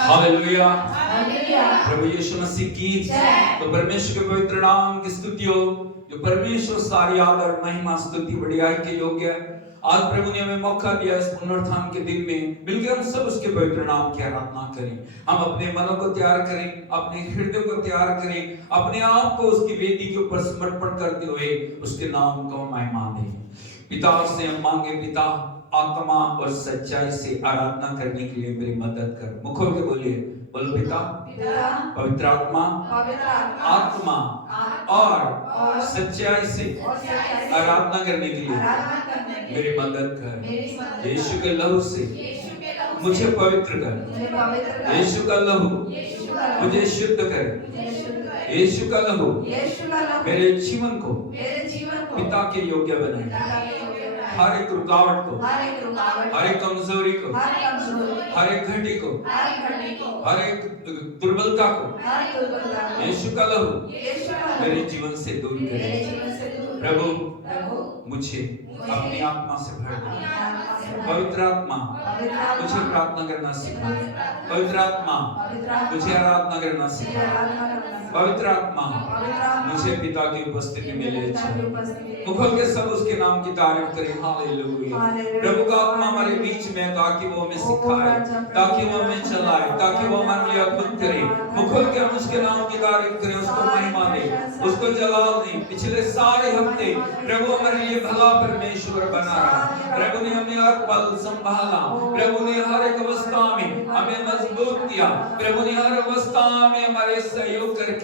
Hallelujah, प्रभु यीशु मसीह की तो परमेश्वर के पवित्र नाम की स्तुति हो, जो परमेश्वर सारी आदर महिमा स्तुति बढ़ियाई के योग्य है। आज प्रभु ने हमें मौका दिया इस पुनरुत्थान के दिन में मिलकर हम सब उसके पवित्र नाम की आराधना करें। हम अपने मनों को तैयार करें, अपने हृदय को तैयार करें, अपने आप को उसकी वेदी के ऊपर समर्पण करते हुए उसके नाम को महिमा दें। पिता से हम मांगे, पिता आत्मा और सच्चाई से आराधना करने के लिए मेरी मदद कर। मुख खोल के बोलिए, बोलो पिता, पवित्र आत्मा, आत्मा और सच्चाई से आराधना करने के लिए मेरी मदद कर। यीशु के लहू से मुझे पवित्र कर। यीशु का लहू मुझे शुद्ध कर। यीशु का लहू मेरे जीवन को पिता के योग्य बनाए। हर एक रुकावट को, हर एक कमजोरी को, हर एक घटी को, हर एक दुर्बलता को यीशु का लहू मेरे जीवन से दूर करे। प्रभु मुझे अपनी आत्मा से भर दे। पवित्र आत्मा मुझे प्रार्थना करना सिखा। पवित्र आत्मा मुझे आराधना करना सिखा। पवित्र आत्मा मुझे पिता की उपस्थिति में ले चल। मुखल के सब उसके नाम की तारीफ करें। हालेलुया। प्रभु का आत्मा हमारे बीच में, ताकि वो हमें सिखाए, ताकि वो हमें चलाए, ताकि वो हमारे लिए अद्भुत करे। मुखल के हम उसके नाम की तारीफ करें, उसको महिमा दें, उसको जलाल दें। पिछले सारे हफ्ते प्रभु हमारे लिए भला परमेश्वर बना रहा। प्रभु ने हमें हर पल संभाला। प्रभु ने हर एक अवस्था में हमें मजबूत किया। प्रभु ने हर अवस्था में हमारे सहयोग करके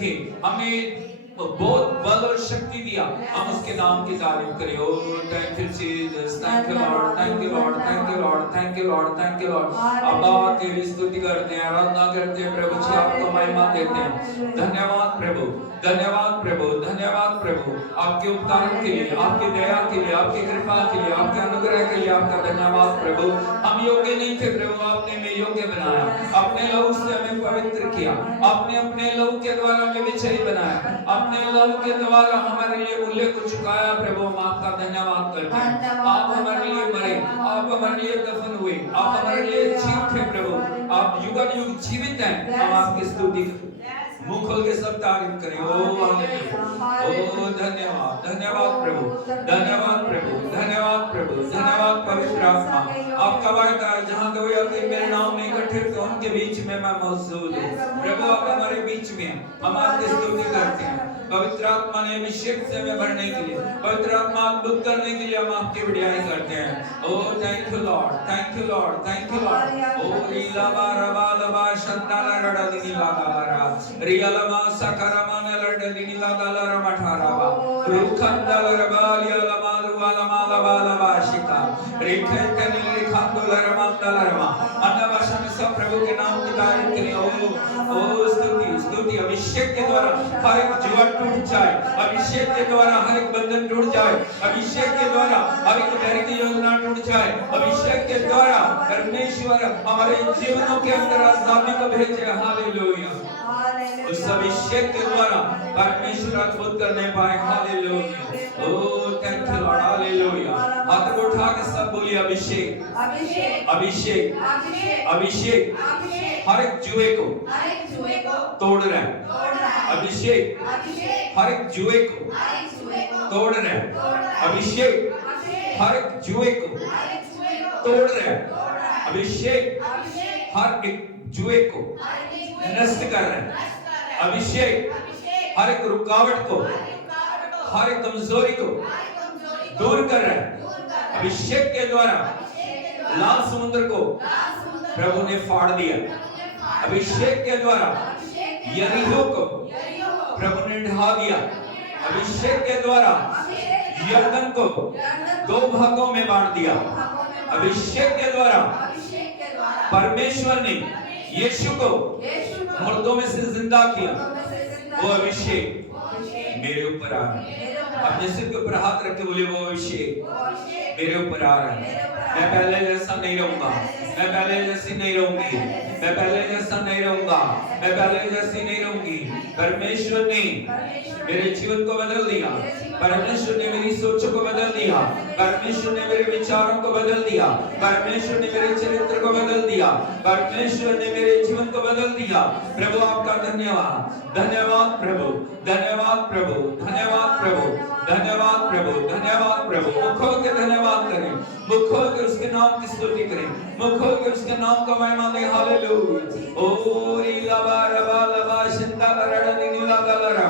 हमें बहुत बल और शक्ति दिया। हम उसके नाम की तारीफ करें। Oh thank you Jesus, thank you Lord, thank you Lord, thank you Lord, thank you Lord, thank you Lord. अब्बा तेरी स्तुति करते हैं, आराधना करते हैं प्रभु जी, आपको महिमा देते हैं। धन्यवाद प्रभु, धन्यवाद प्रभु, धन्यवाद प्रभु, आपके उपकार के लिए, आपकी दया के लिए, आपकी कृपा के लिए, आपके अनुग्रह के लिए आपका धन्यवाद प्रभु। हम योग्य नहीं थे प्रभु, आपने हमें योग्य बनाया। अपने लहू से हमें पवित्र किया। आपने अपने लहू के द्वारा हमें विजयी बनाया। अपने लहू के द्वारा हमारे लिए मूल्य को चुकाया प्रभु। हम आपका धन्यवाद करते हैं। आप हमारे लिए मरे, आप हमारे लिए दफन हुए, आप हमारे लिए जीवित हैं प्रभु। आप युगानुयुग जीवित हैं। हम आपकी स्तुति मुख खोल के सब तारीफ करें। ओ हालेलुया, ओ धन्यवाद, धन्यवाद प्रभु, धन्यवाद प्रभु, धन्यवाद प्रभु, धन्यवाद पवित्र आत्मा। आपका वायदा है, जहाँ दो या तीन मेरे नाम में इकट्ठे तो उनके बीच में मैं मौजूद हूँ। प्रभु आप हमारे बीच में, हम आपकी स्तुति करते हैं। पवित्र आत्मा ने अभिषेक से हमें भरने के लिए, पवित्र आत्मा अद्भुत करने के लिए हम आपकी बढ़ाई करते हैं। Oh thank you Lord, thank you Lord, thank you Lord. ओ रीला बारबा लबा शंदाला रडदिनी लागारा रियलमा सकरमान लडदिनी लागारा मठाराबा रुखंदल रबालिया लमालु वाला बाशिका रिखंदल रिखंदल रमंदल रमा अन्नवशन सब प्रभु के नाम की तारीफ करें। ओ स्तुति स्तुति। अभिषेक के द्वारा हर एक जीवन टूट जाए, अभिषेक के द्वारा हर एक बंधन टूट जाए, अभिषेक के द्वारा हर एक डर की योजना टूट जाए, अभिषेक के द्वारा परमेश्वर हमारे जीवनों के अंदर आजादी को भेजे। हालेलुया। उस अभिषेक के द्वारा परमेश्वर अद्भुत करने पाए। Hallelujah. Oh thank you Lord. Hallelujah. हाथ को उठा के सब बोलिए अभिषेक, अभिषेक, अभिषेक, अभिषेक। हर एक जुए को तोड़ रहा है। अभिषेक हर एक जुए को तोड़ रहा है। अभिषेक हर एक जुए को तोड़ रहा है। अभिषेक हर एक जुए को नष्ट कर रहा है। अभिषेक हर एक रुकावट को, हर एक कमजोरी को दूर कर रहा है। अभिषेक के द्वारा लाल समुद्र को प्रभु ने फाड़ दिया। अभिषेक के द्वारा यरीहो को प्रभु ने ढा दिया। अभिषेक के द्वारा यरदन को दो भागों में बांट दिया। अभिषेक के द्वारा परमेश्वर ने यीशु को मुर्दों में से जिंदा किया। वो अभिषेक मेरे ऊपर आ रहा है। अपने सिर के ऊपर हाथ रख के बोले वो अभिषेक मेरे ऊपर आ रहा है। मैं पहले जैसा नहीं रहूंगा, मैं पहले जैसी नहीं रहूंगी, मैं पहले जैसा नहीं रहूंगा, मैं पहले जैसी नहीं रहूंगी। परमेश्वर ने मेरे जीवन को बदल दिया। परमेश्वर ने मेरी सोचों को बदल दिया, परमेश्वर ने मेरे विचारों को बदल दिया, परमेश्वर ने मेरे चरित्र को बदल दिया, परमेश्वर ने मेरे जीवन को बदल दिया। प्रभु आपका धन्यवाद, धन्यवाद प्रभु, धन्यवाद प्रभु, धन्यवाद प्रभु, धन्यवाद प्रभु, धन्यवाद प्रभु। मुख खोल के धन्यवाद करें, मुख खोल के उसके नाम की स्तुति करें, मुख खोल के उसके नाम का महिमा दें। हालेलुया। ओ रीला बारा बाला बाशिंदा लरड़ा नीला लरड़ा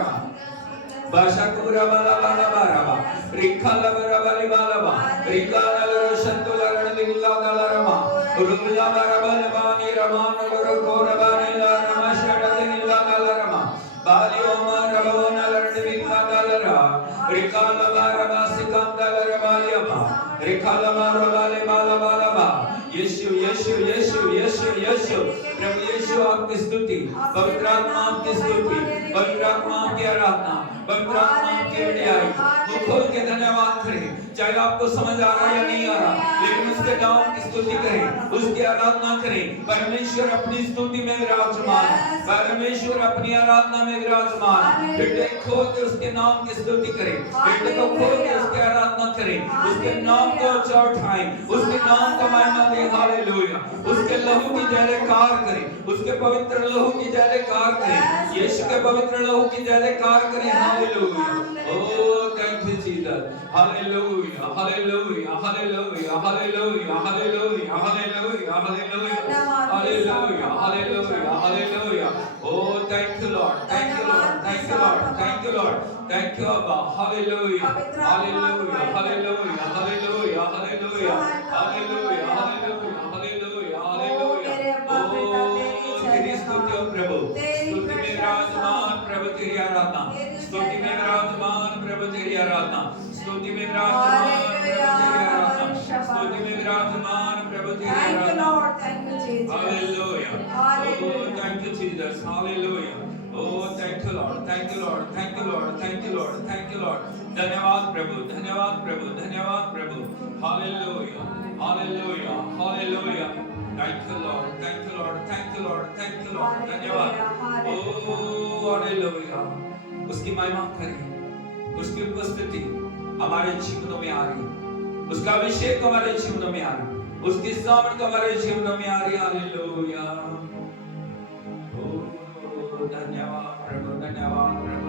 बाशा कुरा बाला बाला बारा रिखा लबरा बाली बाला बा रिखा लरो शंतो लरड़ा नीला लरड़ा रुला बारा बाला बानी रमान लरो कोरा बानी लरड़ा शड़ा नीला लरड़ा बाली ओमा रबोना लरड़ा नीला लरड़ा रिखा लबरा बासिकंदा लरड़ा बाली अमा रिखा लबरा बाले बाला बाला बा। यीशु यीशु यीशु यीशु यीशु प्रभु यीशु आपकी स्तुति, पवित्र आत्मा आपकी स्तुति, पवित्र आत्मा की आराधना, पवित्र आत्मा की बड़ाई। मुख खोल के धन्यवाद करें, चाहे आपको समझ आ रहा या नहीं आ रहा, लेकिन उसके नाम की स्तुति करें, उसकी आराधना करें। परमेश्वर अपनी स्तुति में विराजमान, परमेश्वर अपनी आराधना में विराजमान। बेटे खोल के उसके नाम की स्तुति करें, बेटे को खोल के उसकी आराधना करें, उसके नाम को ऊंचा उठाएं, उसके नाम का महिमा दें। हालेलुया। उसके लहू की जयकार करें, उसके पवित्र लहू की जयकार करें, यीशु के पवित्र लहू की जयकार करें। हालेलुया। Oh thank you Jesus. हालेलुया हालेलुया हालेलुया हालेलुया हालेलुया हालेलुया हालेलुया हालेलुया हालेलुया। Oh thank you Lord, thank you Lord, thank you Lord, thank you Lord, thank you अब्बा। हालेलुया हालेलुया हालेलुया हालेलुया हालेलुया हालेलुया हालेलुया हालेलुया हालेलुया। ओ तेरी स्तुति हो प्रभु, स्तुति में विराजमान प्रभु तेरी आराधना, स्तुति में विराजमान प्रभु तेरी आराधना, स्तुति में विराजमान प्रभु तेरी आराधना, स्तुति में विराजमान प्रभु तेरी आराधना। हालेलुया। Oh thank you Jesus. हालेलुया। Oh thank you Lord, thank you Lord, thank you Lord, thank you Lord, thank you Lord. धन्यवाद प्रभु, धन्यवाद प्रभु, धन्यवाद प्रभु। हालेलुया हालेलुया हालेलुया। Thank you Lord, thank you Lord, thank you Lord, thank you Lord. धन्यवाद। ओ हालेलुया। उसकी महिमा करें, उसकी उपस्थिति हमारे जीवनों में आ रही, उसका अभिषेक हमारे जीवनों में आ रही, उसकी सामर्थ हमारे जीवनों में आ रही। हालेलुया। ओ धन्यवाद प्रभु, धन्यवाद प्रभु,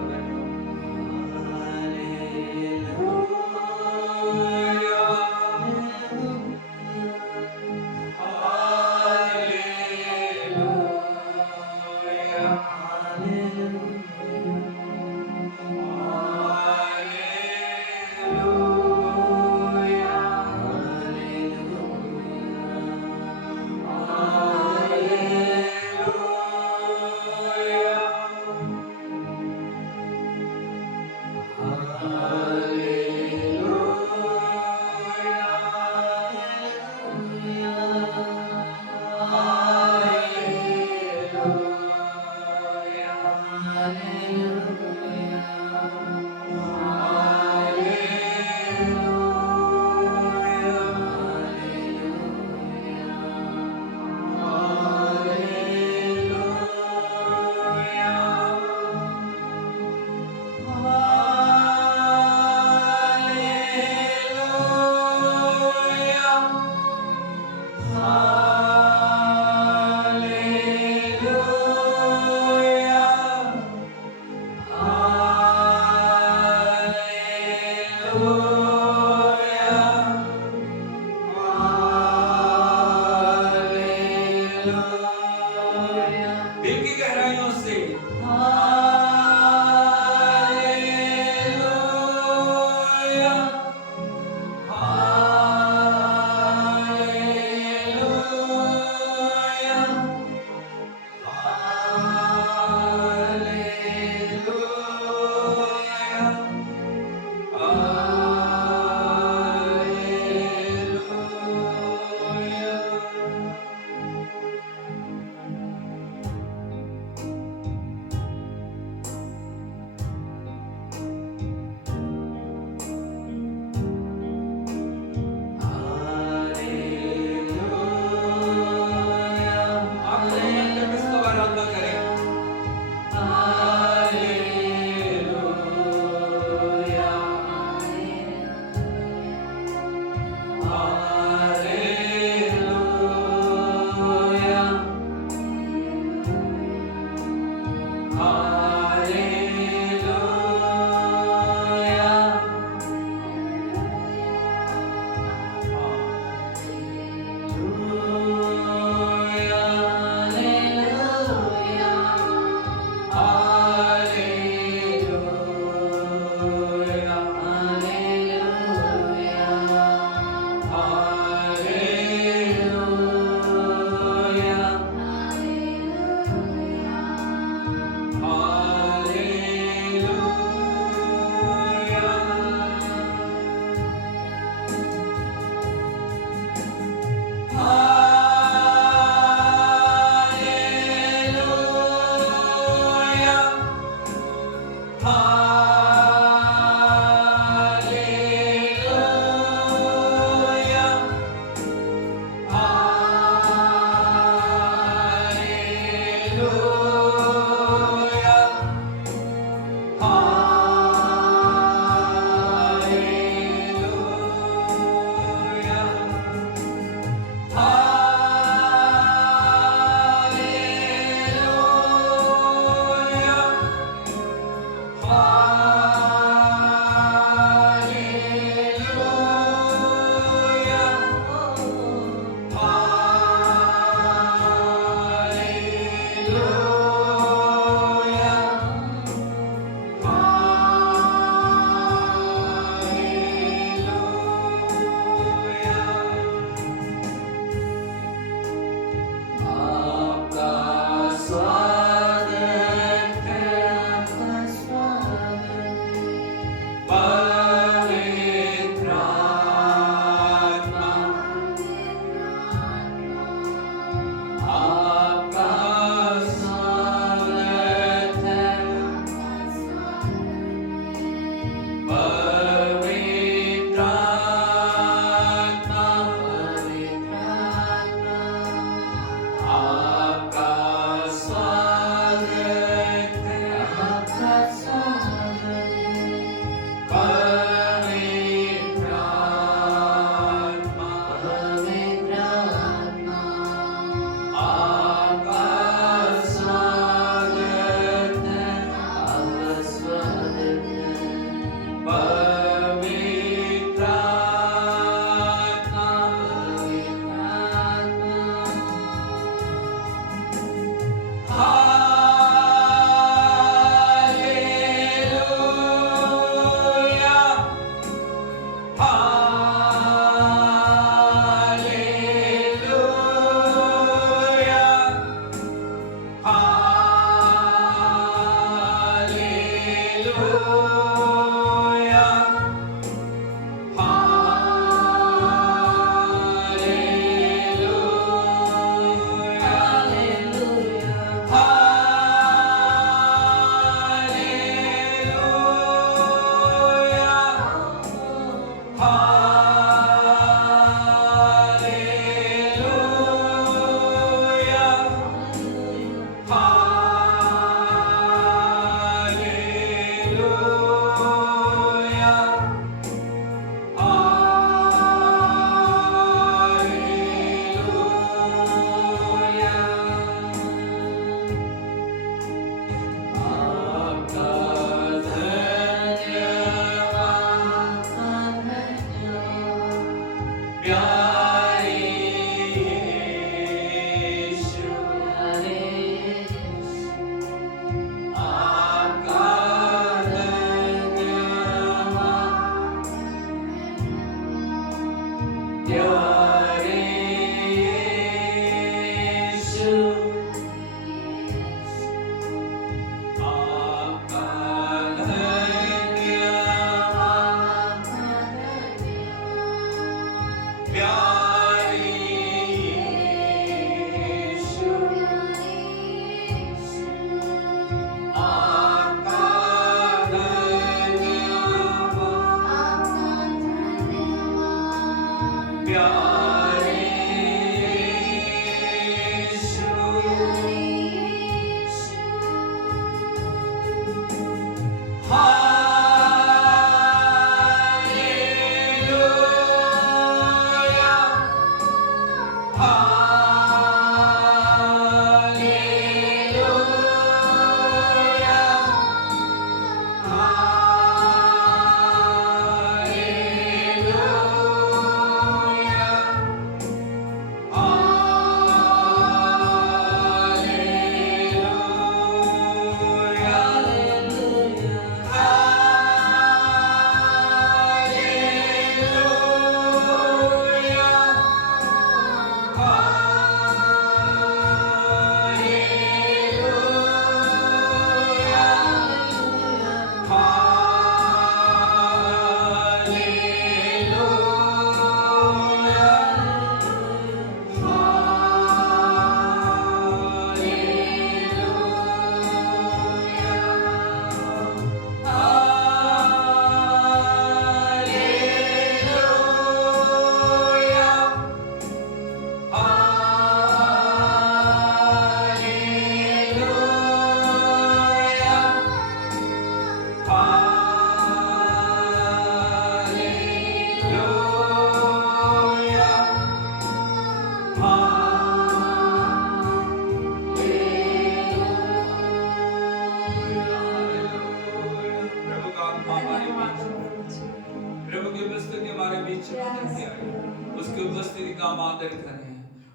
नाम आदर करें,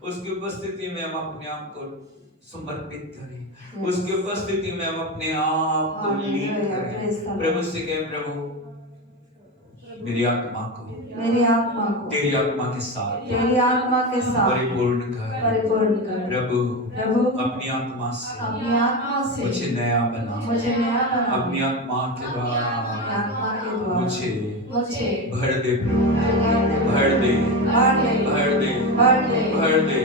उसकी उपस्थिति में हम अपने आप को समर्पित करें, उसकी उपस्थिति में हम अपने आप को लीन करें। प्रभु से कहें, प्रभु मेरी आत्मा को तेरी आत्मा के साथ परिपूर्ण कर। प्रभु अपनी आत्मा से मुझे नया बना, अपनी आत्मा के द्वारा मुझे भर दे प्रभु, भर दे, भर दे, भर दे, भर दे,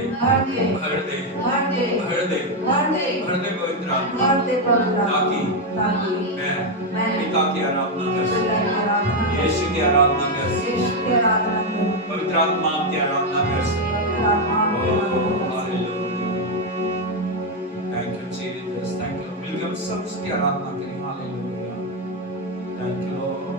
भर दे, भर दे पवित्र आत्मा, ताकि मैं पिता की आराधना कर सकूं, यीशु की आराधना कर सकूं, पवित्र आत्मा की आराधना कर सकूं। Thank you Jesus, thank you. मिलकर हम सब उसकी आराधना करें। Hallelujah, thank you Lord.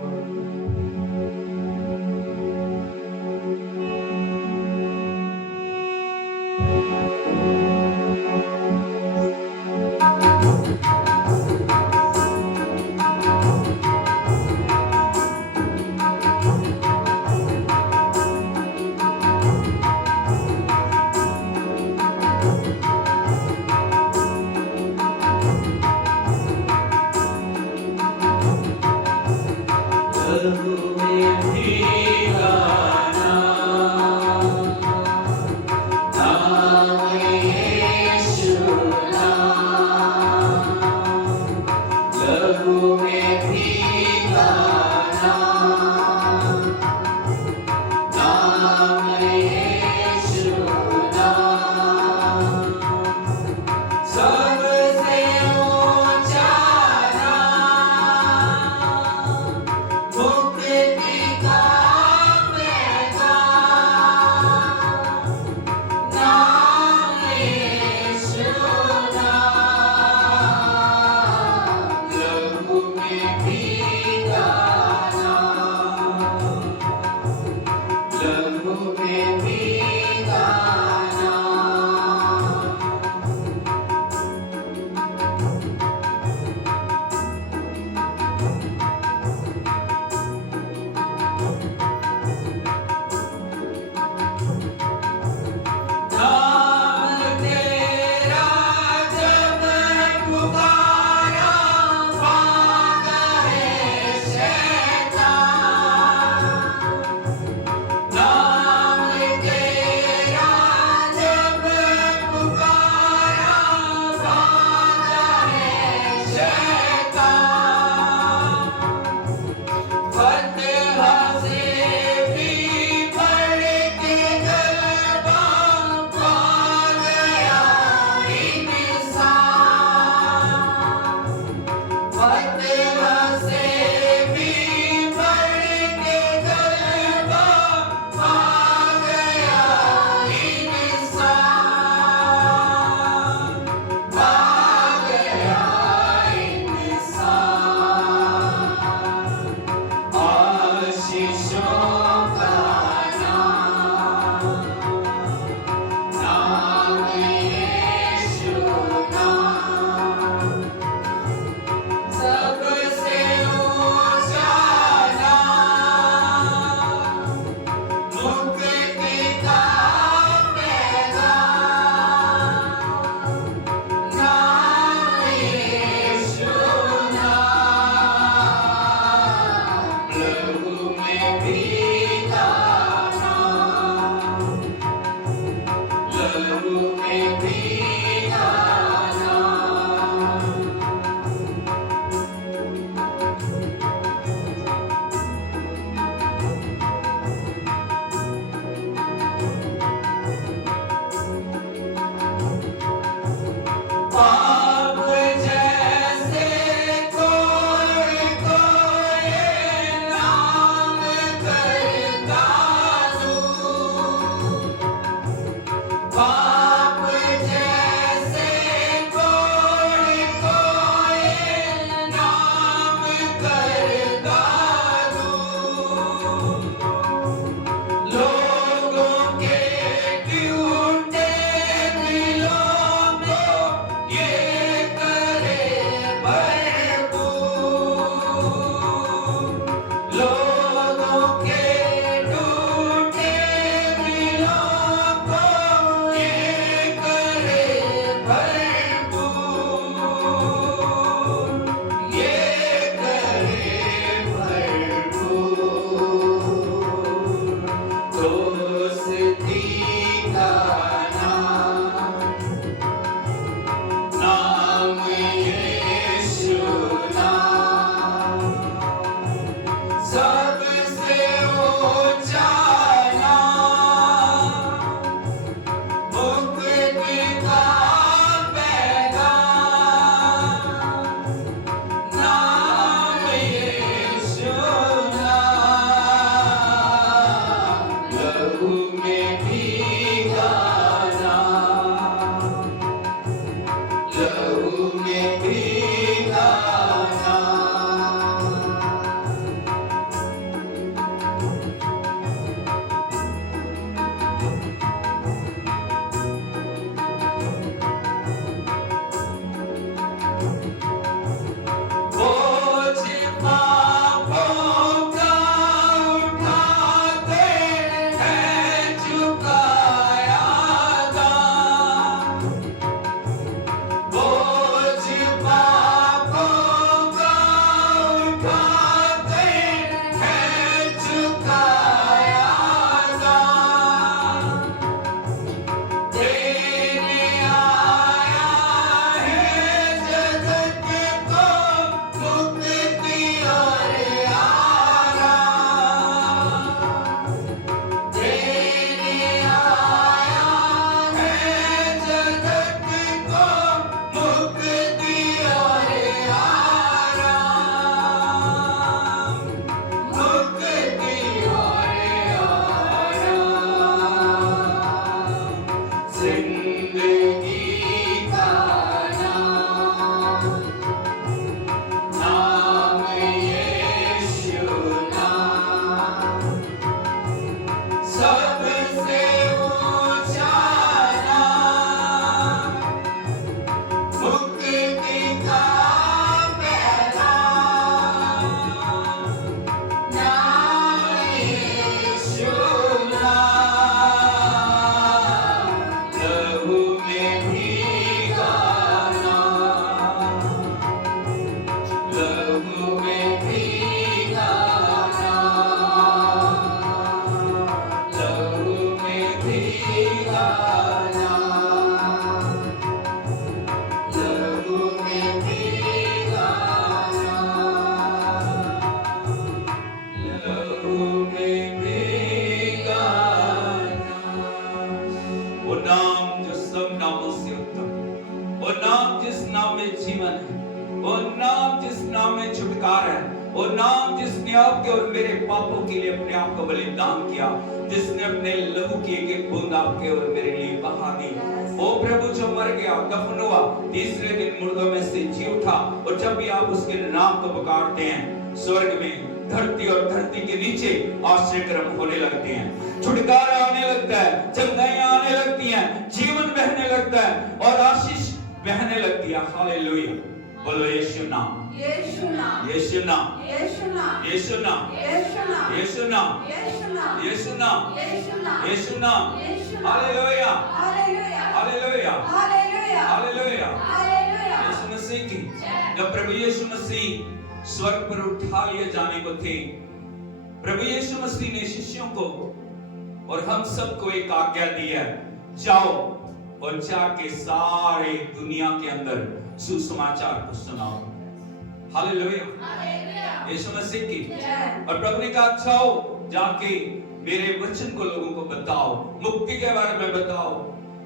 Yeah. वो नाम जिस नाम में जीवन है, वो नाम जिस नाम में छुटकारा है, वो नाम जिसने आपके और मेरे पापों के लिए अपने आप को बलिदान किया, जिसने अपने लहू की एक एक बूंद आपके और मेरे लिए बहा दी। वो प्रभु जो मर गया, दफन हुआ, तीसरे दिन मुर्दों में से जी उठा, और जब भी आप उसके नाम को पुकारते हैं, स्वर्ग में धरती और धरती के नीचे आश्चर्यक्रम होने लगते हैं, छुटकारा आने लगता है, चंगाइयां आने लगती हैं, जीवन बहने लगता है और आशीष बहने लगती है। हालेलुया, बोलो यीशु नाम, यीशु नाम, यीशु नाम, यीशु नाम, यीशु नाम, यीशु नाम, यीशु नाम, यीशु नाम, यीशु नाम, यीशु नाम, यीशु नाम। यीशु नाम। हालेलुया, हालेलुया, हालेलुया, हालेलुया, हालेलुया। हालेलुया। यीशु मसीह की जब प्रभु यीशु मसीह स्वर्ग पर उठा लिए जाने को थे, प्रभु यीशु मसीह ने शिष्यों को और हम सबको एक आज्ञा दी है, जाओ और जाके सारे दुनिया के अंदर सुसमाचार को सुनाओ। हालेलुया, यीशु मसीह की। और प्रभु ने कहा जाओ जाके मेरे वचन को लोगों को बताओ, मुक्ति के बारे में बताओ,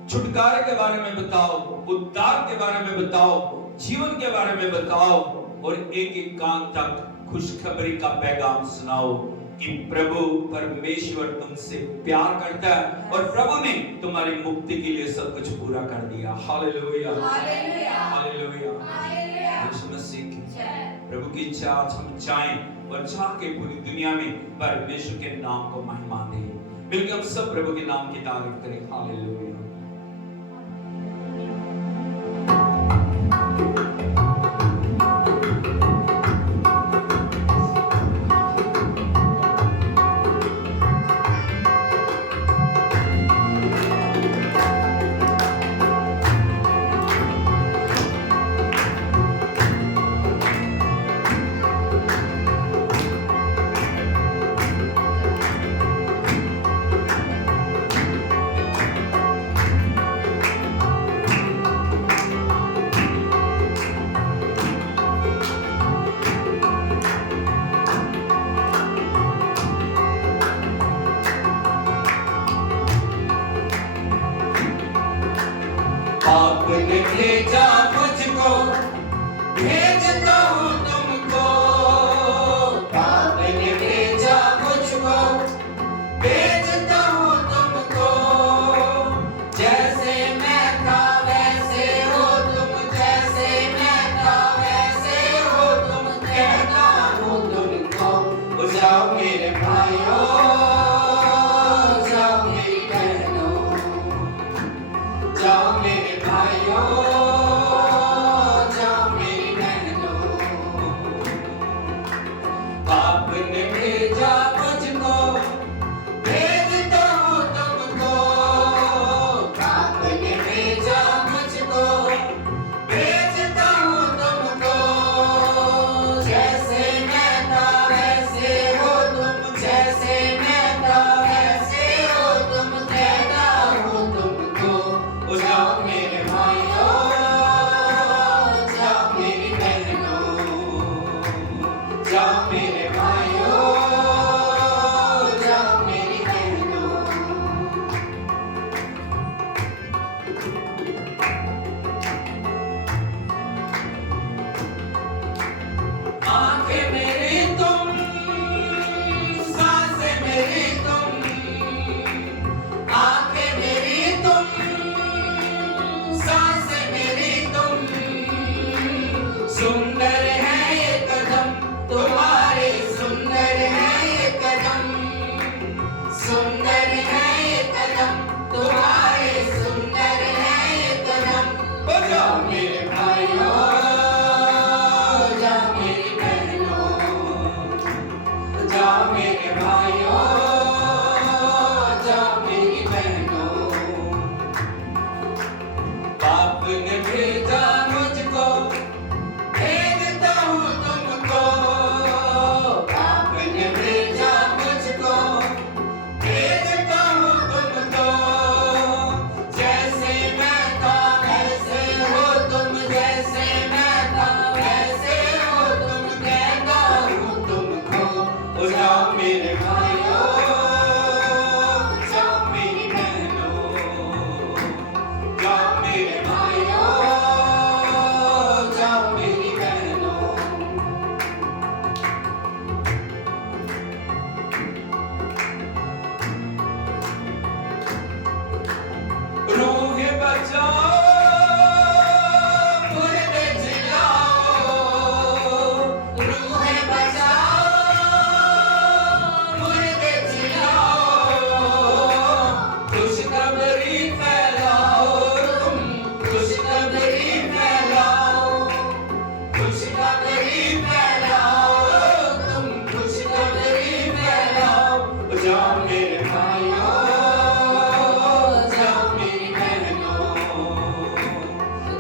छुटकारे के बारे में बताओ, उद्धार के बारे में बताओ, जीवन के बारे में बताओ, और एक एक कान तक खुशखबरी का पैगाम सुनाओ कि प्रभु परमेश्वर तुमसे प्यार करता है और प्रभु ने तुम्हारी मुक्ति के लिए सब कुछ पूरा कर दिया। हालेलुया, हालेलुया, हालेलुया, हालेलुया। यीशु मसीह की प्रभु की इच्छा आज हम जाएं और जाके पूरी दुनिया में परमेश्वर के नाम को महिमा दें। मिलकर हम सब प्रभु के नाम की तारीफ करें। हालेलुया।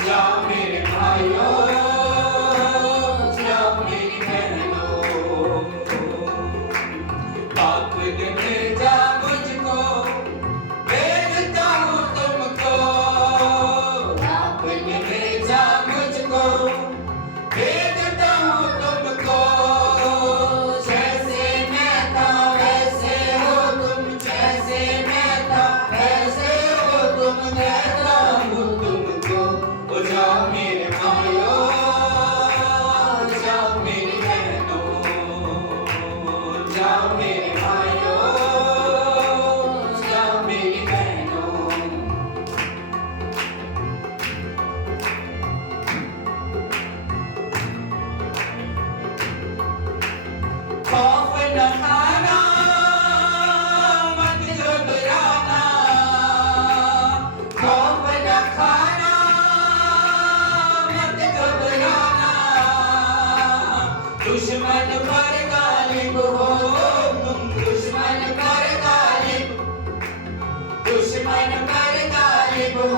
जाओ मेरे भाइयों, जाओ मेरी बहनों, पाप ने भेजा मुझको, भेजता हूँ तुमको, पाप ने भेजा मुझको, भेजता हूँ तुमको, जैसे मैं था वैसे हो तुम, जैसे मैं था वैसे हो तुम, कहता हूँ तुमको। ओ जाओ मेरे भाइयों, जाओ मेरी बहनों, जाओ मेरे भाइयों, जाओ मेरी बहनों। खौफ न खाना, मत घबराना, खौफ न खाना, मत घबराना, दुश्मन पर गालिब हो तुम, दुश्मन पर गालिब, दुश्मन पर गालिब हो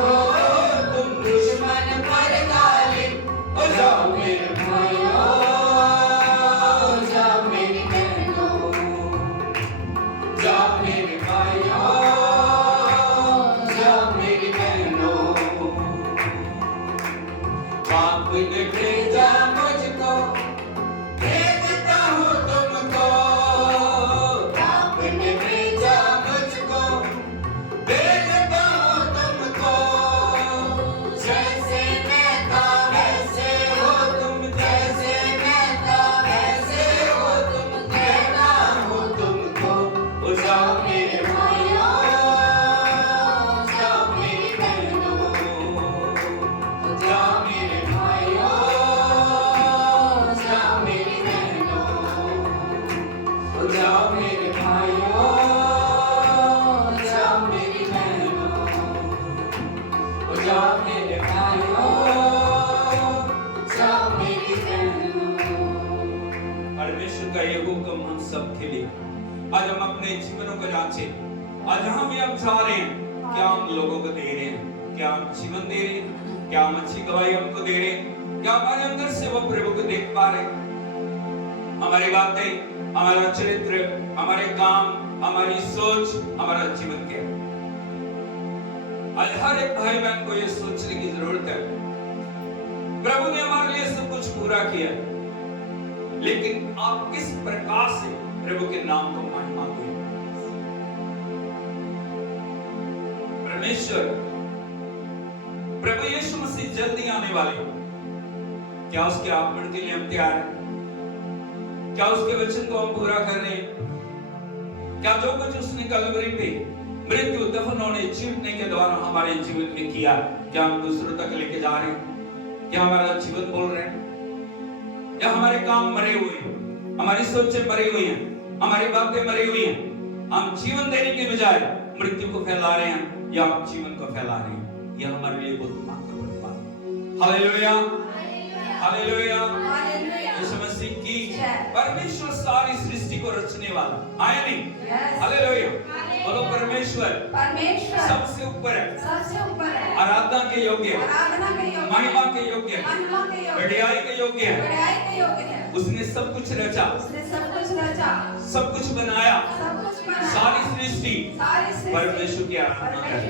तुम, दुश्मन पर गालिब। ओ जाओ मेरे भाइयों, जाओ मेरी बहनों, जाओ मेरे भाइयों, जाओ मेरी बहनों, पाप ने भेजा मुझको, भेजता हूँ तुमको, पाप ने भेजा मुझको, भेजता हूँ तुमको, जैसे मैं था वैसे हो तुम, जैसे मैं था वैसे हो तुम, कहता हूँ तुमको। ओ जाओ मेरे भाइयों, जाओ मेरी बहनों, जाओ मेरे भाइयों, जाओ मेरी बहनों, जाओ मेरे भाइयों, जाओ मेरी बहनों, जाओ मेरे भाइयों, जाओ मेरी बहनों। परमेश्वर का ये हुक्म हम सब के लिए, आज हम अपने जीवनों को जांचें। आज हम भी अब जा रहे हैं, क्या हम लोगों को दे रहे हैं, क्या हम जीवन दे रहे हैं, क्या हम अच्छी गवाही हमको दे रहे हैं, क्या हमारे अंदर से वो प्रभु को देख पा रहे हैं। हमारी बातें, हमारा चरित्र, हमारे काम, हमारी सोच, हमारा जीवन क्या है। आज हर एक भाई बहन को ये सोचने की जरूरत है, प्रभु ने हमारे लिए सब कुछ पूरा किया, लेकिन आप किस प्रकार से प्रभु के नाम को महिमा दें। परमेश्वर प्रभु यीशु मसीह जल्दी आने वाले, क्या उसके आगमन के लिए हम तैयार हैं? क्या उसके वचन को हम पूरा कर रहे हैं? क्या जो कुछ उसने कलवरी पे मृत्यु, दफन होने, जीतने के द्वारा हमारे जीवन में किया, क्या हम दूसरों तक लेके जा रहे हैं? क्या हमारा जीवन बोल रहे हैं? क्या हमारे काम मरे हुए हैं, हमारी सोचें मरी हुई हैं, हमारी बातें मरी हुई हैं? हम जीवन देने के बजाय मृत्यु को फैला रहे हैं या हम जीवन को फैला रहे हैं? यह हमारे लिए बहुत महत्वपूर्ण बात है। हालेलुया, हालेलुया। यीशु मसीह की परमेश्वर सारी सृष्टि को रचने वाला आया नहीं। हालेलुया, बोलो परमेश्वर सबसे ऊपर है, आराधना के योग्य है, महिमा के योग्य है, बढ़ियाई के योग्य है। उसने सब कुछ रचा, सब कुछ बनाया, सारी सृष्टि परमेश्वर की आराधना करे।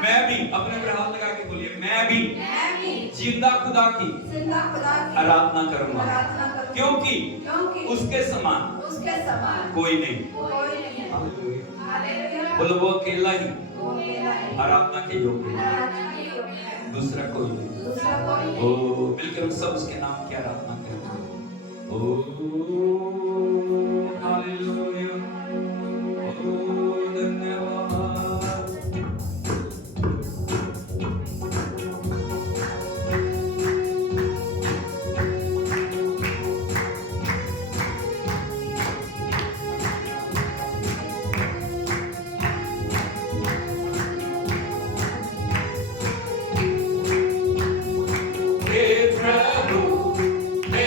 मैं भी, अपने पर हाथ लगा के बोलिए, मैं भी जिंदा खुदा की आराधना करूंगा, क्योंकि उसके समान कोई नहीं। बोलो वो अकेला ही आराधना के योग्य है, दूसरा कोई नहीं। ओ मिलकर हम सब उसके नाम की आराधना करते हैं। ओ हालेलुया, ओ धन्यवाद। हे प्रभु, हे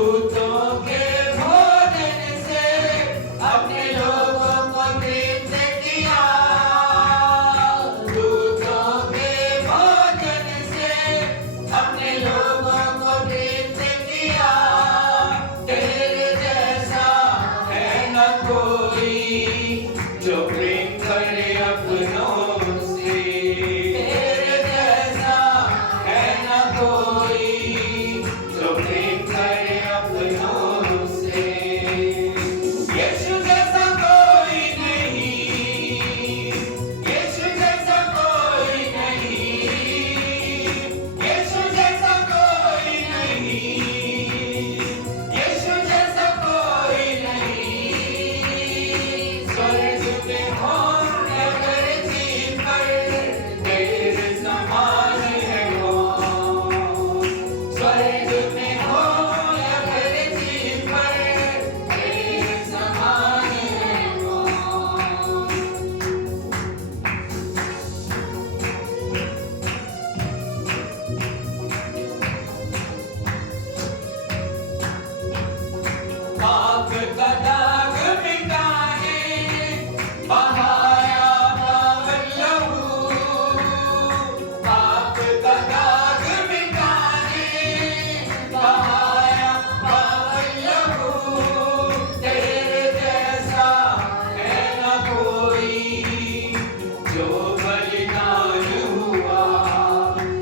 दूतों के भोजन से अपने लोगों को तृप्त किया। दूतों के भोजन से अपने लोगों को तृप्त किया। तेरे जैसा है न कोई जो प्रेम करे अपनों से। तेरे जैसा है न कोई जो प्रेम करे अपनों से। यीशु जैसा कोई नहीं, यीशु जैसा कोई नहीं, यीशु जैसा कोई नहीं, यीशु जैसा कोई नहीं। स्वर्ग में हो या धरती पर तेरे समान है कौन। स्वर्ग में हो या धरती पर तेरे समान है कौन। पाप का दाग मिटाने बहाया पावन लहू। पाप का दाग मिटाने बहाया पावन लहू। तेरे जैसा है न कोई जो बलिदान हुआ।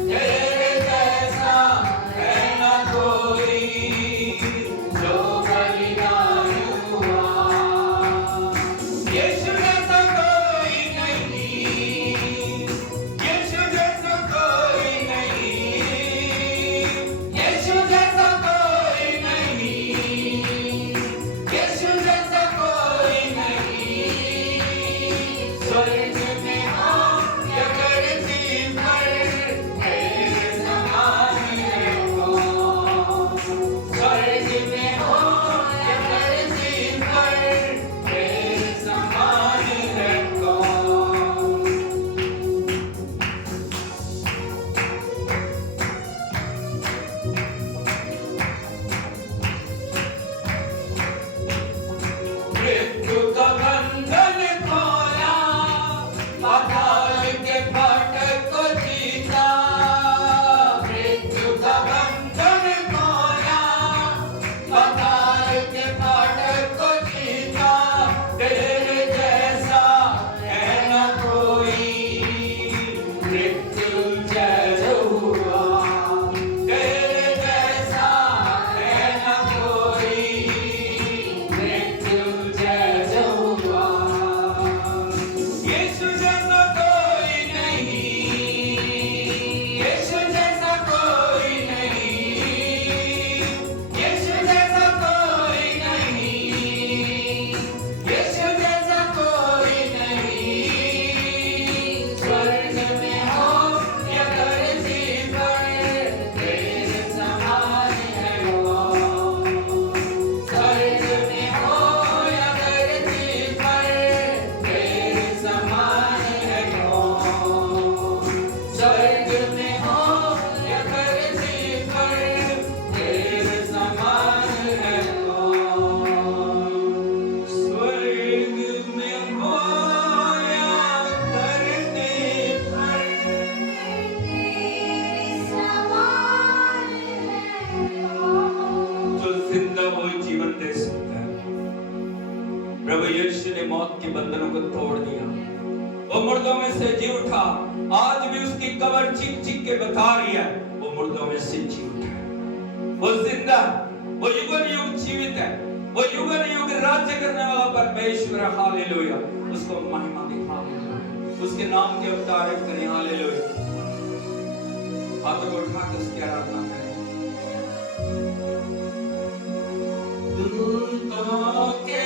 तेरे जैसा है न कोई जो बलिदान हुआ। यीशु जैसा कोई नहीं, यीशु जैसा कोई नहीं, यीशु जैसा कोई नहीं, यीशु जैसा कोई नहीं। स्वर्ग में हो या धरती पर तेरे समान है कौन। स्वर्ग में हो या धरती पर तेरे समान है कौन। मृत्यु का बंधन खोला, पाताल के फाटक को जीता। मृत्यु का बंधन खोला, पाताल के फाटक को जीता। तेरे जैसा है न कोई मृत्युंजय हुआ। तेरे जैसा है न कोई मृत्युंजय हुआ। यीशु जैसा कोई नहीं, यीशु जैसा कोई नहीं, यीशु जैसा कोई नहीं, यीशु जैसा कोई नहीं। स्वर्ग में हो या धरती पर तेरे समान है कौन। स्वर्ग में हो या धरती पर तेरे समान है कौन। स्वर्ग में हो या धरती पर तेरे समान है कौन। स्वर्ग में हो या धरती पर जो जिंदा वो जीवन दे सकता है। प्रभु यीशु ने मौत के बंधनों को तोड़ दिया। वो मुर्दों में से जी उठा। आज भी उसकी कब्र चीख चीख के बता रही है, वो मुर्दों में से जी उठा है। वो जिंदा है, वो युगन युग जीवित है, वो युगन युग राज्य करने वाला परमेश्वर। हालेलुया, उसको महिमा दी। हालेलुया, उसके नाम की तारीफ करें। हालेलुया, हाथों को उठा के उसकी आराधना करें। दूतों के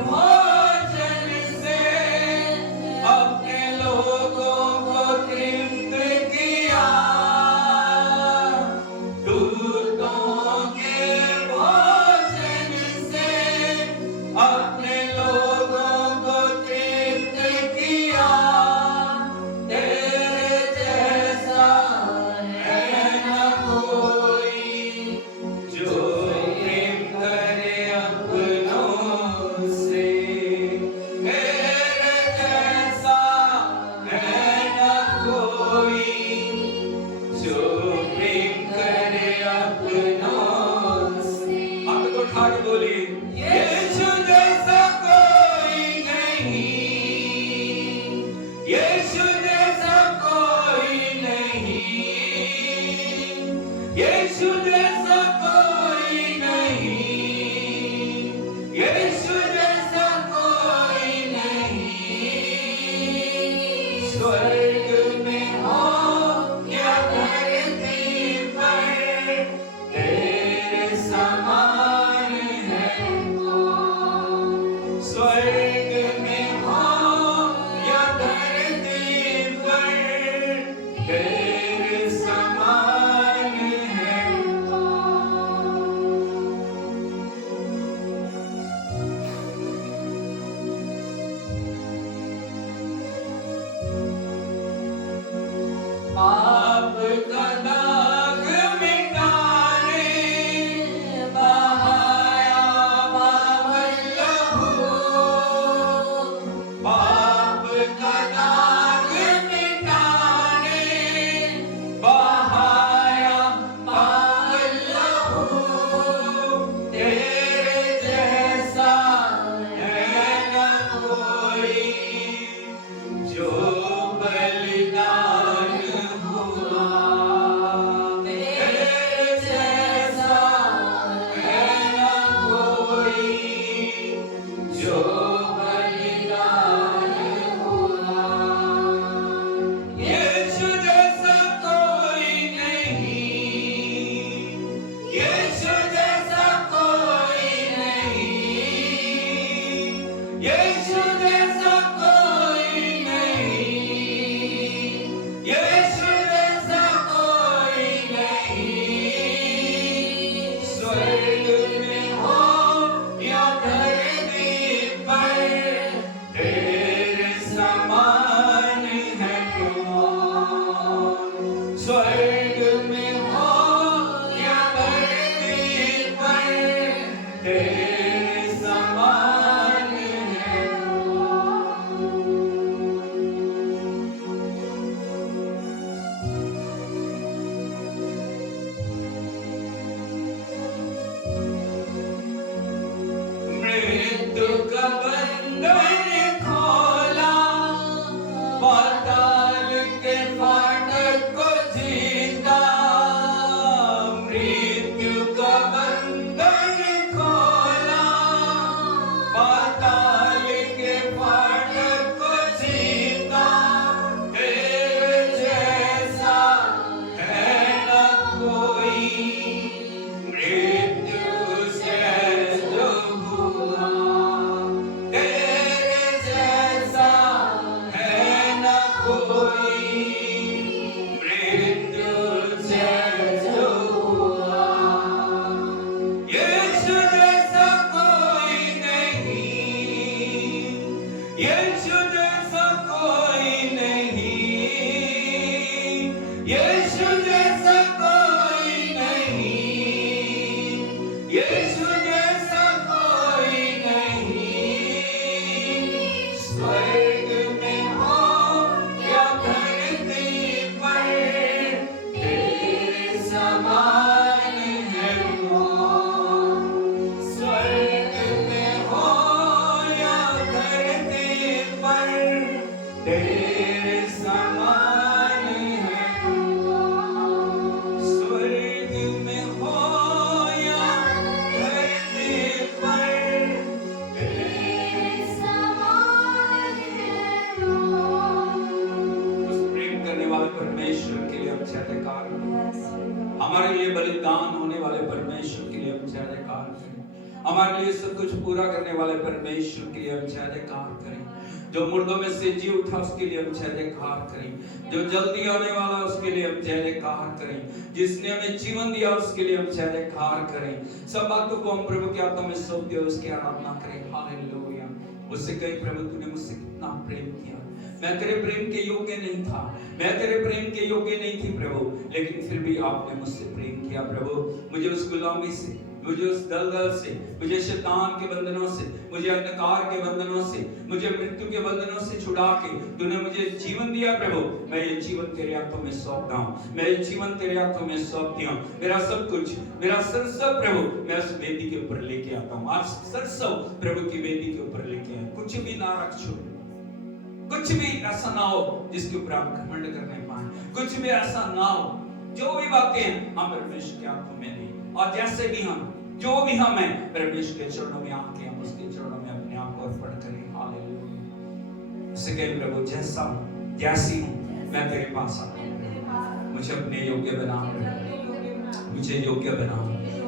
भोजन से अपने लोगों को तृप्त किया। दूतों के भोजन से अपने लोगों को तृप्त किया। तेरे जैसा है न कोई समान है कौन? स्वर्ग में हो या धरती पर, तेरे समान है पाप का दाग मिटाने बहाया पावन लहू। पाप का दाग मिटाने बहाया पावन लहू। तेरे जैसा है न कोई जो बलिदान हुआ। तेरे जैसा है न कोई जो बलिदान हुआ। यीशु जैसा कोई नहीं, यीशु जैसा कोई नहीं, यीशु जैसा कोई नहीं, यीशु जैसा कोई नहीं। स्वर्ग में हो या धरती पर, तेरे समान है कौन? स्वर्ग में हो या धरती पर, तेरे समान है मृत्यु का बंधन खोला, पाताल के फाटक को जीता। मृत्यु का बंधन खोला, पाताल के फाटक को जीता। तेरे जैसा है न कोई, मृत्यु से जो हुआ। तेरे जैसा है न कोई, मृत्यु से जो हुआ। यीशु जैसा कोई नहीं, यीशु जैसा कोई नहीं, यीशु जैसा कोई नहीं, यीशु जैसा कोई नहीं। स्वर्ग में हो या धरती पर, तेरे समान है कौन? स्वर्ग में हो या धरती पर, तेरे समान है कौन? स्वर्ग में हो या धरती पर, तेरे समान है कौन? उस प्रेम करने वाले परमेश्वर के लिए हम जयकार करें। हमारे लिए बलिदान होने वाले परमेश्वर के लिए हम जयकार करें। हमारे लिए सब कुछ पूरा करने वाले परमेश्वर के लिए हम जयकार करें। जो मुर्दों में से जी उठा उसके लिए हम जयकार करें। जो जल्दी आने वाला उसके लिए हम जयकार करें। जिसने हमें जीवन दिया उसके लिए हम जयकार करें। सब बातों को हम प्रभु के हाथों में सौंप दिया, उसकी आराधना करें। हालेलुया। उससे कहीं प्रभु तूने मुझसे कितना प्रेम किया। मैं तेरे प्रेम के योग्य नहीं था, मैं तेरे प्रेम के योग्य नहीं थी प्रभु, लेकिन फिर भी आपने मुझसे प्रेम किया प्रभु। मुझे उस गुलामी से, मुझे उस दलदल से, मुझे शैतान के बंधनों से, मुझे अंधकार के बंधनों से, मुझे मृत्यु के बंधनों से छुड़ा के तूने मुझे जीवन दिया प्रभु। मैं ये जीवन तेरे हाथों में सौंपता हूँ, मैं ये जीवन तेरे हाथों में सौंप दिया हूँ। मेरा सब कुछ, मेरा सर्वस्व प्रभु मैं उस वेदी के ऊपर लेके आता हूँ। आज सर्वस्व प्रभु की वेदी के ऊपर लेके आए। कुछ भी ना रख छोड़, कुछ भी ऐसा ना हो जिसके ऊपर आप घमंड करने पाए, कुछ भी ऐसा ना हो। जो भी बातें हैं हम परमेश्वर के हाथों में नहीं, और जैसे भी हम, जो भी हम हैं, परमेश्वर के चरणों में आके हम उसके चरणों में अपने आप को अर्पण करें। हालेलुया। उसे कहे प्रभु जैसा हूं, जैसी हूं, मैं तेरे पास आता हूं। मुझे अपने योग्य बना, मुझे योग्य बना,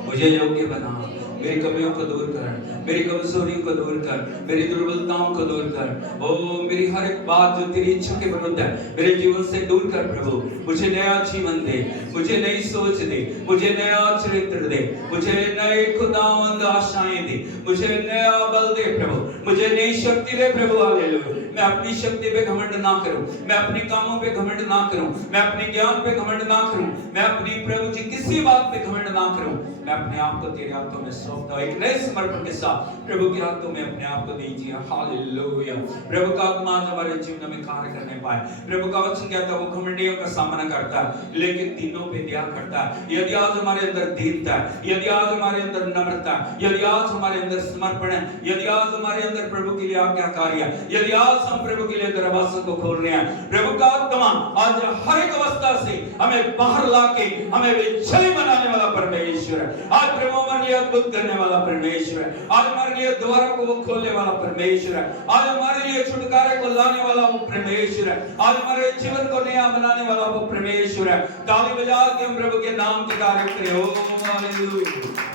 मुझे योग्य बना, मेरी कमियों को दूर कर, मेरी कमजोरियों को दूर कर, मेरी दुर्बलताओं को दूर कर। ओ मेरी हर एक बात जो तेरी इच्छा के विरुद्ध है मेरे जीवन से दूर कर प्रभु। मुझे नया जीवन दे, मुझे नई सोच दे, मुझे नया चरित्र दे, मुझे नए खुदावंद आशाएं दे, मुझे नया बल दे प्रभु, मुझे नई शक्ति दे प्रभु। हालेलुया। मैं अपनी शक्ति पे घमंड ना करूं, मैं अपने कामों पे घमंड ना करूं, मैं अपने ज्ञान पे घमंड ना करूं, मैं अपनी प्रभु जी किसी बात पे घमंड ना करूं। मैं अपने आप को तेरे हाथों में सौंपता हूं, एक नए समर्पण के साथ प्रभु के हाथों में अपने आप को दीजिए। हालेलुया। प्रभु का आत्मा आज हमारे जीवन में कार्य करने पाए। प्रभु का वचन कहता है वो घमंडियों का सामना करता है लेकिन दीनों पे दया करता है। यदि आज हमारे अंदर दीनता है, यदि आज हमारे अंदर नम्रता है, यदि आज हमारे अंदर समर्पण है, यदि आज हमारे अंदर प्रभु के लिए आज्ञाकारी है, यदि आज हम प्रभु के लिए दरवाजों को खोल रहे हैं, प्रभु का आत्मा आज हर एक अवस्था से हमें बाहर लाके हमें विजयी बनाने वाला परमेश्वर है। आज प्रभु हमारे लिए अद्भुत करने वाला परमेश्वर है। आज हमारे लिए द्वारों को वो खोलने वाला परमेश्वर है। आज हमारे लिए छुटकारे को लाने वाला वो परमेश्वर है। आज हमारे जीवन को नया बनाने वाला वो परमेश्वर है। ताली बजा के हम प्रभु के नाम के कार्य करें। ओ हालेलुया,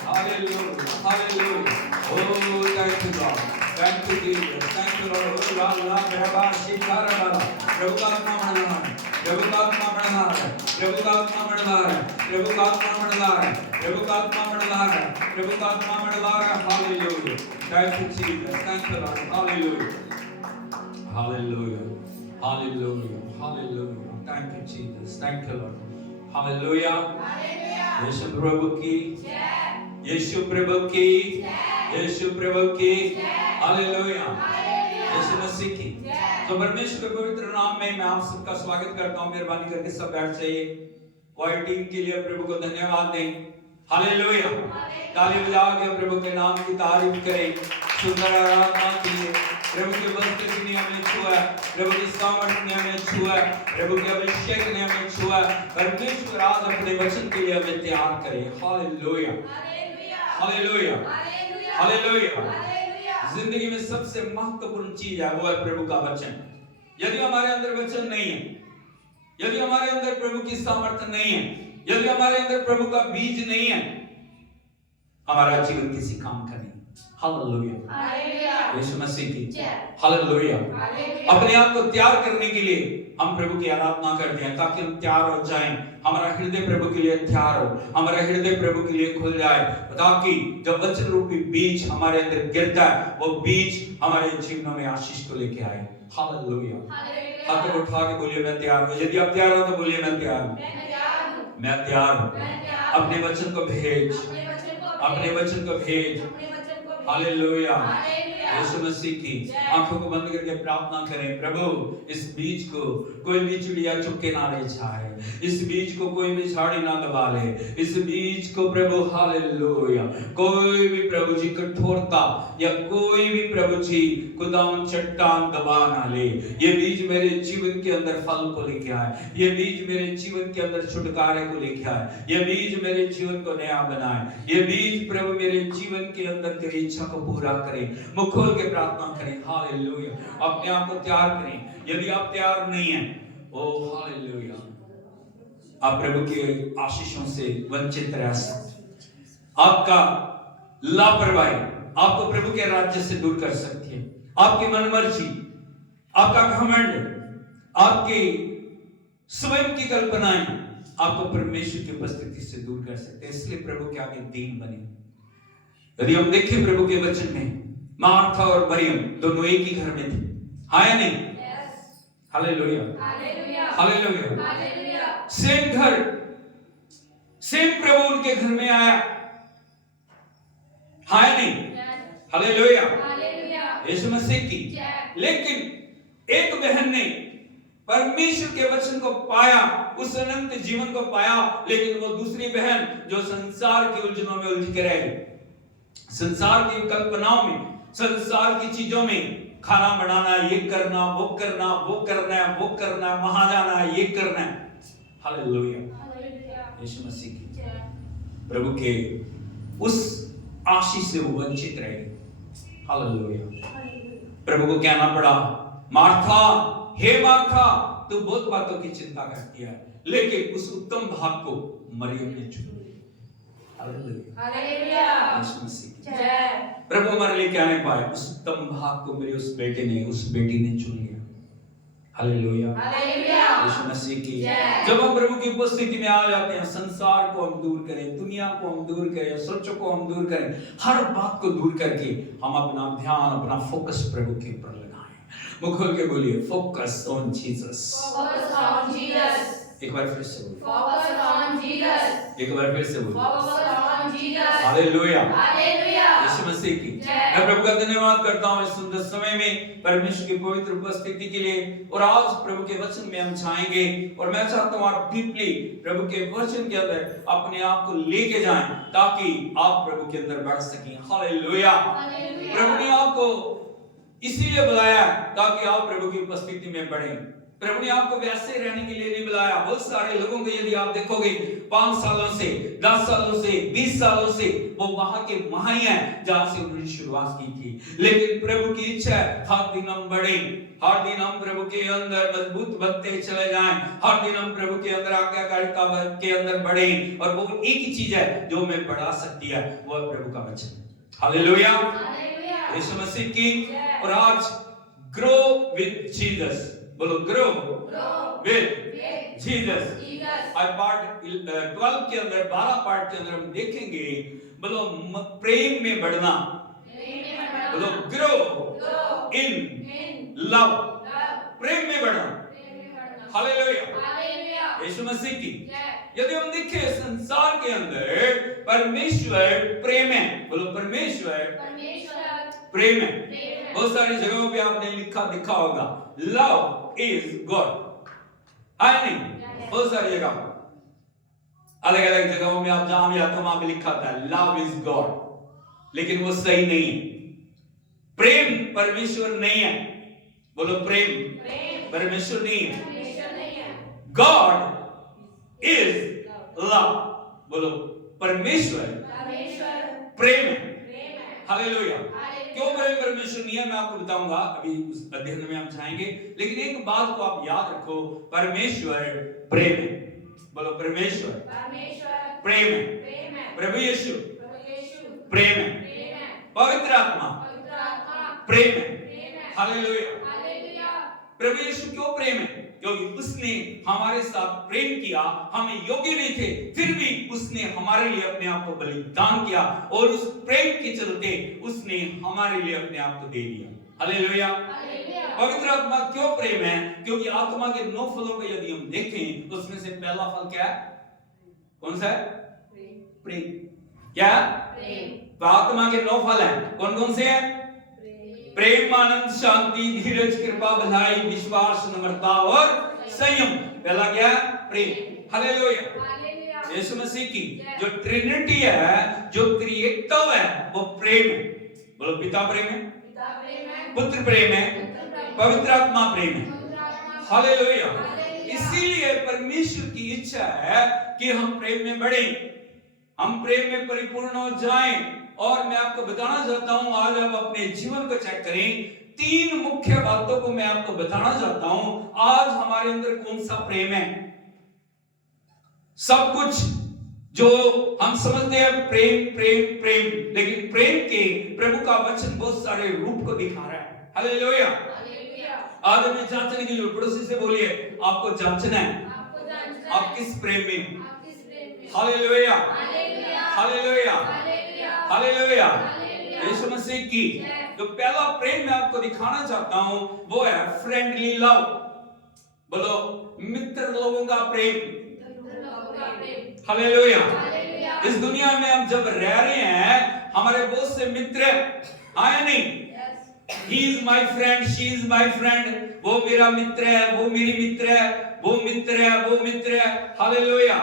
हालेलुया, हालेलुया। Oh thank you God, thank you Jesus, thank you Lord. ओ ला ला बराबर शिकारा वाला प्रभु का आत्मा बढ़ा है, प्रभु का आत्मा बढ़ा है, प्रभु का आत्मा बढ़ा है, प्रभु का आत्मा बढ़ा है, प्रभु का आत्मा बढ़ा है, प्रभु का आत्मा बढ़ा है। हालेलुया, thank you Jesus, thank you Lord. हालेलुया, हालेलुया, हालेलुया, हालेलुया। Thank you Jesus, thank you Lord. हालेलुया, यीशु प्रभु की जय, यीशु प्रभु की जय, यीशु प्रभु की हालेलुया, यीशु मसीह की जय। तो परमेश्वर के पवित्र नाम में मैं आप सबका स्वागत करता हूं। मेहरबानी करके सब बैठ जाइए। वाइट टीम के लिए प्रभु को धन्यवाद दें। हालेलुया, ताली बजा के प्रभु के नाम की तारीफ करें। सुंदर आराधना कीजिए। प्रभु के बस्ते ने हमें छुआ, प्रभु की सामर्थ ने हमें छुआ, प्रभु के अभिषेक ने हमें छुआ। परमेश्वर आज अपने वचन के लिए हमें तैयार करे। हालेलुया, हालेलुया, हालेलुया। जिंदगी में सबसे महत्वपूर्ण चीज है वो है प्रभु का वचन। यदि हमारे अंदर वचन नहीं है, यदि हमारे अंदर प्रभु की सामर्थ्य नहीं है, यदि हमारे अंदर प्रभु का बीज नहीं है, हमारा जीवन किसी काम का नहीं। हालेलुया, यीशु मसीह की हालेलुया। अपने आप को तैयार करने के लिए हम प्रभु की आराधना करते हैं ताकि हम तैयार हो जाएं। हमारा हृदय प्रभु के लिए तैयार हो, हमारा हृदय प्रभु के लिए खुल जाए, ताकि जब वचन रूपी बीज हमारे अंदर गिरता है वो बीज हमारे जीवनों में आशीष को लेके आए। हालेलुया, हाथ उठा के बोलिए मैं तैयार हूं। यदि आप तैयार हो तो बोलिए मैं तैयार हूं, मैं तैयार हूं। अपने वचन को भेज, अपने वचन को भेज। हालेलुया, यीशु मसीह की आंखों को बंद करके प्रार्थना करें। प्रभु इस बीज को कोई भी चिड़िया चुग के ना ले जाए, इस बीज को कोई भी झाड़ी ना दबा ले, इस बीज को प्रभु हालेलुया कोई भी प्रभु जी कठोरता या कोई भी प्रभु जी खुदावन चट्टान दबा ना ले। ये बीज मेरे जीवन के अंदर फल को लेके आए, ये बीज मेरे जीवन के अंदर छुटकारे को लेके आए, ये बीज मेरे जीवन को नया बनाए, ये बीज प्रभु मेरे जीवन के अंदर तेरी इच्छा को पूरा करे। मुख खोल के प्रार्थना करें। हालेलुया, अपने आप को तैयार करें। यदि आप तैयार नहीं हैं, ओ हालेलुया, आप प्रभु के आशीषों से वंचित रह सकते। आपका लापरवाही आपको प्रभु के राज्य से दूर कर सकती है। आपकी मनमर्जी, आपका घमंड, आपकी स्वयं की कल्पनाएं आपको परमेश्वर की उपस्थिति से दूर कर सकते हैं। इसलिए प्रभु के आगे दीन बने। यदि हम देखें प्रभु के वचन में, मार्था और मरियम दोनों एक ही घर में थे, हाँ या नहीं? Hallelujah, hallelujah. सेम घर, सेम प्रभु उनके घर में आया, हाँ या नहीं? हालेलुया, यीशु मसीह की। लेकिन एक बहन ने परमेश्वर के वचन को पाया, उस अनंत जीवन को पाया, लेकिन वो दूसरी बहन जो संसार की उलझनों में उलझ के रह गई, संसार की कल्पनाओं में, संसार की चीजों में, खाना बनाना, ये करना, वो करना, वो करना है, वो करना है, वहां जाना है, ये करना है। हालेलुया, यीशु मसीह की प्रभु के उस आशीष से वो वंचित रह गए। हालेलुया, प्रभु को कहना पड़ा, मार्था, हे मार्था, तू बहुत बातों की चिंता करती है, लेकिन उस उत्तम भाग को मरियम ने चुना। हालेलुया। यीशु मसीह की जय। प्रभु हमारे लिए क्या नहीं पाए, उस उत्तम भाग को मेरे उस बेटे ने, उस बेटी ने चुन लिया। हालेलुया। यीशु मसीह की जय। जब हम प्रभु की उपस्थिति में आ जाते हैं, संसार को हम दूर करें, दुनिया को हम दूर करें, सोचों को हम दूर करें, हर बात को दूर करके हम अपना ध्यान, अपना फोकस प्रभु के ऊपर लगाएं। मुख खोल के बोलिए, focus on Jesus. Focus on Jesus. एक बार फिर से बोलिए, Focus on Jesus. एक बार फिर से बोलिए, Focus on Jesus. Hallelujah. Hallelujah. यीशु मसीह की जय। मैं प्रभु का धन्यवाद करता हूँ इस सुंदर समय में परमेश्वर की पवित्र उपस्थिति के लिए। और आज प्रभु के वचन में हम जाएंगे और मैं चाहता हूँ आप डीपली प्रभु के वचन के अंदर अपने आप को लेके जाएं ताकि आप प्रभु के अंदर बढ़ सकें। हालेलुया। Hallelujah. प्रभु ने आपको इसीलिए बुलाया ताकि आप प्रभु की उपस्थिति में बढ़ें। प्रभु ने आपको वैसे रहने के लिए नहीं बुलाया। बहुत सारे लोगों को यदि आप देखोगे 5 सालों से, 10 सालों से, 20 सालों से वो वहां के वहां ही हैं जहां से उन्होंने शुरुआत की थी। लेकिन प्रभु की इच्छा है हर दिन हम बढ़े, हर दिन हम प्रभु के अंदर मजबूत बनते चले जाएं, हर दिन हम प्रभु के अंदर आज्ञाकारिता के अंदर बढ़े। और वो एक ही चीज है जो हमें बढ़ा सकती है, वो है प्रभु का वचन। हालेलुया। यीशु मसीह की। और आज ग्रो विद जीसस, बोलो ग्रो विद जीसस। आज पार्ट 12 के अंदर 12 पार्ट के अंदर हम देखेंगे, बोलो प्रेम में बढ़ना, बोलो ग्रो इन लव, प्रेम में बढ़ना। हालेलुया। यीशु मसीह की। यदि हम देखें संसार के अंदर परमेश्वर प्रेम है, बोलो परमेश्वर प्रेम है। बहुत सारी जगहों पे आपने लिखा दिखा होगा लव इज गॉड, है नहीं? बहुत सारी जगह, अलग अलग जगहों में आप जहां भी आते हो वहां पे लिखा था लव इज गॉड, लेकिन वो सही नहीं है। प्रेम परमेश्वर नहीं है, बोलो प्रेम परमेश्वर नहीं है। गॉड इज लव, बोलो परमेश्वर प्रेम है। हालेलुया। क्यों प्रेम परमेश्वर नहीं है मैं आपको बताऊंगा, अभी उस अध्ययन में हम जाएंगे। लेकिन एक बात को आप याद रखो, परमेश्वर प्रेम है, बोलो परमेश्वर प्रेम है। प्रभु यीशु प्रेम है। पवित्र आत्मा प्रेम है। हालेलुया। प्रभु यीशु क्यों प्रेम है? क्योंकि उसने हमारे साथ प्रेम किया, हमें योग्य नहीं थे, फिर भी उसने हमारे लिए अपने आप को बलिदान किया और उस प्रेम के चलते उसने हमारे लिए अपने आप को दे दिया। हालेलुया। पवित्र आत्मा क्यों प्रेम है? क्योंकि आत्मा के 9 फलों को यदि हम देखें तो उसमें से पहला फल क्या है? कौन सा है? प्रेम। क्या? प्रेम। आत्मा के 9 फल हैं, कौन कौन से हैं? प्रेम, आनंद, शांति, धीरज, कृपा, भलाई, विश्वास, नम्रता और संयम। पहला क्या है? प्रेम। हालेलुया। यीशु मसीह की जो ट्रिनिटी है, जो त्रिएकत्व है, वो प्रेम है। बोलो पिता प्रेम है, पुत्र प्रेम है, पवित्र आत्मा प्रेम है। हालेलुया। इसीलिए परमेश्वर की इच्छा है कि हम प्रेम में बढ़ें, हम प्रेम में परिपूर्ण हो जाएं। और मैं आपको बताना चाहता हूं, आज आप अपने जीवन को चेक करें। 3 मुख्य बातों को मैं आपको बताना चाहता हूं, आज हमारे अंदर कौन सा प्रेम है। सब कुछ जो हम समझते हैं प्रेम प्रेम प्रेम, लेकिन प्रेम के प्रभु का वचन बहुत सारे रूप को दिखा रहा है। हालेलुया। आज हमें जांचने की जरूरत, पड़ोसी से बोलिए आपको जांचना है, आप किस प्रेम में। हालेलुया। हालेलुया। हालेलुया। यीशु मसीह की जो पहला प्रेम मैं आपको दिखाना चाहता हूं वो है फ्रेंडली लव, बोलो मित्र लोगों का प्रेम। हालेलुया। इस दुनिया में हम जब रह रहे हैं, हमारे बहुत से मित्र हैं, नहीं? He is my friend, she is my friend, वो मेरा मित्र है, वो मेरी मित्र है, वो मित्र है, वो मित्र है। हालेलुया।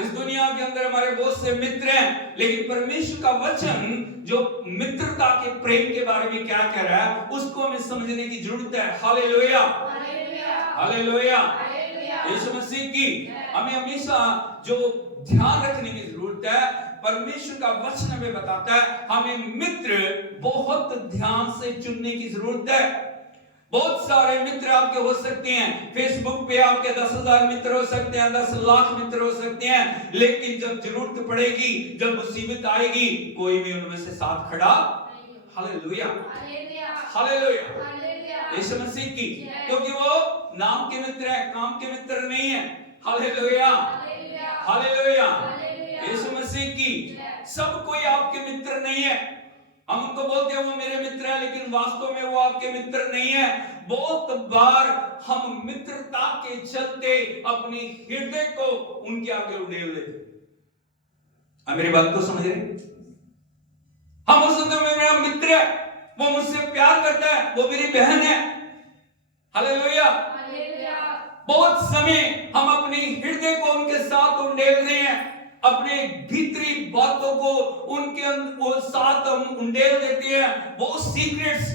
इस दुनिया के अंदर हमारे बहुत से मित्र हैं, लेकिन परमेश्वर का वचन जो मित्रता के प्रेम के बारे में क्या कह रहा है, उसको हमें समझने की जरूरत है। हालेलुया। हालेलुया। यीशु मसीह की हमें हमेशा जो ध्यान रखने की जरूरत है, परमेश्वर का वचन हमें बताता है हमें मित्र बहुत ध्यान से चुनने की जरूरत है। बहुत सारे मित्र आपके हो सकते हैं, फेसबुक पे आपके 10,000 मित्र हो सकते हैं, 10 लाख मित्र हो सकते हैं, लेकिन जब जरूरत पड़ेगी, जब मुसीबत आएगी, कोई भी उनमें से साथ खड़ा। हालेलुया, हालेलुया, यीशु मसीह की, क्योंकि वो नाम के मित्र हैं, काम के मित्र नहीं है। हालेलुया, हालेलुया, यीशु मसीह की। सब कोई आपके मित्र नहीं है। हम उनको बोलते हैं वो मेरे मित्र हैं, लेकिन वास्तव में वो आपके मित्र नहीं है। बहुत बार हम मित्रता के चलते अपनी हृदय को उनके आगे उड़ेल देते। आप मेरी बात को समझ रहे? हम उस समय में मेरा मित्र है, वो मुझसे प्यार करता है, वो मेरी बहन है। हालेलुया। बहुत समय हम अपने हृदय को उनके साथ उंडेल रहे हैं, अपने भीतरी बातों को उनके वो साथ हम उंडेल देते हैं। वो सीक्रेट्स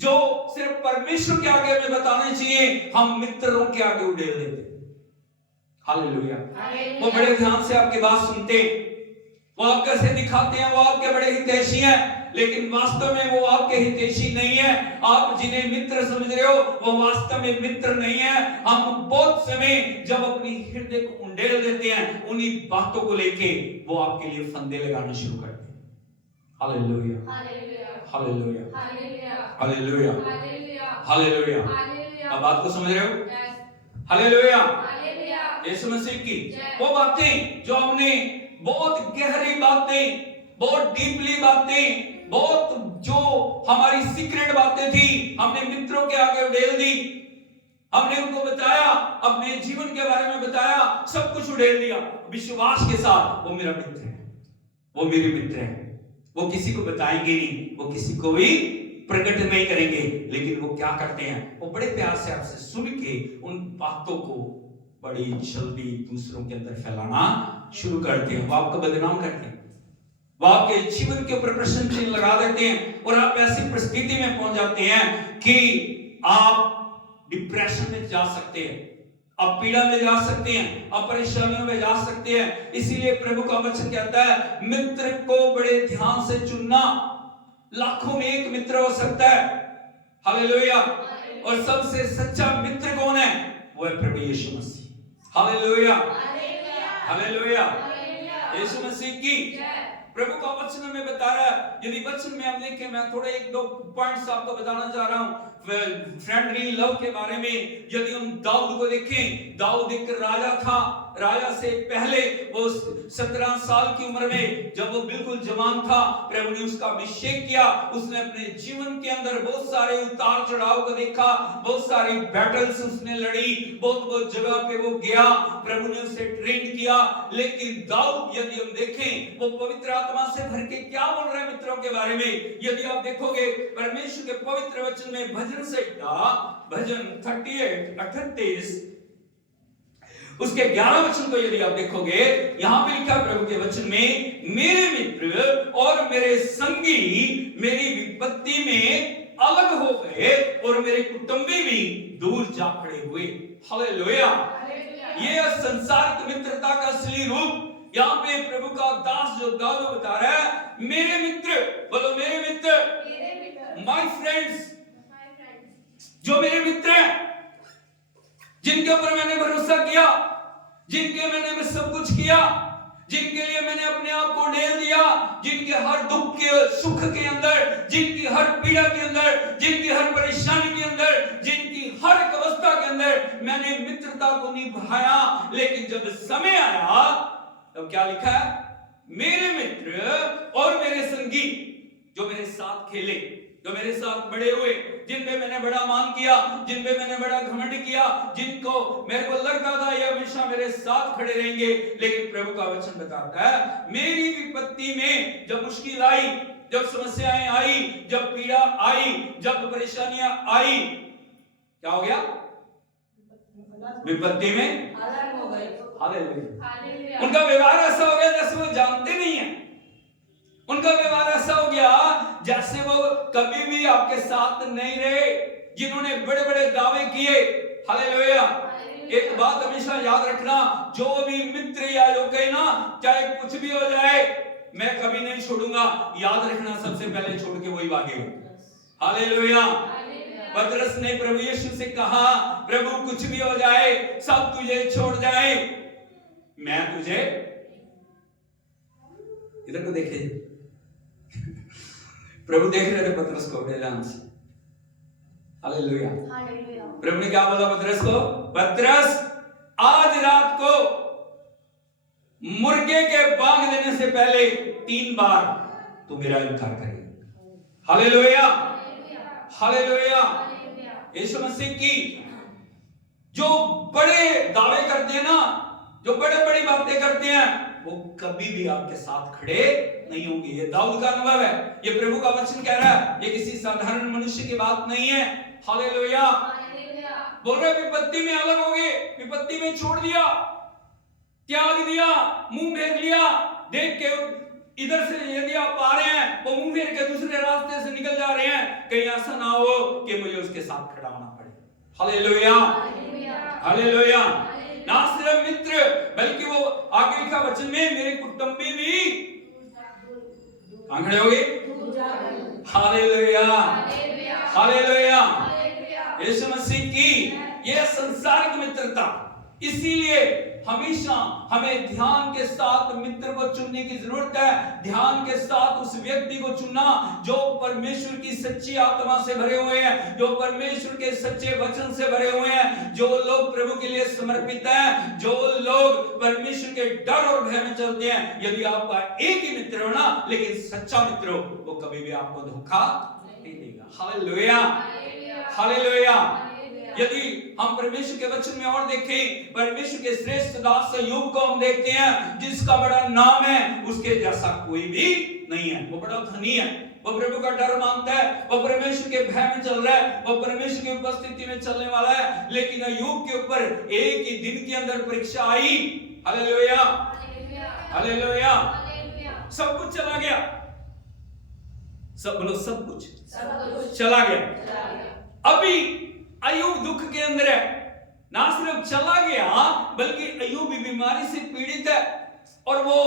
जो सिर्फ परमेश्वर के आगे में बताने चाहिए, हम मित्रों के आगे उंडेल देते हैं। हालेलुया। वो बड़े ध्यान से आपकी बात सुनते हैं, वो आप कैसे दिखाते हैं वो आपके बड़े हितैषी हैं, लेकिन वास्तव में वो आपके हितैषी नहीं है। आप जिन्हें मित्र समझ रहे हो वो वास्तव में मित्र नहीं है। हम बहुत समय जब अपनी हृदय को उंडेल देते हैं उन्हीं बातों को लेके, वो आपके लिए फंदे लगाना शुरू करते हैं। हालेलुया, हालेलुया, हालेलुया, हालेलुया। आप बात को समझ रहे हो? हालेलुया, यीशु मसीह की। वो बातें जो हमने बहुत गहरी बातें, बहुत डीपली बातें, बहुत जो हमारी सीक्रेट बातें थी, हमने मित्रों के आगे उड़ेल दी। हमने उनको बताया, अपने जीवन के बारे में बताया, सब कुछ उड़ेल दिया विश्वास के साथ। वो मेरा मित्र है, वो मेरे मित्र है। वो किसी को बताएंगे नहीं, वो किसी को भी प्रकट नहीं करेंगे, लेकिन वो क्या करते हैं, वो बड़े प्यार से आपसे सुन के उन बातों को बड़ी जल्दी दूसरों के अंदर फैलाना शुरू करते हैं। वो आपको बदनाम करते हैं, वो आपके जीवन के ऊपर प्रश्न चिन्ह लगा देते हैं, और आप ऐसी परिस्थिति में पहुंच जाते हैं कि आप डिप्रेशन में जा सकते हैं, आप पीड़ा में जा सकते हैं, आप परेशानियों में जा सकते हैं। इसीलिए प्रभु का वचन कहता है मित्र को बड़े ध्यान से चुनना। लाखों में एक मित्र हो सकता है। हालेलुया। और सबसे सच्चा मित्र कौन है? वो है प्रभु यीशु मसीह। हालेलुया, हालेलुया, यीशु मसीह की। प्रभु का वचन हमें बता रहा है, यदि वचन में हम देखें, मैं थोड़े एक दो पॉइंट्स आपको बताना चाह रहा हूं फ्रेंडली लव के बारे में। यदि हम दाऊद को देखें, दाऊद एक राजा था। राजा से पहले वो 17 साल की उम्र में जब वो बिल्कुल जवान था, प्रभु ने उसका अभिषेक किया। उसने अपने जीवन के अंदर बहुत सारे उतार चढ़ाव को देखा, बहुत सारी बैटल्स उसने लड़ी, बहुत बहुत जगह पे वो गया, प्रभु ने उसे ट्रेन किया। लेकिन दाऊद, यदि हम देखें, वो पवित्र आत्मा से भर के क्या बोल रहे हैं मित्रों के बारे में। यदि आप देखोगे परमेश्वर के पवित्र वचन में, भजन संहिता भजन 38 उसके 11 वचन को यदि आप देखोगे, यहां पे लिखा प्रभु के वचन में, मेरे मित्र और मेरे संगी मेरी विपत्ति में अलग हो गए और मेरे कुटुंबी भी दूर जा खड़े हुए। हालेलुया। ये संसार की मित्रता का असली रूप यहाँ पे प्रभु का दास जो दाऊद बता रहा है, मेरे मित्र, बोलो मेरे मित्र, माय फ्रेंड्स, जो मेरे मित्र हैं, जिनके ऊपर मैंने भरोसा किया, जिनके मैंने सब कुछ किया, जिनके लिए मैंने अपने आप को ढेल दिया, जिनके हर दुख के सुख के अंदर, जिनकी हर पीड़ा के अंदर, जिनकी हर परेशानी के अंदर, जिनकी हर एक अवस्था के अंदर मैंने मित्रता को निभाया। लेकिन जब समय आया तब क्या लिखा है, मेरे मित्र और मेरे संगी जो मेरे साथ खेले, जो मेरे साथ बड़े हुए, जिन पे मैंने बड़ा मान किया, जिन पे मैंने बड़ा घमंड किया, जिनको मेरे को लगता था ये हमेशा मेरे साथ खड़े रहेंगे। लेकिन प्रभु का वचन बताता है, मेरी विपत्ति में जब मुश्किल आई, जब समस्याएं आई, जब पीड़ा आई, जब परेशानियां आई, क्या हो गया? विपत्ति में अलग हो गए। हालेलुया। उनका व्यवहार ऐसा हो गया जैसे वो जानते नहीं है। उनका व्यवहार ऐसा हो गया जैसे वो कभी भी आपके साथ नहीं रहे, जिन्होंने बड़े बड़े दावे किए। हालेलुया। एक बात हमेशा याद रखना, जो भी मित्र या लोग कहे ना, चाहे कुछ भी हो जाए, मैं कभी नहीं छोड़ूंगा, याद रखना सबसे पहले छोड़ के वही भागेगा। हालेलुया। पतरस ने प्रभु यीशु से कहा, प्रभु कुछ भी हो जाए, सब तुझे छोड़ जाए, मैं तुझे, इधर को देखे, प्रभु देख रहे थे पतरस को बड़े ध्यान से। हालेलुया। प्रभु ने क्या बोला पतरस को? पतरस, आज रात को मुर्गे के बांग देने से पहले 3 बार तू मेरा इनकार करेगा। हालेलुया, हालेलुया। यीशु मसीह की जो बड़े दावे करते हैं ना, जो बड़े बड़ी बातें करते हैं, वो कभी भी आपके साथ खड़े नहीं होंगे। ये दाऊद का अनुभव है, ये प्रभु का वचन कह रहा है, ये किसी साधारण मनुष्य की बात नहीं है। हालेलुया। बोल रहे विपत्ति में अलग हो गए, विपत्ति में छोड़ दिया, त्याग दिया, मुंह फेर लिया। देख के इधर से यदि आप आ रहे हैं, वो मुंह फेर के दूसरे रास्ते से निकल जा रहे हैं, कहीं ऐसा ना हो कि मुझे उसके साथ खड़ा होना पड़े। Hallelujah, hallelujah. ना सिर्फ मित्र, बल्कि वो आगे लिखा वचन में, मेरे कुटुंबी भी खड़े हो गए। हालेलुया, हालेलुया। यीशु मसीह की ये संसारिक मित्रता, इसीलिए हमेशा हमें ध्यान के साथ मित्र को चुनने की जरूरत है। ध्यान के साथ उस व्यक्ति को चुनना जो परमेश्वर की सच्ची आत्मा से भरे हुए हैं, जो परमेश्वर के सच्चे वचन से भरे हुए हैं, जो लोग प्रभु के लिए समर्पित हैं, जो लोग परमेश्वर के डर और भय में चलते हैं। यदि आपका एक ही मित्र हो ना, लेकिन सच्चा मित्र हो, वो कभी भी आपको धोखा नहीं देगा। Hallelujah, hallelujah. यदि हम परमेश्वर के वचन में और देखें, परमेश्वर के श्रेष्ठ दास अय्यूब को हम देखते हैं, जिसका बड़ा नाम है, उसके जैसा कोई भी नहीं है। वो बड़ा धनी है, वो प्रभु का डर मानता है, वो परमेश्वर के भय में चल रहा है, वो परमेश्वर की उपस्थिति में चलने वाला है। लेकिन अय्यूब के ऊपर एक ही दिन के अंदर परीक्षा आई। Hallelujah, hallelujah. सब कुछ चला गया, सब बोलो, सब कुछ चला गया। अभी अय्यूब दुख के अंदर है, ना सिर्फ चला गया, बल्कि अय्यूब बीमारी से पीड़ित है, और वो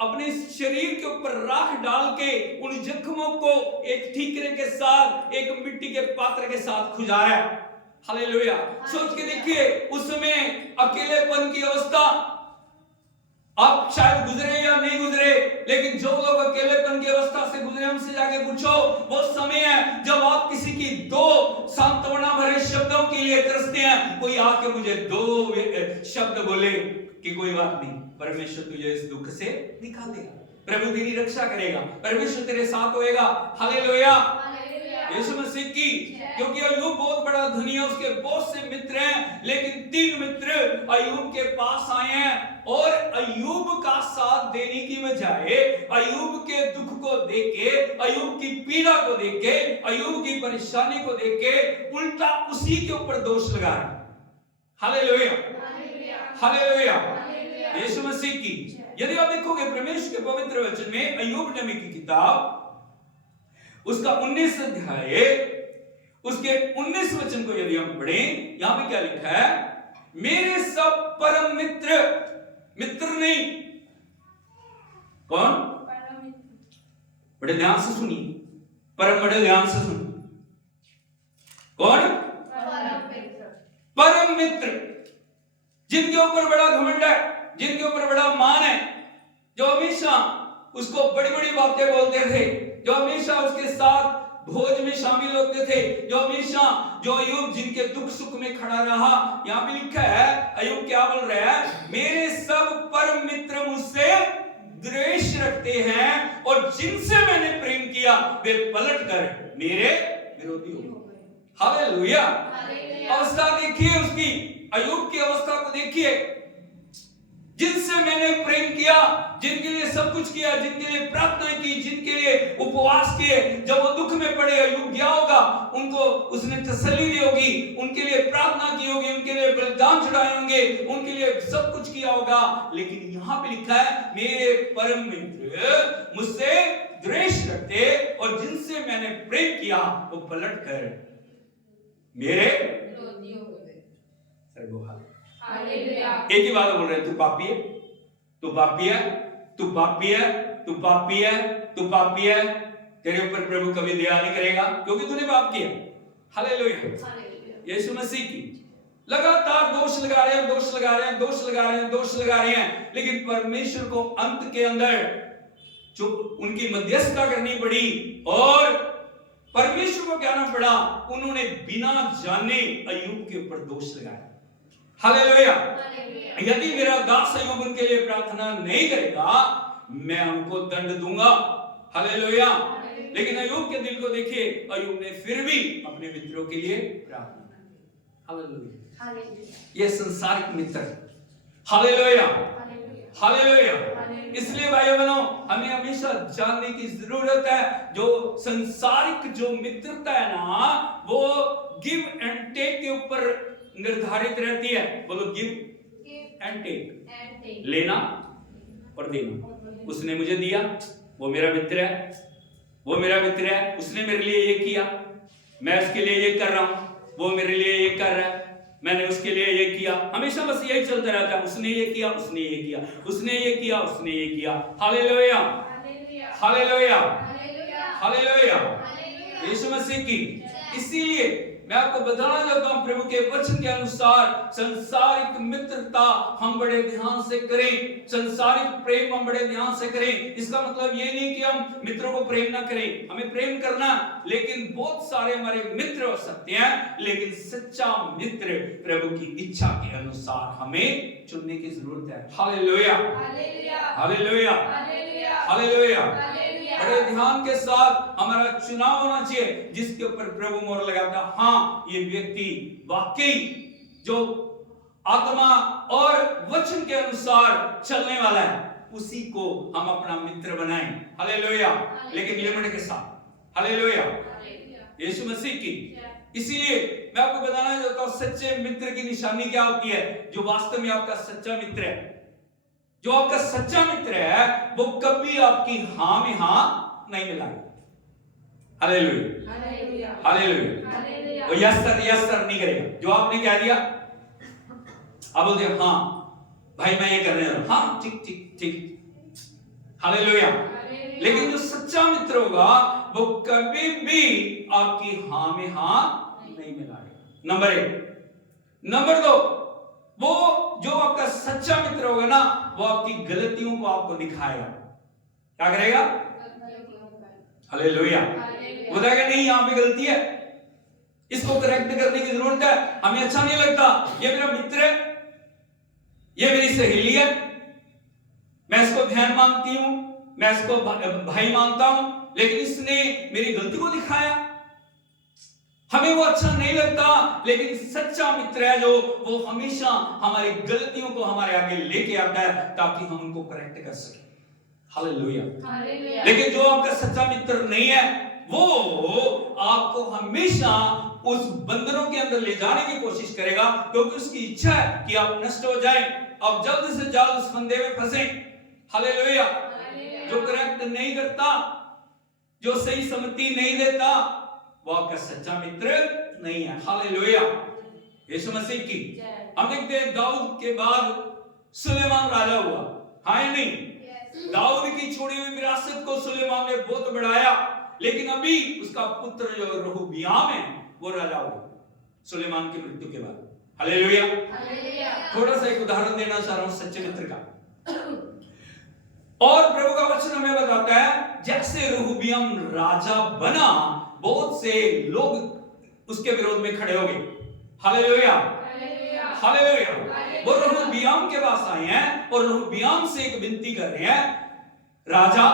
अपने शरीर के ऊपर राख डाल के उन जख्मों को एक ठीकरे के साथ, एक मिट्टी के पात्र के साथ खुजा रहा है। हालेलुया। सोच के देखिए, उस समय अकेलेपन की अवस्था आप शायद गुजरे या नहीं गुजरे, लेकिन जो लोग अकेलेपन की अवस्था से गुजरे, हमसे जाके पूछो, वो समय है जब आप किसी की 2 सांत्वना भरे शब्दों के लिए तरसते हैं। कोई आके मुझे 2 शब्द बोले कि कोई बात नहीं, परमेश्वर तुझे इस दुख से निकालेगा, प्रभु तेरी रक्षा करेगा, परमेश्वर तेरे साथ होएगा। हालेलुया, यीशु मसीह की। क्योंकि अय्यूब बहुत बड़ा धनी है, उसके बहुत से मित्र हैं, लेकिन 3 मित्र अय्यूब के पास आए हैं, और अय्यूब का साथ देने की बजाय अय्यूब के दुख को देख के, अय्यूब की पीड़ा को देख के, अय्यूब की परेशानी को देख के उल्टा उसी के ऊपर दोष लगा रहे। हालेलुया, हालेलुया। यीशु मसीह की। यदि आप देखोगे परमेश्वर के पवित्र वचन में, अय्यूब नबी की किताब, उसका 19 अध्याय, उसके 19 वचन को यदि हम पढ़ें, यहां पे क्या लिखा है? मेरे सब परम मित्र, मित्र नहीं, कौन? बड़े ध्यान से सुनिए, परम, बड़े ध्यान से सुनिए, कौन? परम मित्र, जिनके ऊपर बड़ा घमंड है, जिनके ऊपर बड़ा मान है, जो हमेशा उसको बड़ी बड़ी बातें बोलते थे, जो हमेशा उसके साथ भोज में शामिल होते थे, जो हमेशा, जो अय्यूब जिनके दुख सुख में खड़ा रहा। यहां पे लिखा है, अय्यूब क्या बोल रहा है? मेरे सब परम मित्र मुझसे द्वेष रखते हैं, और जिनसे मैंने प्रेम किया वे पलट कर मेरे विरोधी हो गए। हालेलुया। अवस्था देखिए उसकी, अय्यूब की अवस्था को देखिए। जिनसे मैंने प्रेम किया, जिनके लिए सब कुछ किया, जिनके लिए प्रार्थना की, जिनके लिए उपवास किए, जब वो दुख में पड़े, अय्यूब गया होगा, उनको उसने तसल्ली दी होगी, उनके लिए प्रार्थना की होगी, उनके लिए बलिदान चढ़ाए होंगे, उनके लिए सब कुछ किया होगा। लेकिन यहाँ पे लिखा है, मेरे परम मित्र मुझसे द्वेष रखते, और जिनसे मैंने प्रेम किया वो पलट कर मेरे विरोधी हो गए। एक ही बात बोल रहे हैं, तू पापी है, तू पापी है, तू पापी है, तू पापी है, तू पापी है। तेरे ऊपर प्रभु कभी दया नहीं करेगा, क्योंकि तूने पाप किया। हालेलुया। यीशु मसीह की लगातार दोष लगा रहे हैं, दोष लगा रहे हैं, दोष लगा रहे हैं, दोष लगा रहे हैं, लेकिन परमेश्वर को अंत के अंदर जो उनकी मध्यस्थता करनी पड़ी और परमेश्वर को कहना पड़ा, उन्होंने बिना जाने अय्यूब के ऊपर दोष लगाया। हालेलुया। यदि मेरा दास अय्यूब उनके लिए प्रार्थना नहीं करेगा, मैं उनको दंड दूंगा। हालेलुया। लेकिन अय्यूब के दिल को देखिए, अय्यूब ने फिर भी अपने मित्रों के लिए प्रार्थना की। हालेलुया। ये संसारिक मित्र, हालेलुया, हालेलुया। इसलिए भाइयों बहनों, हमें हमेशा जानने की जरूरत है, जो संसारिक जो मित्रता है ना, वो गिव एंड टेक के ऊपर निर्धारित रहती है। बोलो, गिव एंड टेक, लेना और देना। उसने मुझे दिया, वो मेरा मित्र है, वो मेरा मित्र है, उसने मेरे लिए ये किया, मैं उसके लिए ये कर रहा हूं, वो मेरे लिए ये कर रहा है, मैंने उसके लिए ये किया। हमेशा बस यही चलता रहता है, उसने ये किया, उसने ये किया, उसने ये किया, उसने ये किया। हालेलुया, हालेलुया, हालेलुया। यीशु मसीह की। इसीलिए मैं आपको बताना चाहता हूं, प्रभु के वचन के अनुसार संसारिक मित्रता हम बड़े ध्यान से करें, संसारिक प्रेम हम बड़े ध्यान से करें। इसका मतलब ये नहीं कि हम मित्रों को प्रेम ना करें, हमें प्रेम करना, लेकिन बहुत सारे हमारे मित्र हो सकते हैं, लेकिन सच्चा मित्र प्रभु की इच्छा के अनुसार हमें चुनने की जरूरत है। हालेलुया, हालेलुया, हालेलुया। बड़े ध्यान के साथ हमारा चुनाव होना चाहिए, जिसके ऊपर प्रभु मोहर लगाता, हाँ ये व्यक्ति वाकई जो आत्मा और वचन के अनुसार चलने वाला है, उसी को हम अपना मित्र बनाएं। हालेलुया। लेकिन लिमिट के साथ। हालेलुया। यीशु मसीह की। इसीलिए मैं आपको बताना चाहता हूं, सच्चे मित्र की निशानी क्या होती है, जो वास्तव में आपका सच्चा मित्र है। जो आपका सच्चा मित्र है, वो कभी आपकी हां में हां नहीं मिलाएगा। हालेलुया, हालेलुया। वो यस सर नहीं करेगा। जो आपने कह दिया, आप बोलते हैं हाँ भाई मैं ये कर रहा हूं, हाँ ठीक ठीक ठीक। हालेलुया। लेकिन जो सच्चा मित्र होगा, वो कभी भी आपकी हां में हां नहीं मिलाएगा। नंबर 1। नंबर 2, वो जो आपका सच्चा मित्र होगा ना, वो आपकी गलतियों को आपको दिखाएगा। क्या करेगा? हालेलुया। वो कहेगा नहीं यहाँ पे गलती है, इसको करेक्ट करने की जरूरत है, हमें अच्छा नहीं लगता, ये मेरा मित्र है, ये मेरी सहेली है, मैं इसको बहन मानती हूं, मैं इसको भाई मानता हूं, लेकिन इसने मेरी गलती को दिखाया, हमें वो अच्छा नहीं लगता। लेकिन सच्चा मित्र है जो, वो हमेशा हमारी गलतियों को हमारे आगे लेके आता है, ताकि हम उनको करेक्ट कर सके। हालेलुया। लेकिन जो आपका सच्चा मित्र नहीं है, वो आपको हमेशा उस बंधनों के अंदर ले जाने की कोशिश करेगा, क्योंकि उसकी इच्छा है कि आप नष्ट हो जाएं, आप जल्द से जल्द उस फंदे में फंसे। हालेलुया। जो करेक्ट नहीं करता, जो सही सम्मति नहीं देता, वो आपका सच्चा मित्र नहीं है। हालेलुया। यीशु मसीह की। हम देखते हैं दाऊद के बाद सुलेमान राजा हुआ, हाँ या नहीं? दाऊद की छोड़ी हुई विरासत को सुलेमान ने बहुत बढ़ाया, लेकिन अभी उसका पुत्र जो रहूबियाम है, वो राजा हुआ सुलेमान की मृत्यु के बाद। हालेलुया। थोड़ा सा एक उदाहरण देना चाह रहा हूं सच्चे मित्र का। और प्रभु का वचन हमें बताता है, जैसे रहूबियाम राजा बना, बहुत से लोग उसके विरोध में खड़े हो गए। हालेलुया, हालेलुया। वो रहूबियाम के पास आए हैं और रहूबियाम से एक विनती कर रहे हैं, राजा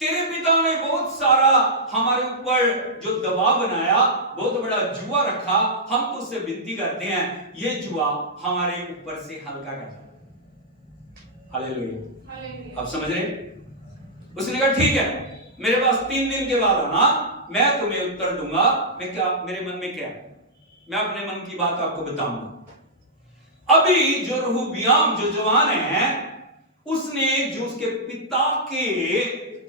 तेरे पिता ने बहुत सारा हमारे ऊपर जो दबाव बनाया, बहुत बड़ा जुआ रखा, हम तुझसे विनती करते हैं ये जुआ हमारे ऊपर से हल्का कर। हालेलुया। आप समझ रहे? उसने कहा ठीक है, मेरे पास 3 दिन के बाद आना, मैं तुम्हें उत्तर दूंगा। मैं क्या, मेरे मन में क्या है, मैं अपने मन की बात आपको बताऊंगा। अभी जो रहूबियाम जो जवान है, उसने जो उसके पिता के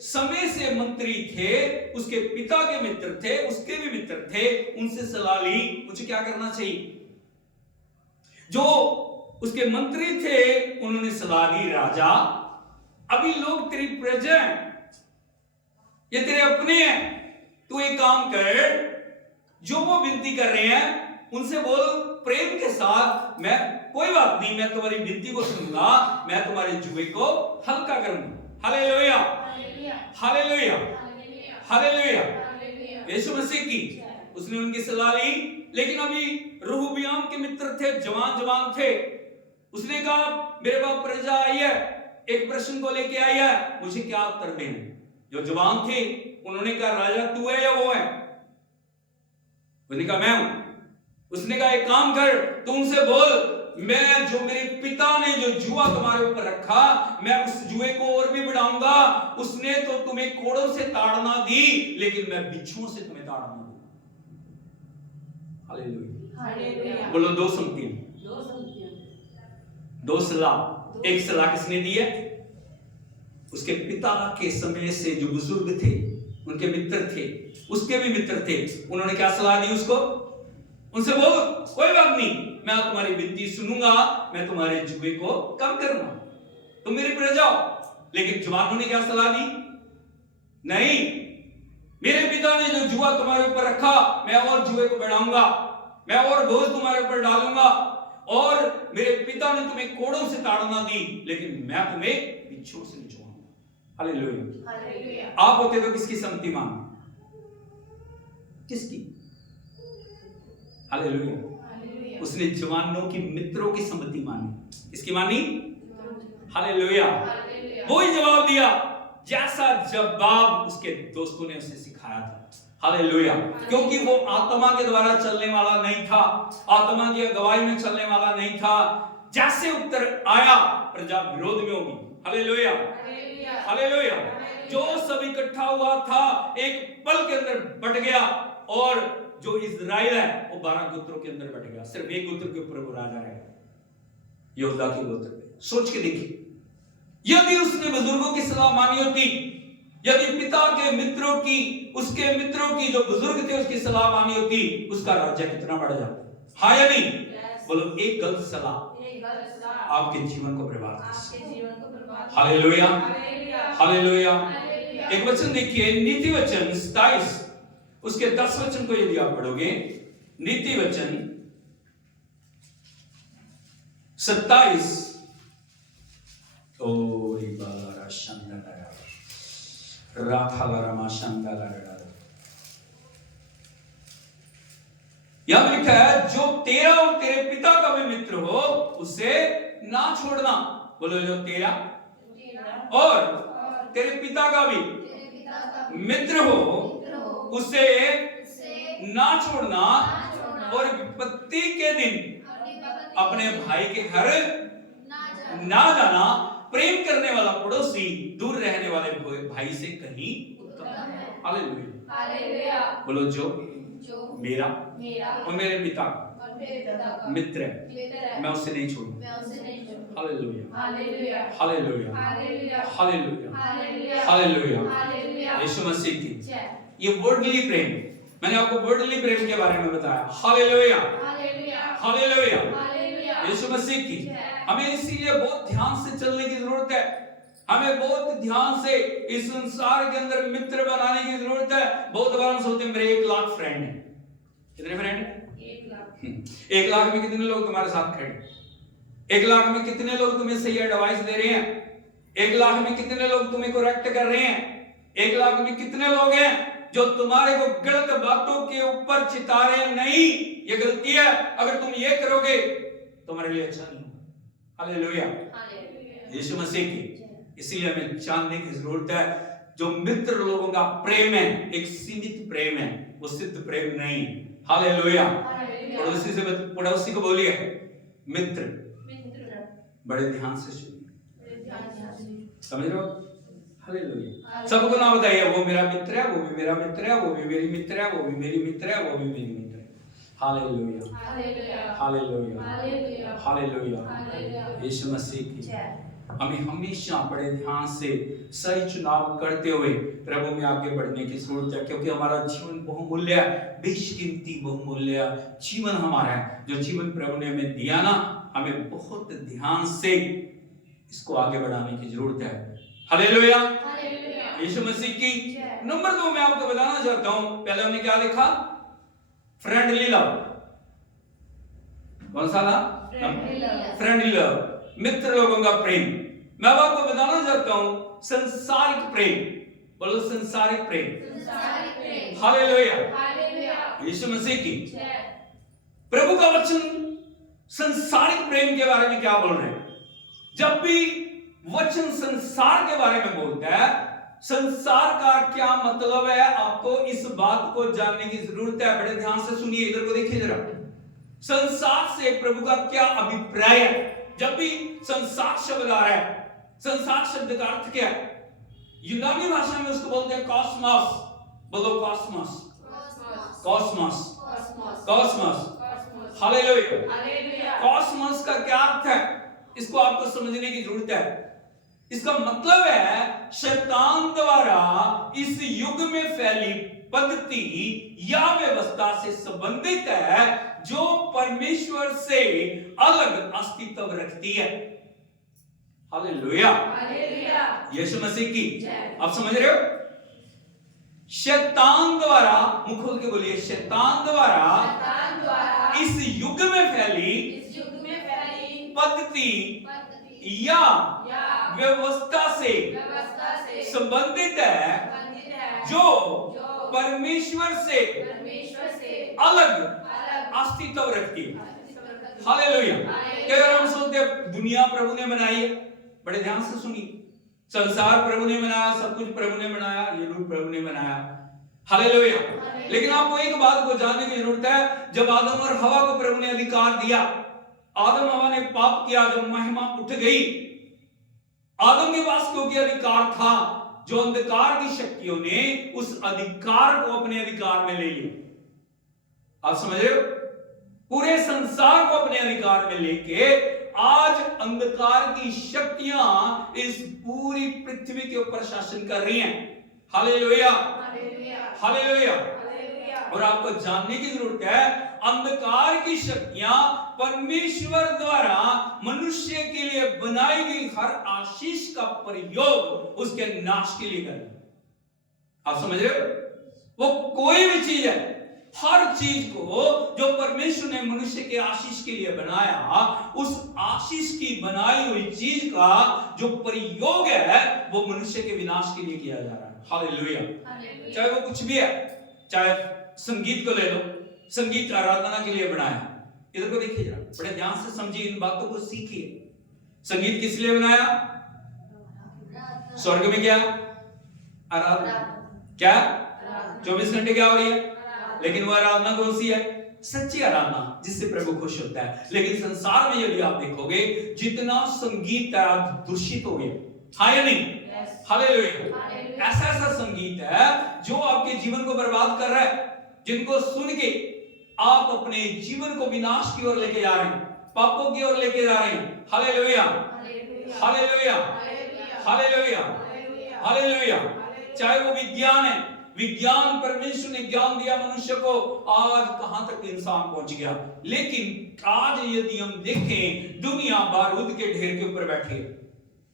समय से मंत्री थे, उसके पिता के मित्र थे, उसके भी मित्र थे, उनसे सलाह ली मुझे क्या करना चाहिए। जो उसके मंत्री थे उन्होंने सलाह दी, राजा अभी लोग तेरी प्रजा हैं, ये तेरे अपने हैं, तू एक काम कर, जो वो विनती कर रहे हैं उनसे बोल प्रेम के साथ, मैं कोई बात नहीं, मैं तुम्हारी विनती को सुनूंगा, मैं तुम्हारे जुए को हल्का करूंगा। हालेलुया, हालेलुया, हालेलुया। यीशु मसीह की उसने उनकी सलाह ली, लेकिन अभी रहूबियाम के मित्र थे, जवान थे। उसने कहा मेरे पास प्रजा आई है, एक प्रश्न को लेके आई है, मुझे क्या उत्तर देना। जो जवान थे उन्होंने कहा राजा तू है या वो है? उसने कहा मैं हूं। उसने कहा एक काम कर, तू उनसे बोल मैं जो मेरे पिता ने जो जुआ तुम्हारे ऊपर रखा, मैं उस जुए को और भी बढ़ाऊंगा। उसने तो तुम्हें कोड़ों से ताड़ना दी, लेकिन मैं बिच्छुओं से तुम्हें ताड़ना दूंगा। हालेलुया। बोलो दो संगतियां, दो सलाह। एक सलाह किसने दी है? उसके पिता के समय से जो बुजुर्ग थे, उनके मित्र थे, उसके भी मित्र थे, उन्होंने क्या सलाह दी उसको? उनसे बोल कोई बात नहीं, मैं तुम्हारी विनती सुनूंगा, मैं तुम्हारे जुए को कम करूंगा, तुम मेरी प्रजा हो। लेकिन जवानों ने क्या सलाह दी? नहीं, मेरे पिता ने जो जुआ तुम्हारे ऊपर रखा, मैं और जुए को बढ़ाऊंगा, मैं और बोझ तुम्हारे ऊपर डालूंगा, और मेरे पिता ने तुम्हें कोड़ों से ताड़ना दी, लेकिन मैं तुम्हें बिच्छुओं से निचोड़ूंगा। हालेलुया। आप होते तो किसकी सम्मति मांगते? किसकी? हालेलुया। उसने जवानों की मित्रों की सम्मति मानी। किसकी मानी? हालेलुया। वही जवाब दिया जैसा जवाब उसके दोस्तों ने उसे सिखाया था। हालेलुया। क्योंकि वो आत्मा के द्वारा चलने वाला नहीं था, आत्मा की अगुवाई में चलने वाला नहीं था। जैसे उत्तर आया प्रजा विरोध में होगी। Hallelujah, hallelujah. जो सब इकट्ठा हुआ था एक पल के अंदर बट गया, और जो इज़राइल है वो 12 गोत्रों के अंदर बट गया। सिर्फ एक गोत्र के ऊपर वो राजा रहेगा, यहूदा के गोत्र पे। सोच के देखिए, यदि उसने बुजुर्गों की सलाह मानी होती, यदि पिता के मित्रों की, उसके मित्रों की जो बुजुर्ग थे उसकी सलाह मानी होती, उसका राज्य कितना बढ़ जाता। हाँ या नहीं? बोलो एक गलत सलाह आपके जीवन को बर्बाद कर सकती है। हालेलुया, हालेलुया। एक वचन देखिए, नीति वचन 27 उसके 10 वचन को यदि आप पढ़ोगे, नीति वचन 27 यहां लिखा है जो तेरा और तेरे पिता का भी मित्र हो उसे ना छोड़ना। बोलो जो तेरा और तेरे पिता का भी मित्र हो उसे ना छोड़ना, और विपत्ति के दिन अपने भाई के घर ना जाना। प्रेम करने वाला पड़ोसी दूर रहने वाले भाई से कहीं उत्तम है। हालेलुया, हालेलुया। बोलो जो मेरा और मेरे पिता का मित्र है, मैं उससे नहीं छोड़ूंगा। हालेलुया, हालेलुया, हालेलुया, हालेलुया, हालेलुया। यीशु मसीह की ये वर्डली प्रेम, मैंने आपको वर्डली प्रेम के बारे में बताया। हालेलुया, हालेलुया। यीशु मसीह की हमें इसीलिए बहुत ध्यान से चलने की जरूरत है। हमें बहुत ध्यान से इस संसार के अंदर मित्र बनाने की जरूरत है। बहुत बार हम सोचते हैं मेरे 1 लाख फ्रेंड हैं। कितने फ्रेंड हैं? 1 लाख। 1 लाख में कितने लोग तुम्हारे साथ खड़े? 1 लाख में कितने लोग तुम्हें सही एडवाइस दे रहे हैं? 1 लाख में कितने लोग तुम्हें करेक्ट कर रहे हैं? 1 लाख में कितने लोग हैं जो तुम्हारे को गलत बातों के ऊपर चिता रहे हैं? नहीं, ये गलती है, अगर तुम ये करोगे तुम्हारे लिए अच्छा नहीं होगा। हालेलुया, यीशु मसीह की इसलिए हमें जानने की जरूरत है जो मित्र लोगों का प्रेम है एक सीमित प्रेम है, वो सिद्ध प्रेम नहीं। हालेलुया। पड़ोसी को बोलिए मित्र। बड़े ध्यान से सुनिए, समझ रहे हो? हालेलुया। सबको ना बताइए वो मेरा मित्र है, वो भी मेरा मित्र है, वो भी मेरी मित्र है, वो भी मेरी मित्र है, वो भी मेरी मित्र है। हालेलुया, हालेलुया, हालेलुया। यीशु मसीह की हमें हमेशा बड़े ध्यान से सही चुनाव करते हुए प्रभु में आगे बढ़ने की जरूरत है, क्योंकि हमारा जीवन बहुमूल्य है, बेशकीमती बहुमूल्य जीवन हमारा है। जो जीवन प्रभु ने हमें दिया ना, हमें बहुत ध्यान से इसको आगे बढ़ाने की जरूरत है। हालेलुया, यीशु मसीह की। नंबर 2 मैं आपको बताना चाहता हूं, पहले हमने क्या लिखा? Friendly love. कौन सा ना? फ्रेंडली लव, मित्र लोगों का प्रेम। मैं अब आपको बताना चाहता हूं संसारिक प्रेम। बोलो संसारिक प्रेम। हालेलुया, यीशु मसीह की। प्रभु का वचन संसारिक प्रेम के बारे में क्या बोल रहे हैं? जब भी वचन संसार के बारे में बोलता है, संसार का क्या मतलब है, आपको इस बात को जानने की जरूरत है। बड़े ध्यान से सुनिए, इधर को देखिए जरा। संसार से प्रभु का क्या अभिप्राय है? जब भी संसार शब्द आ रहा है, संसार शब्द का अर्थ क्या है? यूनानी भाषा में उसको बोलते हैं कॉस्मोस। बोलो Cosmos, Cosmos, Cosmos. Hallelujah. Cosmos का क्या अर्थ है, इसको आपको समझने की जरूरत है। इसका मतलब है शैतान द्वारा इस युग में फैली पद्धति या व्यवस्था से संबंधित है, जो परमेश्वर से अलग अस्तित्व रखती है। हालेलुया, यीशु मसीह की। आप समझ रहे हो? शैतान द्वारा, मुख खोल के बोलिए, शैतान द्वारा इस युग में फैली पद्धति या व्यवस्था से संबंधित है, जो परमेश्वर से अलग अस्तित्व रखती है। हालेलुया। क्या हम सोचते हैं दुनिया प्रभु ने बनाई है? बड़े ध्यान से सुनिए, संसार प्रभु ने बनाया, सब कुछ प्रभु ने बनाया, ये लोग प्रभु ने बनाया। हालेलुया। लेकिन आपको एक बात को जानने की जरूरत है, जब आदम और हवा को प्रभु ने अधिकार दिया, आदम हवा ने पाप किया, जब महिमा उठ गई, आदम के पास क्योंकि अधिकार था, जो अंधकार की शक्तियों ने उस अधिकार को अपने अधिकार में ले लिया। आप समझ रहे हो? पूरे संसार को अपने अधिकार में लेके आज अंधकार की शक्तियां इस पूरी पृथ्वी के ऊपर शासन कर रही हैं। हालेलुया, हालेलुया। और आपको जानने की जरूरत है, अंधकार की शक्तियां परमेश्वर द्वारा मनुष्य के लिए बनाई गई हर आशीष का प्रयोग उसके नाश के लिए करें। आप समझ रहे हो? वो कोई भी चीज है, हर चीज को जो परमेश्वर ने मनुष्य के आशीष के लिए बनाया, उस आशीष की बनाई हुई चीज का जो प्रयोग है, वो मनुष्य के विनाश के लिए किया जा रहा है। हालेलुया। चाहे वो कुछ भी है, चाहे संगीत को ले लो, संगीत आराधना के लिए बनाया। इधर को देखिए जरा, बड़े ध्यान से समझिए, इन बातों को सीखिए। संगीत किस लिए बनाया? स्वर्ग में क्या आराधना, क्या 24 घंटे क्या हो रही है? लेकिन वो आराधना कौन सी है? सच्ची आराधना, जिससे प्रभु खुश होता है। लेकिन संसार में यदि आप देखोगे, जितना संगीत है आज दूषित हो गया। हाँ या नहीं? हालेलुया। ऐसा ऐसा संगीत है जो आपके जीवन को बर्बाद कर रहा है, जिनको सुन के आप अपने जीवन को विनाश की ओर लेके जा रहे हैं, पापों की ओर लेके जा रहे हैं। हालेलुया, हालेलुया, हालेलुया, हालेलुया। चाहे वो विज्ञान है, विज्ञान, परमेश्वर ने ज्ञान दिया मनुष्य को, आज कहां तक इंसान पहुंच गया। लेकिन आज यदि हम देखें, दुनिया बारूद के ढेर के ऊपर बैठी है।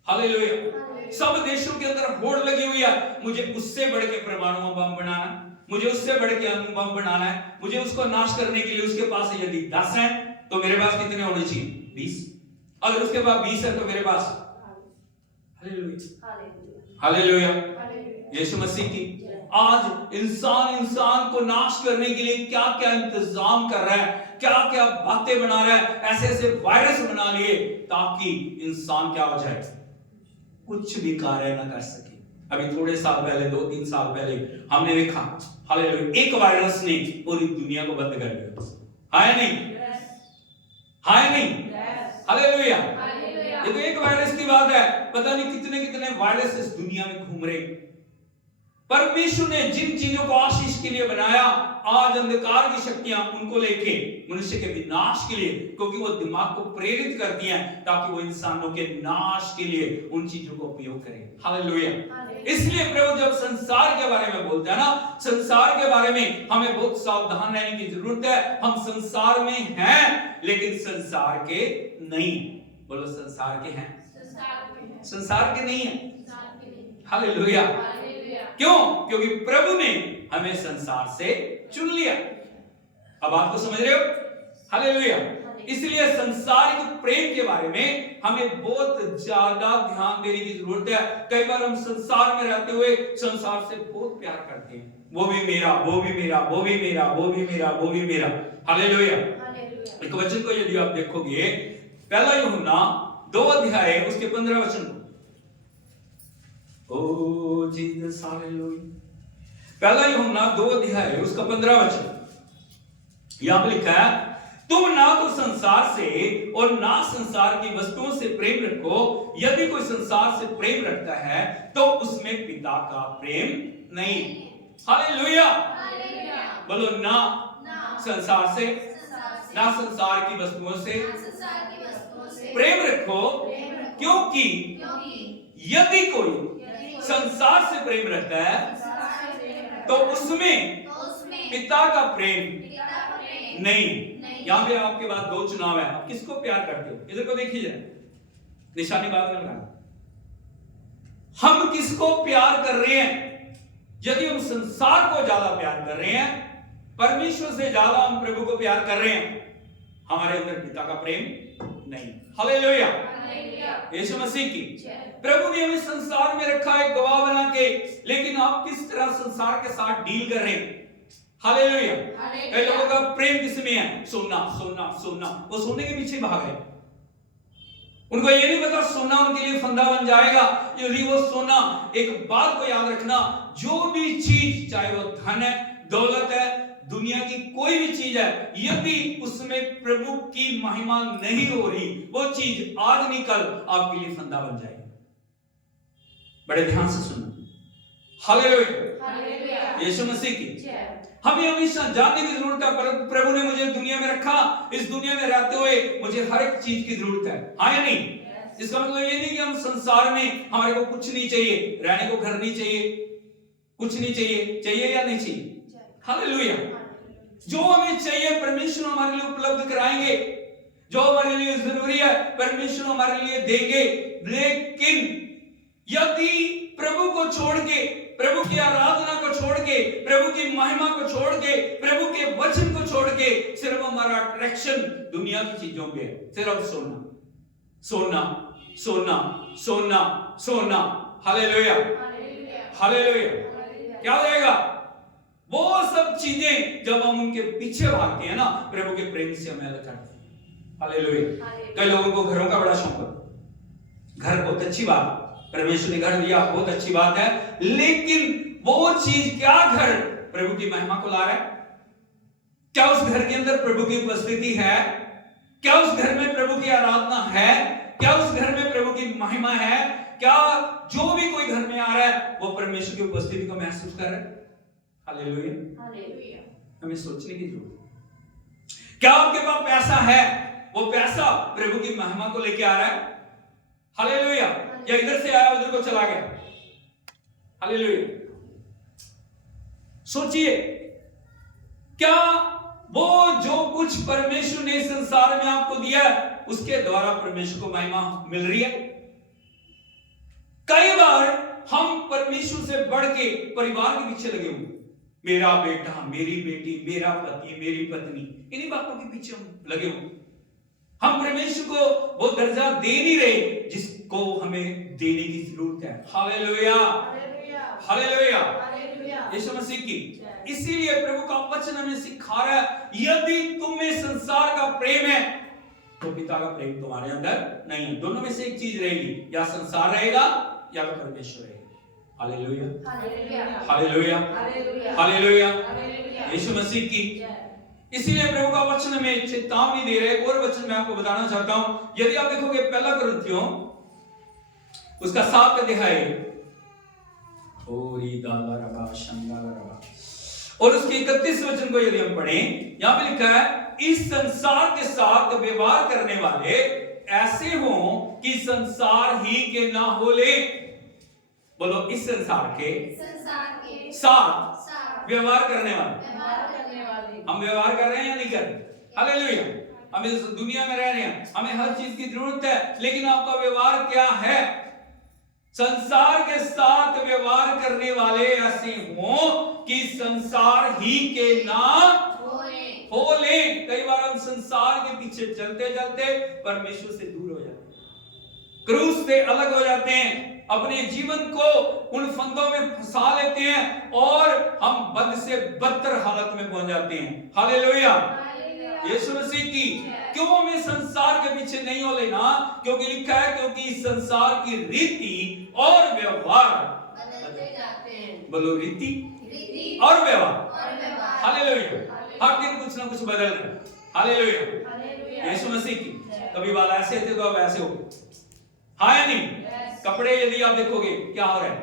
हालेलुया। सब देशों के अंदर होड़ लगी हुई है, मुझे उससे बढ़ के परमाणु बम बनाना है, मुझे उससे बढ़ के अणु बम बनाना है, मुझे उसको नाश करने के लिए उसके पास यदि 10 हैं तो मेरे पास कितने होने चाहिए? 20। अगर उसके पास 20 है तो मेरे पास। हालेलुया, हालेलुया, यीशु मसीह की। आज इंसान को नाश करने के लिए क्या क्या इंतजाम कर रहा है, क्या क्या बातें बना रहा है, ऐसे ऐसे वायरस बना लिए ताकि इंसान क्या हो जाए, कुछ भी कार्य ना कर सके। अभी थोड़े साल पहले, 2-3 साल पहले हमने देखा, हालेलुया, एक वायरस ने पूरी दुनिया को बंद कर दिया। हाय नहीं? हाय नहीं? हालेलुया। ये तो एक वायरस की बात है, पता नहीं कितने कितने वायरस इस दुनिया में घूम रहे। परमेश्वर ने जिन चीजों को आशीष के लिए बनाया, आज अंधकार की शक्तियां उनको लेके मनुष्य के विनाश के लिए, क्योंकि वो दिमाग को प्रेरित करती हैं ताकि वो इंसानों के नाश के लिए उन चीजों को उपयोग करें। हालेलुया। इसलिए प्रभु जब संसार के बारे में बोलता है ना, संसार के बारे में हमें बहुत सावधान रहने की जरूरत है। हम संसार में हैं लेकिन संसार के नहीं। बोलो संसार के हैं, संसार के नहीं है। हालेलुया। क्यों? क्योंकि प्रभु ने हमें संसार से चुन लिया। अब बात को समझ रहे हो? हालेलुया। इसलिए संसारिक प्रेम के बारे में हमें बहुत ज्यादा ध्यान देने की जरूरत है। कई बार हम संसार में रहते हुए संसार से बहुत प्यार करते हैं, वो भी मेरा, वो भी मेरा, वो भी मेरा, वो भी मेरा, वो भी मेरा। हालेलुया। एक वचन को यदि आप देखोगे, पहला यूहन्ना 2 अध्याय उसके 15 वचन को, ओ जीसस हालेलुया। पहला यूहन्ना 2 अध्याय उसका 15 वचन, यहां पर लिखा है, तुम ना तो संसार से और ना संसार की वस्तुओं से प्रेम रखो। यदि कोई संसार से प्रेम रखता है तो उसमें पिता का प्रेम नहीं। हालेलुया। बोलो ना संसार से, ना संसार की वस्तुओं से प्रेम रखो, क्योंकि यदि कोई संसार से प्रेम रखता है तो उसमें पिता का प्रेम नहीं। यहां पे आपके पास 2 चुनाव है, आप किसको प्यार करते हो? इधर को देखिए जरा, निशानी बाद में लगाना। हम किसको प्यार कर रहे हैं? यदि हम संसार को ज्यादा प्यार कर रहे हैं, परमेश्वर से ज्यादा हम प्रभु को प्यार कर रहे हैं, हमारे अंदर पिता का प्रेम नहीं। हालेलुया। यीशु मसीह की। प्रभु ने हमें संसार में रखा है गवाह बना के, लेकिन आप किस तरह संसार के साथ डील कर रहे हैं? हालेलुया। कई लोगों का प्रेम किसमें है? सोना, सोना, सोना। वो सोने के पीछे भाग रहे, उनको ये नहीं पता सोना उनके लिए फंदा बन जाएगा यदि वो सोना। एक बात को याद रखना, जो भी चीज, चाहे वो धन है, दौलत है, दुनिया की कोई भी चीज है, यदि उसमें प्रभु की महिमा नहीं हो रही, वो चीज आज नहीं कल आपके लिए फंदा बन जाएगी। बड़े ध्यान से सुनो। हालेलुया। यीशु मसीह की। हमें हमेशा जानने की जरूरत है, पर प्रभु ने मुझे दुनिया में रखा, इस दुनिया में रहते हुए मुझे हर एक चीज की जरूरत है। हाँ या नहीं? इसका मतलब ये नहीं कि हम संसार में हमारे को कुछ नहीं चाहिए, रहने को घर नहीं चाहिए, कुछ नहीं चाहिए। चाहिए या नहीं चाहिए? हालेलुया। जो हमें चाहिए परमेश्वर हमारे लिए उपलब्ध कराएंगे, जो हमारे लिए जरूरी है परमेश्वर हमारे लिए देंगे। लेकिन यदि प्रभु को छोड़ के, प्रभु की आराधना को छोड़ के, प्रभु की महिमा को छोड़ के, प्रभु के वचन को छोड़ के सिर्फ हमारा अट्रैक्शन दुनिया की चीजों पे है, सिर्फ सोना, सोना, सोना, सोना, सोना। हालेलुया। हालेलुया। क्या हो जाएगा? वो सब चीजें जब हम उनके पीछे भागते हैं ना, प्रभु के प्रेम से हमें अलग करते हैं। हालेलुया। कई लोगों को घरों का बड़ा शौक है, घर बहुत अच्छी बात, परमेश्वर ने घर दिया, बहुत अच्छी बात है, लेकिन वो चीज, क्या घर प्रभु की महिमा को ला रहा है? क्या उस घर के अंदर प्रभु की उपस्थिति है? क्या उस घर में प्रभु की आराधना है? क्या उस घर में प्रभु की महिमा है? क्या जो भी कोई घर में आ रहा है वो परमेश्वर की उपस्थिति को महसूस कर रहा है? हालेलुया। हमें सोचने की जरूरत है। क्या आपके पास पैसा है, वो पैसा प्रभु की महिमा को लेके आ रहा है? हालेलुया। या इधर से आया उधर को चला गया? हालेलुया। सोचिए, क्या वो जो कुछ परमेश्वर ने संसार में आपको दिया उसके द्वारा परमेश्वर को महिमा मिल रही है? कई बार हम परमेश्वर से बढ़ के परिवार के पीछे लगे हुए, मेरा बेटा, मेरी बेटी, मेरा पति, मेरी पत्नी, इन्हीं बातों के पीछे हम लगे हुए। हम परमेश्वर को वो दर्जा दे नहीं रहे जिसको हमें देने की जरूरत है। हालेलुया। हालेलुया। यीशु मसीह की। इसीलिए प्रभु का वचन हमें सिखा रहा है, यदि तुम में संसार का प्रेम है तो पिता का प्रेम तुम्हारे अंदर नहीं है। दोनों में से एक चीज रहेगी, या संसार रहेगा या तो परमेश्वर रहेगा। हालेलुया। हालेलुया। हालेलुया। यीशु मसीह की। इसीलिए प्रभु का वचन हमें चेतावनी दे रहे हैं। और वचन मैं आपको बताना चाहता हूं, यदि आप देखोगे पहला कुरिन्थियों उसका 7 अध्याय और उसके 31 वचन को यदि हम पढ़ें, यहां पे लिखा है, इस संसार के साथ व्यवहार करने वाले ऐसे हों कि संसार ही के ना हो ले। बोलो, इस संसार के साथ व्यवहार करने वाले। हम व्यवहार कर रहे हैं या नहीं कर रहे? हालेलुया। हम इस दुनिया में रह रहे हैं, हमें हर चीज की जरूरत है, लेकिन आपका व्यवहार क्या है? संसार के साथ व्यवहार करने वाले ऐसे हों कि संसार ही के ना हो लें। कई बार हम संसार के पीछे चलते चलते परमेश्वर से दूर हो जाते हैं, क्रूस से अलग हो जाते हैं, अपने जीवन को उन फंदों में फंसा लेते हैं और हम बद से बदतर हालत में पहुंच जाते हैं। हालेलुया, यीशु मसीह की। क्यों हमें संसार के पीछे नहीं हो लेना? क्योंकि लिखा है, क्योंकि संसार की रीति और व्यवहार बदलते जाते हैं। बोलो, रीति और व्यवहार। हालेलुया, हर दिन कुछ ना कुछ बदल रहा है। हालेलुया, यीशु मसीह की। कभी बाल ऐसे थे तो अब ऐसे हो गए, हाँ या नहीं? कपड़े यदि आप देखोगे क्या हो रहा है,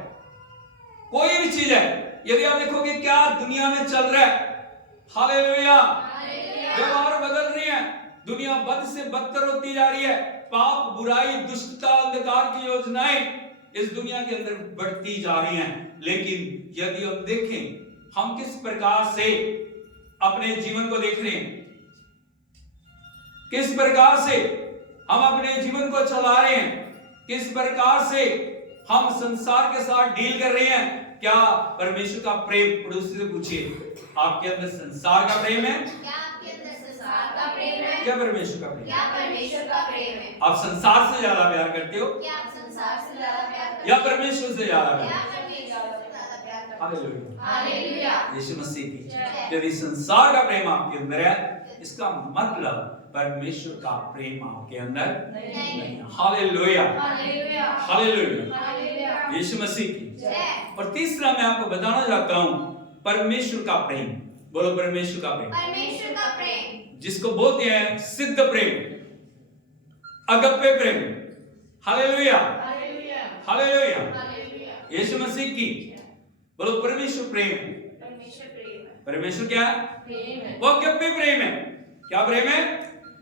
कोई भी चीज है यदि आप देखोगे क्या दुनिया में चल रहा है। हालेलुया, व्यवहार बदल रहे हैं, दुनिया बद से बदतर होती जा रही है, पाप, बुराई, दुष्टता, अंधकार की योजनाएं इस दुनिया के अंदर बढ़ती जा रही हैं। लेकिन यदि हम देखें हम किस प्रकार से अपने जीवन को देख रहे हैं, किस प्रकार से हम अपने जीवन को चला रहे हैं, किस प्रकार से हम संसार के साथ डील कर रहे हैं। क्या परमेश्वर का प्रेम, पड़ोसी से पूछिए, आपके अंदर संसार का प्रेम है? क्या आपके अंदर संसार का प्रेम है? क्या परमेश्वर का प्रेम? क्या परमेश्वर का प्रेम है? आप संसार से ज्यादा प्यार करते हो क्या आप संसार से ज्यादा प्यार करते या परमेश्वर से ज्यादा हो? प्यार? क्या परमेश्वर से ज्यादा प्यार करते हो? हालेलुया, हालेलुया, यीशु मसीह की। यदि संसार का प्रेम आपके अंदर है, इसका मतलब परमेश्वर का प्रेम आपके अंदर नहीं है। हालेलुया, हालेलुया, हालेलुया, हालेलुया, यीशु मसीह की। जय। और तीसरा मैं आपको बताना चाहता हूं, परमेश्वर का प्रेम। बोलो, परमेश्वर का प्रेम, परमेश्वर का प्रेम, जिसको बोलते हैं सिद्ध प्रेम, अगप्पे प्रेम। हालेलुया, हालेलुया, हालेलुया, हालेलुया, यीशु मसीह की। बोलो, परमेश्वर प्रेम। परमेश्वर प्रेम है। परमेश्वर क्या है? प्रेम है। वो अगप्पे प्रेम है। क्या प्रेम है?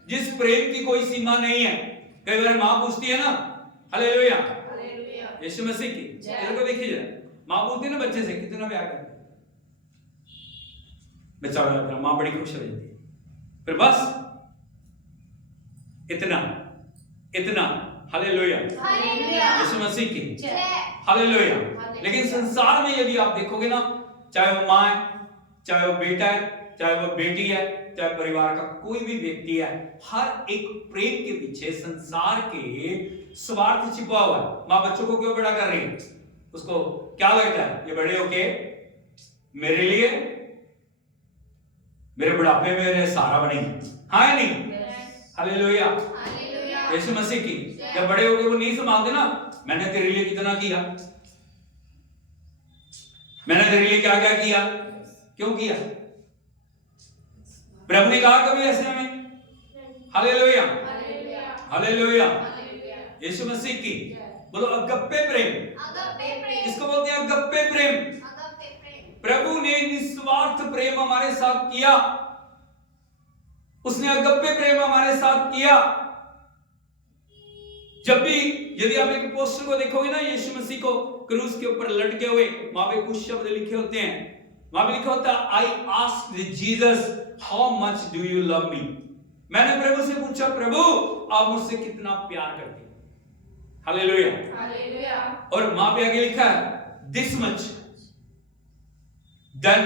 जिस प्रेम की कोई सीमा नहीं है। कई बार मां पूछती है ना, हालेलुया, हालेलुया, यीशु मसीह की। इधर को देखिए जरा, मां पूछती है ना बच्चे से, कितना प्यार करते हैं? बच्चा हो जाता है, मां बड़ी खुश हो जाती है, फिर बस इतना इतना। हालेलुया, हालेलुया, यीशु मसीह की। जय। हालेलुया। लेकिन संसार में यदि आप देखोगे ना, चाहे वो मां है, चाहे वो बेटा है, चाहे वो बेटी है, चाहे परिवार का कोई भी व्यक्ति है, हर एक प्रेम के पीछे संसार के स्वार्थ छिपा हुआ है। मां बच्चों को क्यों बड़ा कर रही है? उसको क्या लगता है, ये बड़े होके मेरे लिए, मेरे बुढ़ापे में मेरे सहारा बनेंगे, हाँ या नहीं? हालेलुया, हालेलुया, यीशु मसीह की। जब बड़े होके वो नहीं संभालते ना, मैंने तेरे लिए कितना किया, मैंने तेरे लिए क्या क्या किया, क्यों किया? प्रभु ने कहा कभी ऐसे हमें? हालेलुया, हालेलुया, हालेलुया, हालेलुया, यीशु मसीह की। बोलो, अगप्पे प्रेम। अगप्पे प्रेम, इसको बोलते हैं अगप्पे प्रेम। अगप्पे प्रेम, प्रभु ने निस्वार्थ प्रेम हमारे साथ किया, उसने अगप्पे प्रेम हमारे साथ किया। जब भी यदि आप एक पोस्टर को देखोगे ना, यीशु मसीह को क्रूस के ऊपर लटके हुए, वहां पे कुछ शब्द लिखे होते हैं, वहां पे लिखा होता है, I asked Jesus how much do you love me. मैंने प्रभु से पूछा, प्रभु आप मुझसे कितना प्यार करते हैं। हालेलुया, हालेलुया, और वहां पे आगे लिखा है, this much, then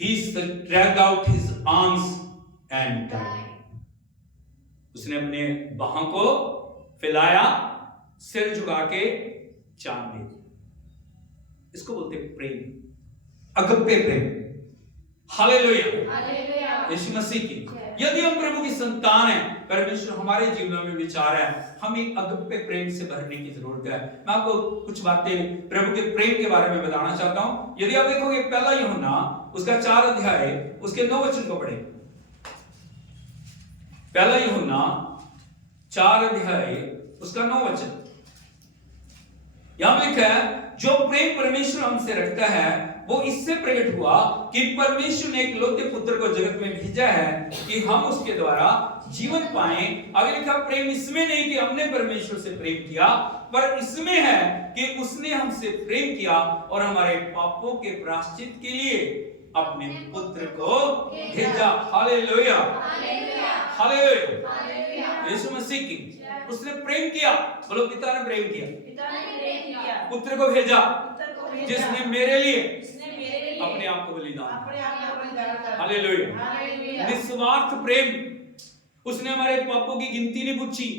he stretched out his arms and died. उसने अपने बाहों को फैलाया, सिर झुका के जान दे दी। इसको बोलते प्रेम, अगप्पे प्रेम। हालेलुया, हालेलुया, यीशु मसीह की। यदि हम प्रभु की संतान हैं, परमेश्वर हमारे जीवन में विचार है, हम एक अगप्पे प्रेम से भरने की जरूरत है। मैं आपको कुछ बातें प्रभु के प्रेम के बारे में बताना चाहता हूं। यदि आप देखोगे पहला यूहन्ना उसका 4 अध्याय उसके 9 वचन को पढ़े। पहला यूहन्ना 4 अध्याय उसका 9 वचन, यहां लिखा है, जो प्रेम परमेश्वर हमसे रखता है वो इससे प्रकट हुआ कि परमेश्वर ने एक लौते पुत्र को जगत में भेजा है कि हम उसके द्वारा जीवन पाएं। आगे लिखा, प्रेम इसमें नहीं कि हमने परमेश्वर से प्रेम किया, पर इसमें है कि उसने हमसे प्रेम किया और हमारे पापों के प्रायश्चित के लिए अपने पुत्र को भेजा। हालेलुया, हालेलुया, हालेलुया, हालेलुया, यीशु मसीह की। उसने प्रेम किया। बोलो, पिता ने प्रेम किया, पिता ने प्रेम किया, पुत्र को भेजा, पुत्र को भेजा, जिसने मेरे लिए जिसने मेरे लिए अपने आप को बलिदान अपने आप को हालेलुया। हालेलुया। निस्वार्थ प्रेम, उसने हमारे पापों की गिनती नहीं पूछी,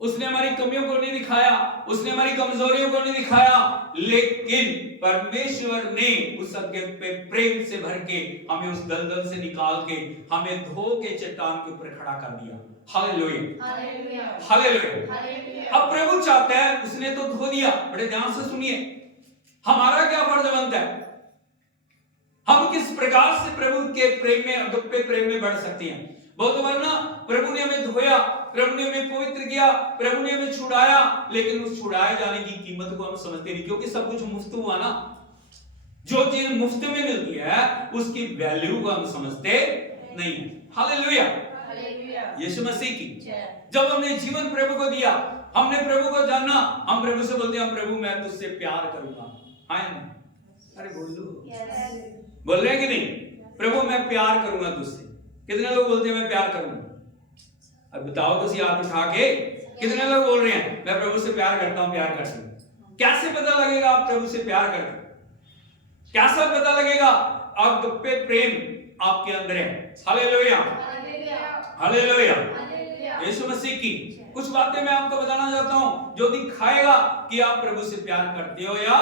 उसने हमारी कमियों को नहीं दिखाया, उसने हमारी कमजोरियों को नहीं दिखाया, लेकिन परमेश्वर ने उस अग्नि पे प्रेम से भर के हमें उस दलदल से निकाल के हमें धो के चट्टान के ऊपर खड़ा कर दिया। हालेलुया, हालेलुया। हालेलुया। हालेलुया। अब प्रभु चाहता है, उसने तो धो दिया, बड़े ध्यान से सुनिए, हमारा क्या फर्ज बनता है, हम किस प्रकार से प्रभु के प्रेम में, अगप्पे प्रेम में बढ़ सकते हैं। बहुत बार ना प्रभु ने हमें धोया, प्रभु ने हमें पवित्र किया, प्रभु ने हमें छुड़ाया, लेकिन उस छुड़ाए जाने की कीमत को हम समझते नहीं, क्योंकि सब कुछ मुफ्त हुआ ना। जो चीज मुफ्त में मिलती है उसकी वैल्यू को हम समझते नहीं। हालेलुया, हालेलुया। यीशु मसीह की जब हमने जीवन प्रभु को दिया, हमने प्रभु को जाना, हम प्रभु से बोलते हैं, प्रभु मैं तुझसे प्यार करूंगा। हाँ ना? अरे बोल दो, बोल रहे हैं कि नहीं? प्रभु मैं प्यार करूंगा तुझसे। कितने लोग बोलते हैं मैं प्यार करूंगा? अब बताओ तो सी हाथ उठा के, कितने लोग बोल रहे हैं मैं प्रभु से प्यार करता हूं, प्यार करता हूं? कैसे पता लगेगा आप प्रभु से प्यार करते हैं? कैसा पता लगेगा? अगप्पे प्रेम आपके अंदर है। हालेलुया, हालेलुया, यीशु मसीह की कुछ बातें मैं आपको बताना चाहता हूं जो दिखाएगा कि आप प्रभु से प्यार करते हो या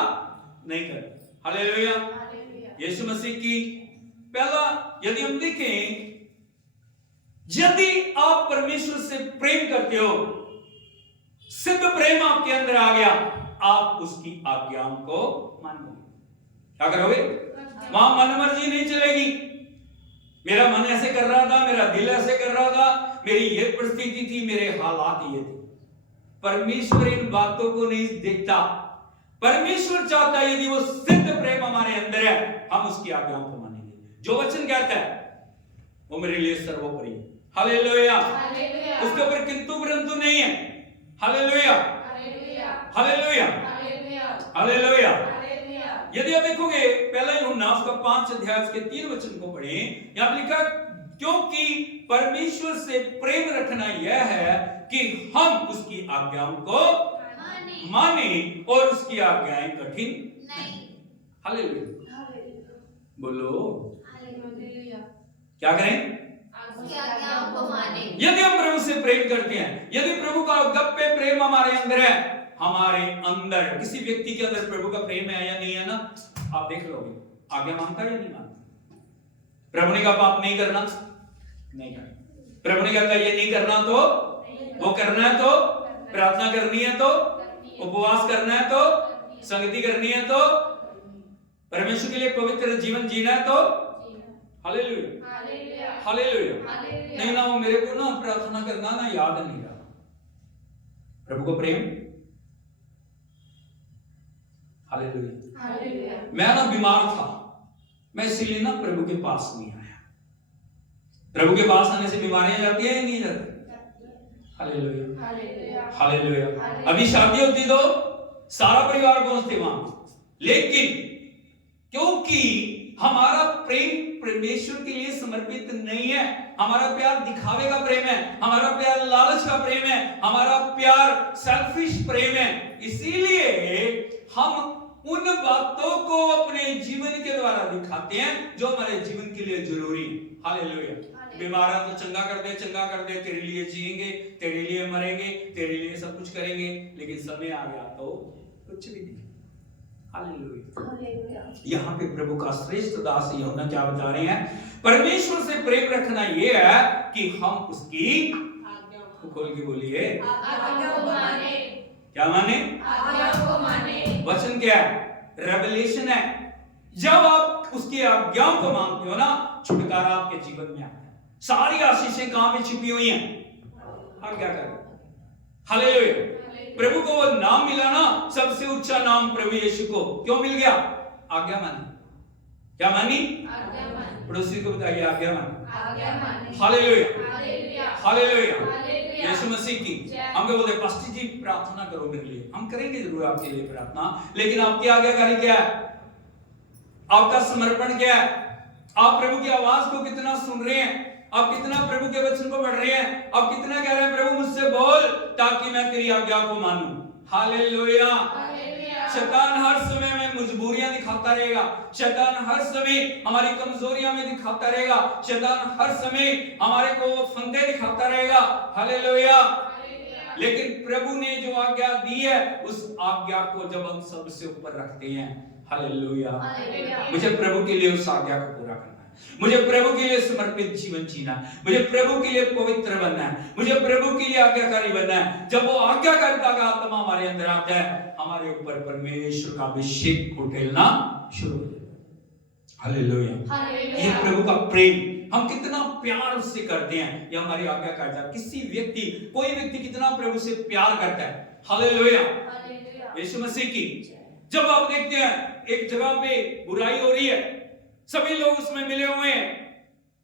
नहीं करते। हालेलुया, यीशु मसीह की। पहला, यदि हम देखें, यदि आप परमेश्वर से प्रेम करते हो, सिद्ध प्रेम आपके अंदर आ गया, आप उसकी आज्ञाओं को मानोगे। क्या करोगे? वहां मन मर्जी नहीं चलेगी। मेरा मन ऐसे कर रहा था, मेरा दिल ऐसे कर रहा था, मेरी ये परिस्थिति थी, मेरे हालात ये थे। परमेश्वर इन बातों को नहीं देखता। परमेश्वर चाहता है यदि वो सिद्ध प्रेम हमारे अंदर है, हम उसकी आज्ञाओं को मानेंगे। जो वचन कहता है वो मेरे लिए सर्वोपरि है। हालेलुया, उसके ऊपर किंतु परंतु नहीं है। हालेलुया, हालेलुया, हालेलुया। यदि आप देखोगे पहला यूहन्ना उसका 5 अध्याय उसके 3 वचन को पढ़ें, यहां लिखा, क्योंकि परमेश्वर से प्रेम रखना यह है कि हम उसकी आज्ञाओं को माने और उसकी आज्ञाएं कठिन नहीं। हालेलुया, बोलो क्या करें? यदि हम प्रभु से प्रेम करते हैं, यदि प्रभु का अगप्पे प्रेम हमारे अंदर है, हमारे अंदर किसी व्यक्ति के अंदर प्रभु का प्रेम है या नहीं है ना, आप देख लोगे, आज्ञा मानता है या नहीं मानता। प्रभु ने कहा पाप नहीं करना, नहीं करना। प्रभु ने कहा ये नहीं करना तो वो करना है, तो प्रार्थना करनी है, तो उपवास करना है, तो संगति करनी है, तो परमेश्वर के लिए पवित्र जीवन जीना है, तो हालेलुया, हालेलुया। नहीं ना, वो मेरे को ना प्रार्थना करना ना याद नहीं रहा। प्रभु को प्रेम, हालेलुया। मैं ना बीमार था, मैं इसीलिए ना प्रभु के पास नहीं आया। प्रभु के पास आने से बीमारियां जाती है या नहीं जाती? Hallelujah, hallelujah. अभी शादी होती तो सारा परिवार पहुंचते वहां, लेकिन क्योंकि हमारा प्रेम परमेश्वर के लिए समर्पित नहीं है, हमारा प्यार दिखावे का प्रेम है, हमारा प्यार लालच का प्रेम है, हमारा प्यार सेल्फिश प्रेम है, इसीलिए हम उन बातों को अपने जीवन के द्वारा दिखाते हैं जो हमारे जीवन के लिए जरूरी है। हालेलुया। बीमार है तो चंगा कर दे, चंगा कर दे, तेरे लिए जिएंगे, तेरे लिए मरेंगे, तेरे लिए सब कुछ करेंगे, लेकिन समय आ गया तो कुछ भी नहीं। हालेलुया। यहाँ पे प्रभु का श्रेष्ठ दास यूहन्ना क्या बता रहे हैं? परमेश्वर से प्रेम रखना ये है कि हम उसकी आज्ञा को, खोल के बोलिए, आज्ञा को माने। क्या माने? आज्ञा को माने। वचन क्या है? रेवलेशन है। जब आप उसकी आज्ञाओं को मानते हो ना, छुटकारा आपके जीवन में आता है। सारी आशीषें कहां पे छिपी हुई हैं? आज्ञा कर। हालेलुया। प्रभु को वो नाम मिला ना, सबसे ऊंचा नाम प्रभु यीशु को क्यों मिल गया? आज्ञा मानी। क्या मानी? आज्ञा मानी। पड़ोसी को बताइए, आज्ञा मानी, आज्ञा मानी। हालेलुया, हालेलुया, यीशु मसीह की। हम क्या बोलते हैं? पास्टर जी प्रार्थना करो मेरे लिए। हम करेंगे जरूर आपके लिए प्रार्थना, लेकिन आपकी आज्ञाकारी क्या है? आपका समर्पण क्या है? आप प्रभु की आवाज को कितना सुन रहे हैं? आप कितना प्रभु के वचन को पढ़ रहे हैं? आप कितना कह रहे हैं प्रभु मुझसे बोल ताकि मैं तेरी आज्ञा को मानूं? हालेलुया। शैतान हर समय में मजबूरियां दिखाता रहेगा, शैतान हर समय हमारी कमजोरियां में दिखाता रहेगा, शैतान हर समय हमारे को फंदे दिखाता रहेगा। हालेलुया। लेकिन प्रभु ने जो आज्ञा दी है, उस आज्ञा को जब हम सबसे ऊपर रखते हैं, हालेलुया, मुझे प्रभु के लिए उस आज्ञा को पूरा करना है, मुझे प्रभु के लिए समर्पित जीवन जीना है, मुझे प्रभु के लिए पवित्र बनना है, मुझे प्रभु के लिए आज्ञाकारी बनना है। जब वो आज्ञाकारिता का आत्मा हमारे अंदर आता है, हमारे ऊपर परमेश्वर का अभिषेक को ढेलना शुरू हो जाता है। हालेलुया। ये प्रभु का प्रेम, हम कितना प्यार उससे करते हैं, ये हमारी आज्ञाकारिता। किसी व्यक्ति, कोई व्यक्ति कितना प्रभु से प्यार करता है। हालेलुया, यीशु मसीह की। जब आप देखते हैं एक जगह पे बुराई हो रही है, सभी लोग उसमें मिले हुए हैं,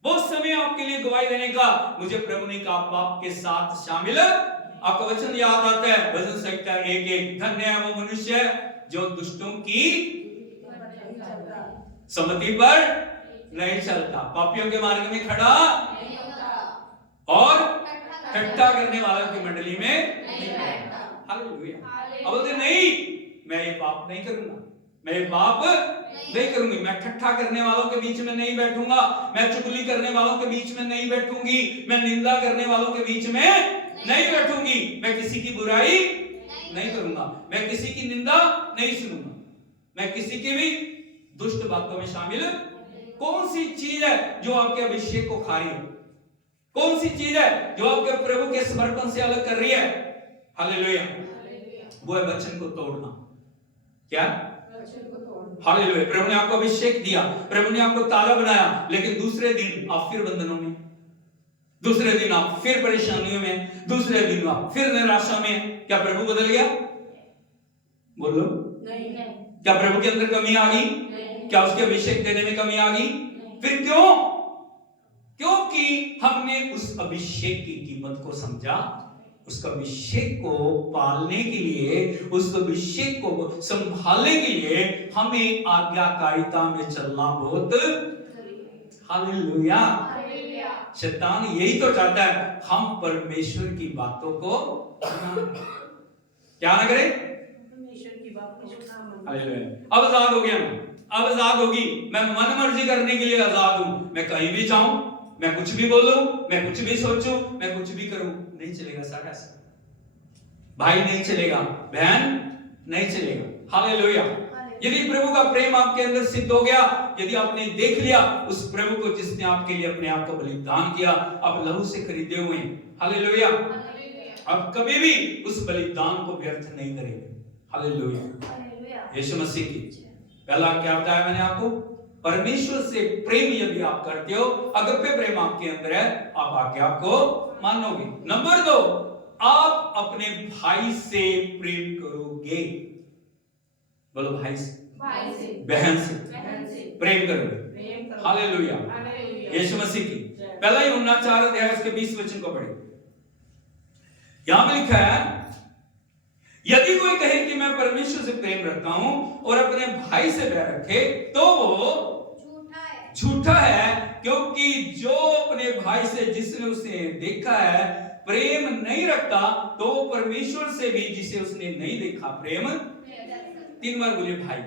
बहुत समय आपके लिए गवाही देने का, मुझे प्रभु ने कहा पाप के साथ शामिल। आपका वचन याद आता है, भजन संहिता 1:1, धन्य है वो मनुष्य जो दुष्टों की सम्मति पर नहीं चलता, पापियों के मार्ग में खड़ा और ठट्ठा करने वालों की मंडली में नहीं बैठता। हालेलुया। अब बोलते नहीं, मैं ये पाप नहीं करूंगा, मैं ये पाप नहीं करूंगी, मैं ठट्ठा करने वालों के बीच में नहीं बैठूंगा, मैं चुगली करने वालों के बीच में नहीं बैठूंगी, मैं निंदा करने वालों के बीच में नहीं बैठूंगी, मैं किसी की बुराई नहीं करूंगा, मैं किसी की निंदा नहीं सुनूंगा, मैं किसी की भी दुष्ट बातों में शामिल। कौन सी चीज है जो आपके अभिषेक को खा रही है? कौन सी चीज है जो आपके प्रभु के समर्पण से अलग कर रही है? हालेलुया। वो है वचन को तोड़ना। क्या? हालेलुया। प्रभु ने आपको अभिषेक दिया, प्रभु ने आपको ताजा बनाया, लेकिन दूसरे दिन आप फिर बंधनों में, दूसरे दिन आप फिर परेशानियों में, दूसरे दिन आप फिर निराशा में। क्या प्रभु बदल गया? बोलो नहीं। क्या प्रभु के अंदर कमी आ गई? क्या उसके अभिषेक देने में कमी आ गई? फिर क्यों? क्योंकि हमने उस अभिषेक की कीमत को समझा। उस अभिषेक को पालने के लिए, उस अभिषेक को संभालने के लिए हमें आज्ञाकारिता में चलना बहुत। हालेलुया। शैतान यही तो चाहता है, हम परमेश्वर की बातों को क्या ना करें, परमेश्वर की बात को। हालेलुया। अब आजाद हो गया मैं, अब आजाद होगी, मैं मन मर्जी करने के लिए आजाद हूं। मैं कहीं भी जाऊं, मैं कुछ भी बोलूं, मैं कुछ भी सोचूं, मैं कुछ भी करूं, नहीं चलेगा सारा। भाई नहीं चलेगा, बहन नहीं चलेगा। हालेलुया। यदि प्रभु का प्रेम आपके अंदर सिद्ध हो गया, यदि आपने देख लिया उस प्रभु को जिसने आपके लिए अपने आप को बलिदान किया, आप लहू से खरीदे हुए हैं। हालेलुया। आप कभी भी उस बलिदान को व्यर्थ नहीं करेंगे। हालेलुया। यीशु मसीह की। पहला क्या बताया मैंने आपको? परमेश्वर से प्रेम यदि आप करते हो, अगप्पे प्रेम आपके अंदर है, आप आज्ञा को मानोगे। नंबर 2, आप अपने भाई से प्रेम करोगे। बोलो भाई से, बहन से प्रेम करोगे। हालेलुया। यीशु मसीह की। पहला यूहन्ना 4 उसके 20 वचन को पढ़े। यहां पे लिखा है, यदि कोई कहे कि मैं परमेश्वर से प्रेम रखता हूं और अपने भाई से बैर रखे तो वो झूठा है, क्योंकि जो अपने भाई से जिसने उसे देखा है प्रेम नहीं रखता, तो परमेश्वर से भी जिसे उसने नहीं देखा प्रेम। 3 बार बोलिए भाई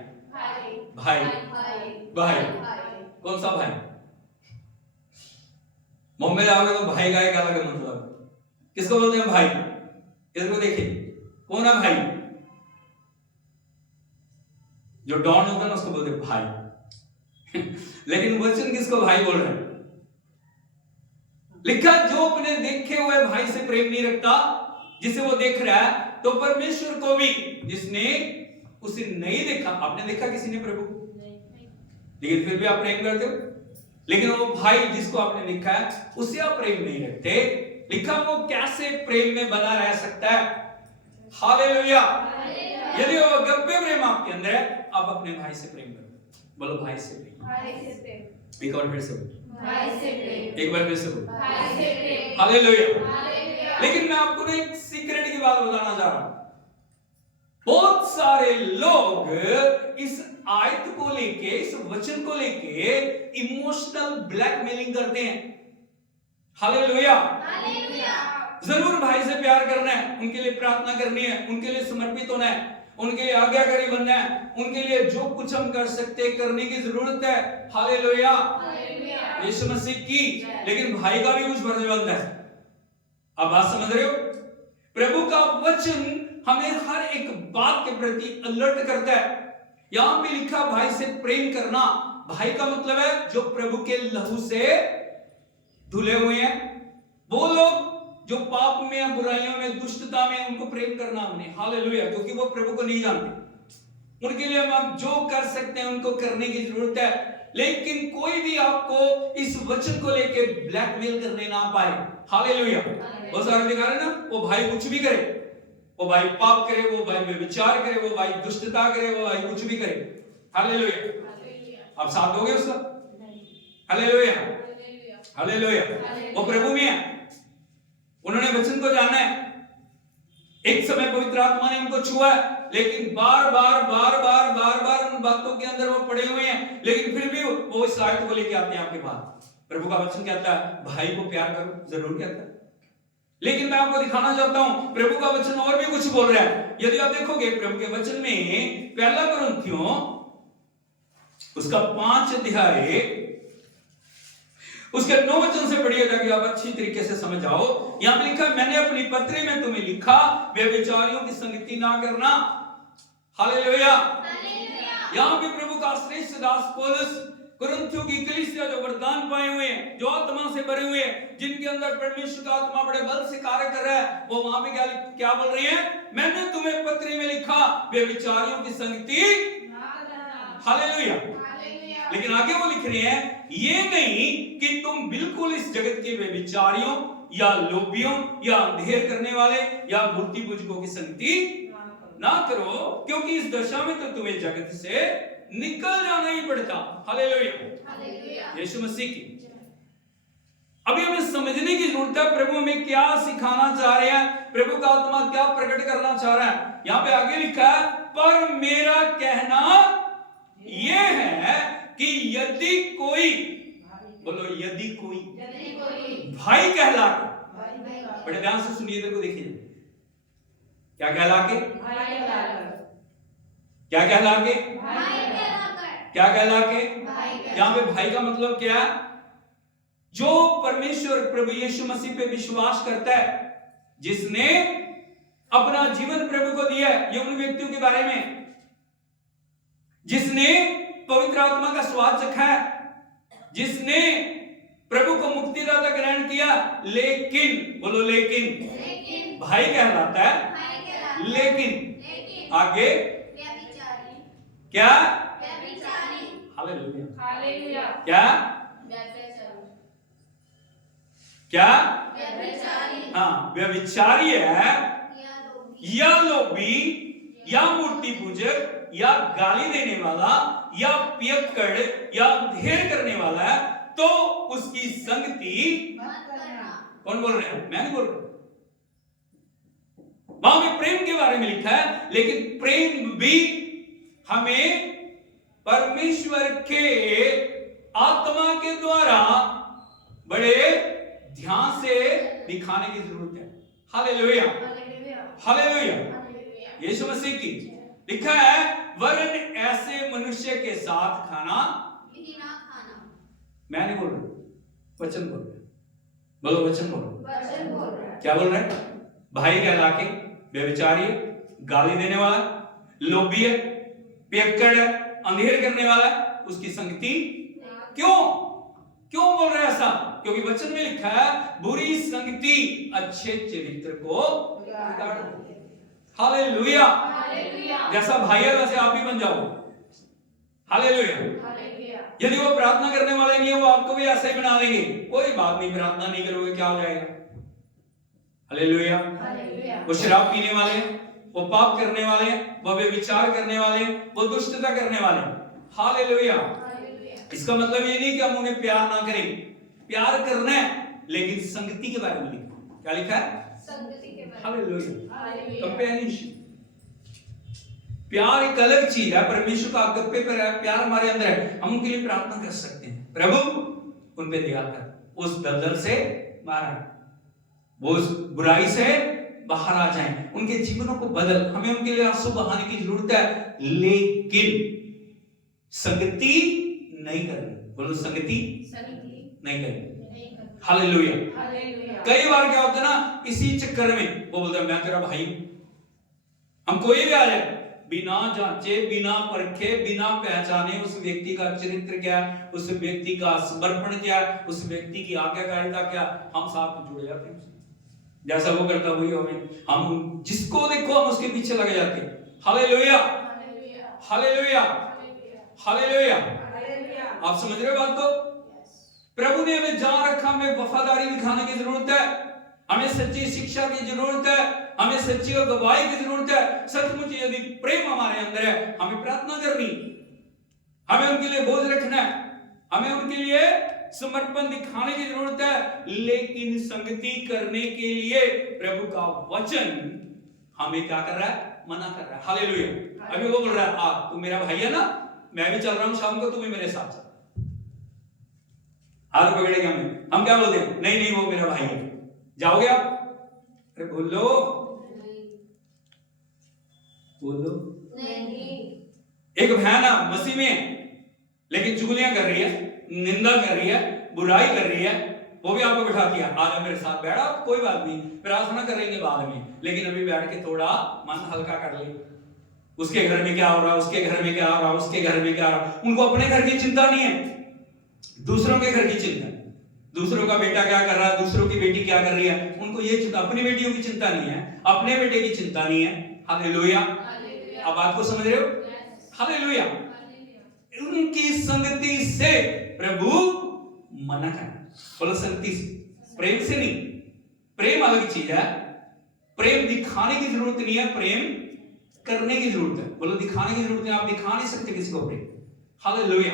भाई भाई। कौन सा भाई? मुंबई जाओगे तो भाई का एक अलग मतलब। किसको बोलते हैं भाई? इसको देखिए, कौन है भाई? जो डॉन होता है ना उसको बोलते हैं भाई। लेकिन वचन किसको भाई बोल रहे हैं? लिखा जो अपने देखे हुए भाई से प्रेम नहीं रखता, जिसे वो देख रहा है, तो परमेश्वर को भी जिसने उसे नहीं देखा। आपने देखा किसी ने प्रभु? लेकिन फिर भी आप प्रेम करते हो। लेकिन वो भाई जिसको आपने देखा है उसे आप प्रेम नहीं रखते। लिखा वो कैसे प्रेम में बना रह सकता है? हालेलुया। यदि वो अगप्पे प्रेम आपके अंदर है, आप अपने भाई से प्रेम करो। बोलो भाई से प्रेम। एक और फिर से भाई से प्रेम। एक बार फिर से भाई से प्रेम। हालेलुया। लेकिन मैं आपको एक सीक्रेट की बात बताना चाह रहा हूं। बहुत सारे लोग इस आयत को लेके, इस वचन को लेके इमोशनल ब्लैकमेलिंग करते हैं। हालेलुया। जरूर भाई से प्यार करना है, उनके लिए प्रार्थना करनी है, उनके लिए समर्पित होना है, उनके लिए आज्ञाकारी बनना है, उनके लिए जो कुछ हम कर सकते हैं करने की जरूरत है। हालेलुया, यीशु मसीह की। लेकिन भाई का भी कुछ फर्ज बनता है। आप बात समझ रहे हो? प्रभु का वचन हमें हर एक बात के प्रति अलर्ट करता है। यहां पे लिखा भाई से प्रेम करना। भाई का मतलब है जो प्रभु के लहू से धुले हुए हैं, वो लोग जो पाप में या बुराइयों में दुष्टता में, उनको प्रेम करना हमने। हालेलुया, क्योंकि वो प्रभु को नहीं जानते। उनके लिए हम जो कर सकते हैं उनको करने की जरूरत है। लेकिन कोई भी आपको इस वचन को लेके ब्लैकमेल करने ना पाए। हालेलुया। बहुत सारे दिखा रहे ना, वो भाई कुछ भी करे, वो भाई पाप करे, वो भाई व्यभिचार करे, वो भाई दुष्टता करे, वो भाई कुछ भी करे। हालेलुया। आप साथ दोगे उसका? हालेलुया, हालेलुया। वो प्रभु में है, उन्होंने वचन को जाना है। एक समय पवित्र आत्मा ने उनको छुआ है, लेकिन बार बार उन बातों के अंदर वो पड़े हुए हैं, लेकिन फिर भी वो इस आयत को लेके आते हैं आपके पास। प्रभु का वचन कहता है भाई को प्यार करो, जरूर कहता है। लेकिन मैं आपको दिखाना चाहता हूं प्रभु का वचन और भी कुछ बोल रहा है। यदि आप देखोगे प्रभु के वचन में पहला कुरिन्थियों उसका 5 अध्याय उसके 9 वचन से पढ़िए ताकि आप अच्छी तरीके से समझ आओ। यहां पे लिखा, मैंने अपनी पत्री में तुम्हें लिखा व्यभिचारियों की संगति ना करना। हालेलुया। यहां पे प्रभु का श्रेष्ठ दास पौलुस कुरिन्थियों की कलीसिया जो वरदान पाए हुए हैं, जो आत्मा से भरे हुए हैं, जिनके अंदर परमेश्वर का आत्मा बड़े बल से कार्य कर रहा है, वो वहां पे क्या बोल रही है? मैंने तुम्हें पत्री में लिखा व्यभिचारियों की संगति ना करना। हालेलुया। लेकिन आगे वो लिख रहे हैं, ये नहीं कि तुम बिल्कुल इस जगत के व्यभिचारियों या लोभियों या अंधेर करने वाले या मूर्ति पूजकों की संगति ना करो, क्योंकि इस दशा में तो तुम्हें जगत से निकल जाना ही पड़ता। हालेलुया, यीशु मसीह की। अभी हमें समझने की जरूरत है प्रभु हमें क्या सिखाना चाह रहे हैं, प्रभु का आत्मा क्या प्रकट करना चाह रहा है। यहां पे आगे लिखा है, पर मेरा कहना यह है कि यदि कोई, बोलो यदि कोई भाई कहला के, बड़े ध्यान से सुनिए, इधर को देखिए, क्या कहला के? क्या कहला के? क्या कहला के? यहां पे भाई का मतलब क्या है? जो परमेश्वर प्रभु यीशु मसीह पे विश्वास करता है, जिसने अपना जीवन प्रभु को दिया है। ये उन व्यक्तियों के बारे में जिसने पवित्र आत्मा का स्वाद चखा है, जिसने प्रभु को मुक्तिदाता ग्रहण किया। लेकिन, बोलो लेकिन, भाई कहलाता है। लेकिन आगे क्या? हालेलुया। क्या? क्या? हाँ, व्यभिचारी है या लोभी या मूर्ति पूजक या गाली देने वाला या पियक्कड़ या अंधेर करने वाला है, तो उसकी संगति कौन बोल रहे हैं? मैं नहीं बोल रहा। वहां में प्रेम के बारे में लिखा है, लेकिन प्रेम भी हमें परमेश्वर के आत्मा के द्वारा बड़े ध्यान से दिखाने की जरूरत है। हालेलुया, हालेलुया, यीशु मसीह की। लिखा है, वरन ऐसे मनुष्य के साथ खाना मैं नहीं बोल रहा, वचन बोल रहा। बोलो वचन बोल रहा। क्या बोल रहा है? भाई कहला के व्यभिचारी, गाली देने वाला, लोभी है, पियक्कड़ है, अंधेर करने वाला, उसकी संगति क्यों बोल रहे हैं ऐसा? क्योंकि वचन में लिखा है, बुरी संगति अच्छे चरित्र को बिगाड़ देती है। हालेलुया। जैसा भाई है वैसे आप भी बन जाओ। हालेलुया। यदि वो प्रार्थना करने वाले नहीं है, वो आपको भी ऐसा ही बना देंगे। कोई बात नहीं, प्रार्थना नहीं करोगे क्या हो जाएगा? हालेलुया। वो शराब पीने वाले, वो पाप करने वाले, वो व्यभिचार करने वाले, वो दुष्टता करने वाले। हालेलुया। इसका मतलब ये नहीं कि हम उन्हें प्यार ना करें, प्यार करना है, लेकिन संगति के बारे में लिखा। क्या लिखा है? संगति के बारे में। हालेलुया। कंपेनियनशिप, प्यार एक अलग चीज है। परमेश्वर का अगप्पे पर प्यार हमारे अंदर है, हम उनके लिए प्रार्थना कर सकते हैं, प्रभु उन पे दया कर, उस दलदल से बाहर, वो उस बुराई से बाहर आ जाएं, उनके जीवनों को बदल, हमें उनके लिए आंसू बहाने की जरूरत है, लेकिन संगति नहीं करनी। बोलो संगति नहीं करनी। हालेलुया। कई बार क्या होता है ना, इसी चक्कर में वो बोलता है मैं तेरा भाई, हम कोई भी आ जाए बिना जांचे, बिना परखे, बिना पहचाने उस व्यक्ति का चरित्र क्या है, उस व्यक्ति का समर्पण क्या है, उस व्यक्ति की आज्ञाकारिता क्या, हम साथ में जुड़ जाते हैं। जैसा वो करता वही हम जिसको देखो हम उसके पीछे लग जाते हैं। हालेलुया, हालेलुया, हालेलुया। आप समझ रहे हो बात को? प्रभु ने हमें जहां रखा, हमें वफादारी दिखाने की जरूरत है, हमें सच्ची शिक्षा की जरूरत है, हमें सच्ची और गवाही की जरूरत है। सचमुच यदि प्रेम हमारे अंदर है, हमें प्रार्थना करनी, हमें उनके लिए बोझ रखना है, हमें उनके लिए समर्पण दिखाने की जरूरत है। लेकिन संगति करने के लिए प्रभु का वचन हमें क्या कर रहा है? मना कर रहा है। हालेलुया। अभी वो बोल रहा है तू मेरा भाई है ना, मैं भी चल रहा हूं शाम को, तू भी मेरे साथ चल। हाथ पकड़ेगा हम क्या बोलते हैं? नहीं नहीं वो मेरा भाई है, जाओगे आप? अरे बोलो बोलो नहीं। एक बहन मसीह में लेकिन चुगलियां कर रही है, निंदा कर रही है, बुराई कर रही है, वो भी आपको बिठा दिया आज मेरे साथ बैठा, कोई बात नहीं प्रार्थना करेंगे बाद में, लेकिन अभी बैठ के थोड़ा मन हल्का कर ले। उसके घर में क्या हो रहा है, उसके घर में क्या हो रहा है, उसके घर में क्या हो रहा है। उनको अपने घर की चिंता नहीं है, दूसरों के घर की चिंता। दूसरों का बेटा क्या कर रहा है, दूसरों की बेटी क्या कर रही है, उनको ये चिंता, अपनी बेटियों की चिंता नहीं है, अपने बेटे की चिंता नहीं है। हालेलुया। आप बात को समझ रहे हो? हालेलुया। उनकी संगति से प्रभु मना करना। बोलो संगति से, प्रेम से नहीं। प्रेम अलग चीज है, प्रेम दिखाने की जरूरत नहीं है, प्रेम करने की जरूरत है। बोलो दिखाने की जरूरत नहीं, आप दिखा नहीं सकते किसी को प्रेम। हालेलुया।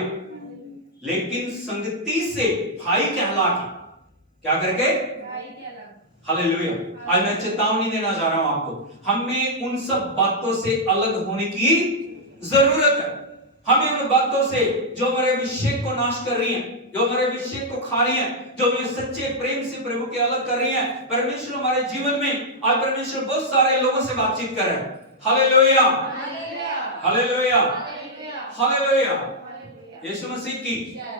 लेकिन संगति से भाई कहला के क्या करके, हालेलुया। आज मैं चेतावनी देना चाह रहा हूं आपको, हमें उन सब बातों से अलग होने की जरूरत है। हमें उन बातों से जो हमारे अभिषेक को नाश कर रही हैं, जो हमारे अभिषेक को खा रही हैं, जो हमें सच्चे प्रेम से प्रभु के अलग कर रही हैं। परमेश्वर हमारे जीवन में आज परमेश्वर बहुत सारे लोगों से बातचीत कर रहे हैं। हालेलुया, हालेलुया, हालेलुया। यीशु मसीह की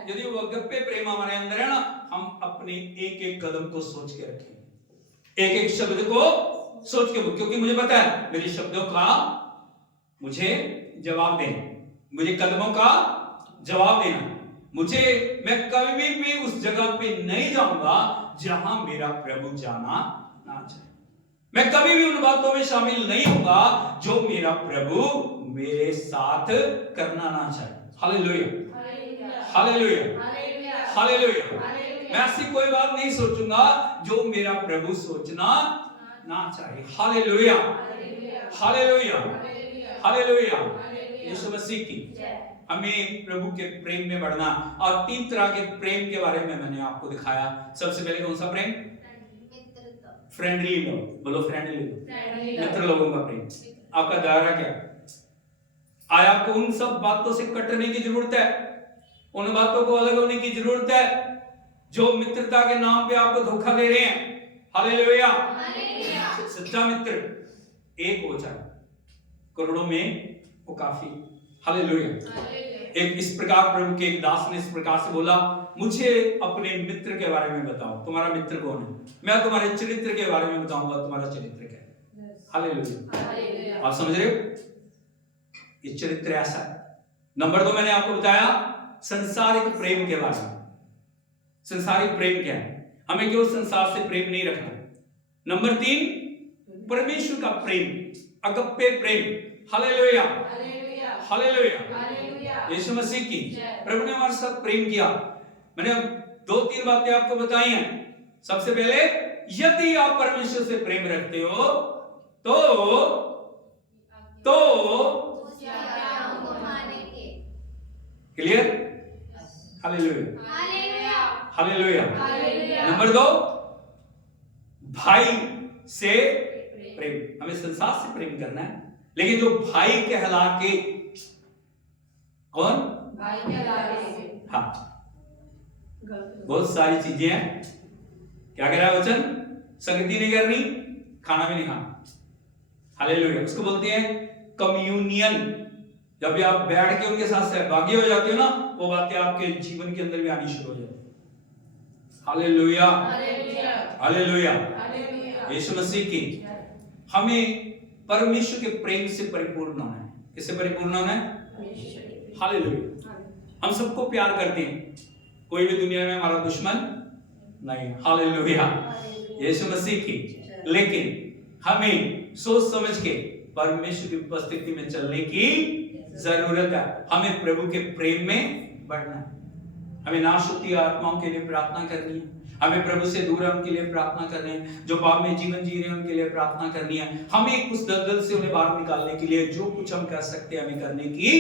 यदि वो अगप्पे प्रेम हमारे अंदर है ना, हम अपने एक एक कदम को सोच के रखें, एक एक शब्द को सोच के, क्योंकि मुझे पता है मेरे शब्दों का मुझे जवाब देना, मुझे कदमों का जवाब देना। मैं कभी भी उस जगह पे नहीं जाऊंगा जहां मेरा प्रभु जाना ना चाहे। मैं कभी भी उन बातों में शामिल नहीं होगा जो मेरा प्रभु मेरे साथ करना ना चाहे। हालेलुया, हालेलुया, हालेलुया। मैं ऐसी कोई बात नहीं सोचूंगा जो मेरा प्रभु सोचना ना चाहे। हालेलुया, हालेलुया, हालेलुया। यीशु मसीह की हमें प्रभु के प्रेम में बढ़ना। और 3 तरह के प्रेम के बारे में मैंने आपको दिखाया। सबसे पहले कौन सा प्रेम? Friendly love. बोलो फ्रेंडली लव, मित्र लोगों का प्रेम। आपका दायरा क्या? आज आपको उन सब बातों से कटने की जरूरत है, उन बातों को अलग होने की जरूरत है जो मित्रता के नाम पे आपको धोखा दे रहे हैं। हालेलुया। सच्चा मित्र एक हो जाए, करोड़ों में वो काफी। हालेलुया। एक इस प्रकार प्रभु के एक दास ने इस प्रकार से बोला, मुझे अपने मित्र के बारे में बताओ, तुम्हारा मित्र कौन है? मैं तुम्हारे चरित्र के बारे में बताऊंगा, तुम्हारा चरित्र क्या है। हालेलुया। आप समझ रहे हो? ये चरित्र ऐसा है। नंबर 2 मैंने आपको बताया संसारिक प्रेम के बारे में। संसारिक प्रेम क्या है? हमें केवल संसार से प्रेम नहीं रखना। नंबर 3 परमेश्वर का प्रेम, अगप्पे प्रेम। हालेलुया, हालेलुया। यीशु मसीह की प्रभु ने हमारे साथ प्रेम किया। मैंने 2-3 बातें आपको बताई हैं। सबसे पहले, यदि आप परमेश्वर से प्रेम रखते हो तो क्लियर? Hallelujah, hallelujah. नंबर 2 भाई से प्रेम। हमें संसार से प्रेम करना है, लेकिन जो भाई कहला के, कौन? भाई कहला के। हाँ, बहुत सारी चीजें हैं। क्या कह रहा है वचन? संगति नहीं करनी, खाना भी नहीं खाना। हालेलुया। उसको बोलते हैं कम्युनियन। जब भी आप बैठ के उनके साथ सहभागी हो जाते हो ना, वो बातें आपके जीवन के अंदर भी आनी शुरू हो जाती है। हालेलुया, हालेलुया। यीशु मसीह की हमें परमेश्वर के प्रेम से परिपूर्ण होना है। किससे परिपूर्ण होना है? हालेलुया। हम सबको प्यार करते हैं, कोई भी दुनिया में हमारा दुश्मन नहीं। हालेलुया, यीशु मसीह की। लेकिन हमें सोच समझ के परमेश्वर की उपस्थिति में चलने की जरूरत है। हमें प्रभु के प्रेम में बढ़ना है। हमें नाश होती आत्माओं के लिए प्रार्थना करनी है। हमें प्रभु से दूर है उनके लिए प्रार्थना करनी है। जो पाप में जीवन जी रहे हैं उनके लिए प्रार्थना करनी है। हमें उस दलदल से उन्हें बाहर निकालने के लिए जो कुछ हम कर सकते हैं हमें करने की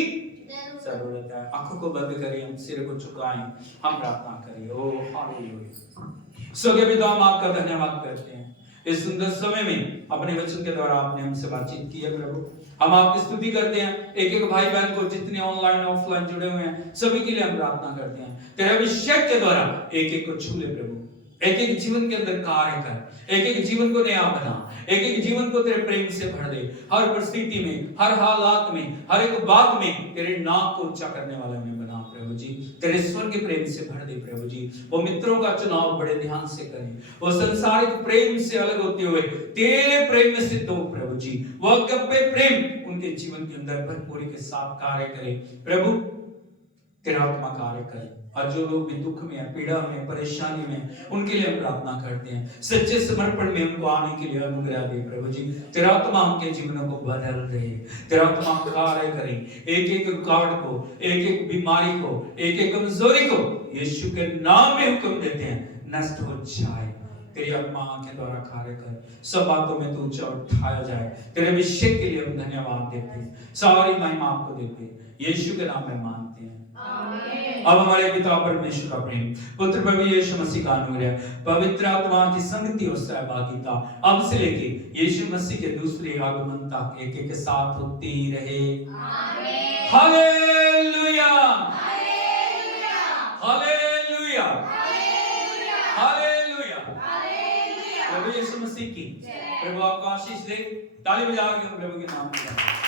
जरूरत है। आंखों को बंद करें, हम सिर को झुकाएं, हम प्रार्थना करें। ओ हालेलुया। स्वर्गीय पिता, हम आपका धन्यवाद करते हैं इस सुंदर समय में अपने वचन के द्वारा आपने हमसे बातचीत की है। प्रभु हम आपकी स्तुति करते हैं। एक एक भाई बहन को जितने ऑनलाइन ऑफलाइन जुड़े हुए हैं सभी के लिए हम प्रार्थना करते हैं तेरे अभिषेक के द्वारा एक एक को छू ले प्रभु। एक एक जीवन के अंदर कार्य कर, एक एक जीवन को नया बना, एक एक जीवन को तेरे प्रेम से भर दे। हर परिस्थिति में, हर हालात में, हर एक बात में तेरे नाम को ऊंचा करने वाला हमें बना प्रभु जी। तेरे स्वर के प्रेम से भर दे प्रभु जी। वो मित्रों का चुनाव बड़े ध्यान से करें, वो संसारिक प्रेम से अलग होते हुए तेरे प्रेम में सिद्ध हो प्रभु जी। वो अगप्पे प्रेम उनके जीवन के अंदर भरपूरी के साथ कार्य करे प्रभु। तेरा आत्मा कार्य करे। और जो लोग भी दुख में, पीड़ा में, परेशानी में, उनके लिए हम प्रार्थना करते हैं। सच्चे समर्पण में उनको आने के लिए अनुग्रह दे प्रभु जी। तेरा आत्मा उनके जीवनों को बदल दे, तेरा आत्मा कार्य करे। एक एक रुकावट को, एक एक बीमारी को, एक एक कमजोरी को यीशु के नाम में हुक्म देते हैं नष्ट हो जाए। तेरी आत्मा के द्वारा कार्य कर, सब बातों में तू ऊंचा उठाया जाए। तेरे अभिषेक के लिए हम धन्यवाद देते हैं, सारी महिमा आपको देते हैं, यीशु के नाम में मांगते हैं। अब हमारे पिता परमेश्वर का प्रेम, पुत्र प्रभु यीशु मसीह का अनुग्रह, पवित्र आत्मा की संगति और सहभागिता अब से लेके यीशु मसीह के दूसरे आगमन तक एक एक के साथ होती रहे। आमीन। हालेलुया, हालेलुया, हालेलुया, हालेलुया, हालेलुया। प्रभु यीशु मसीह की प्रभु आपको आशीष दे। ताली बजा के प्रभु के नाम में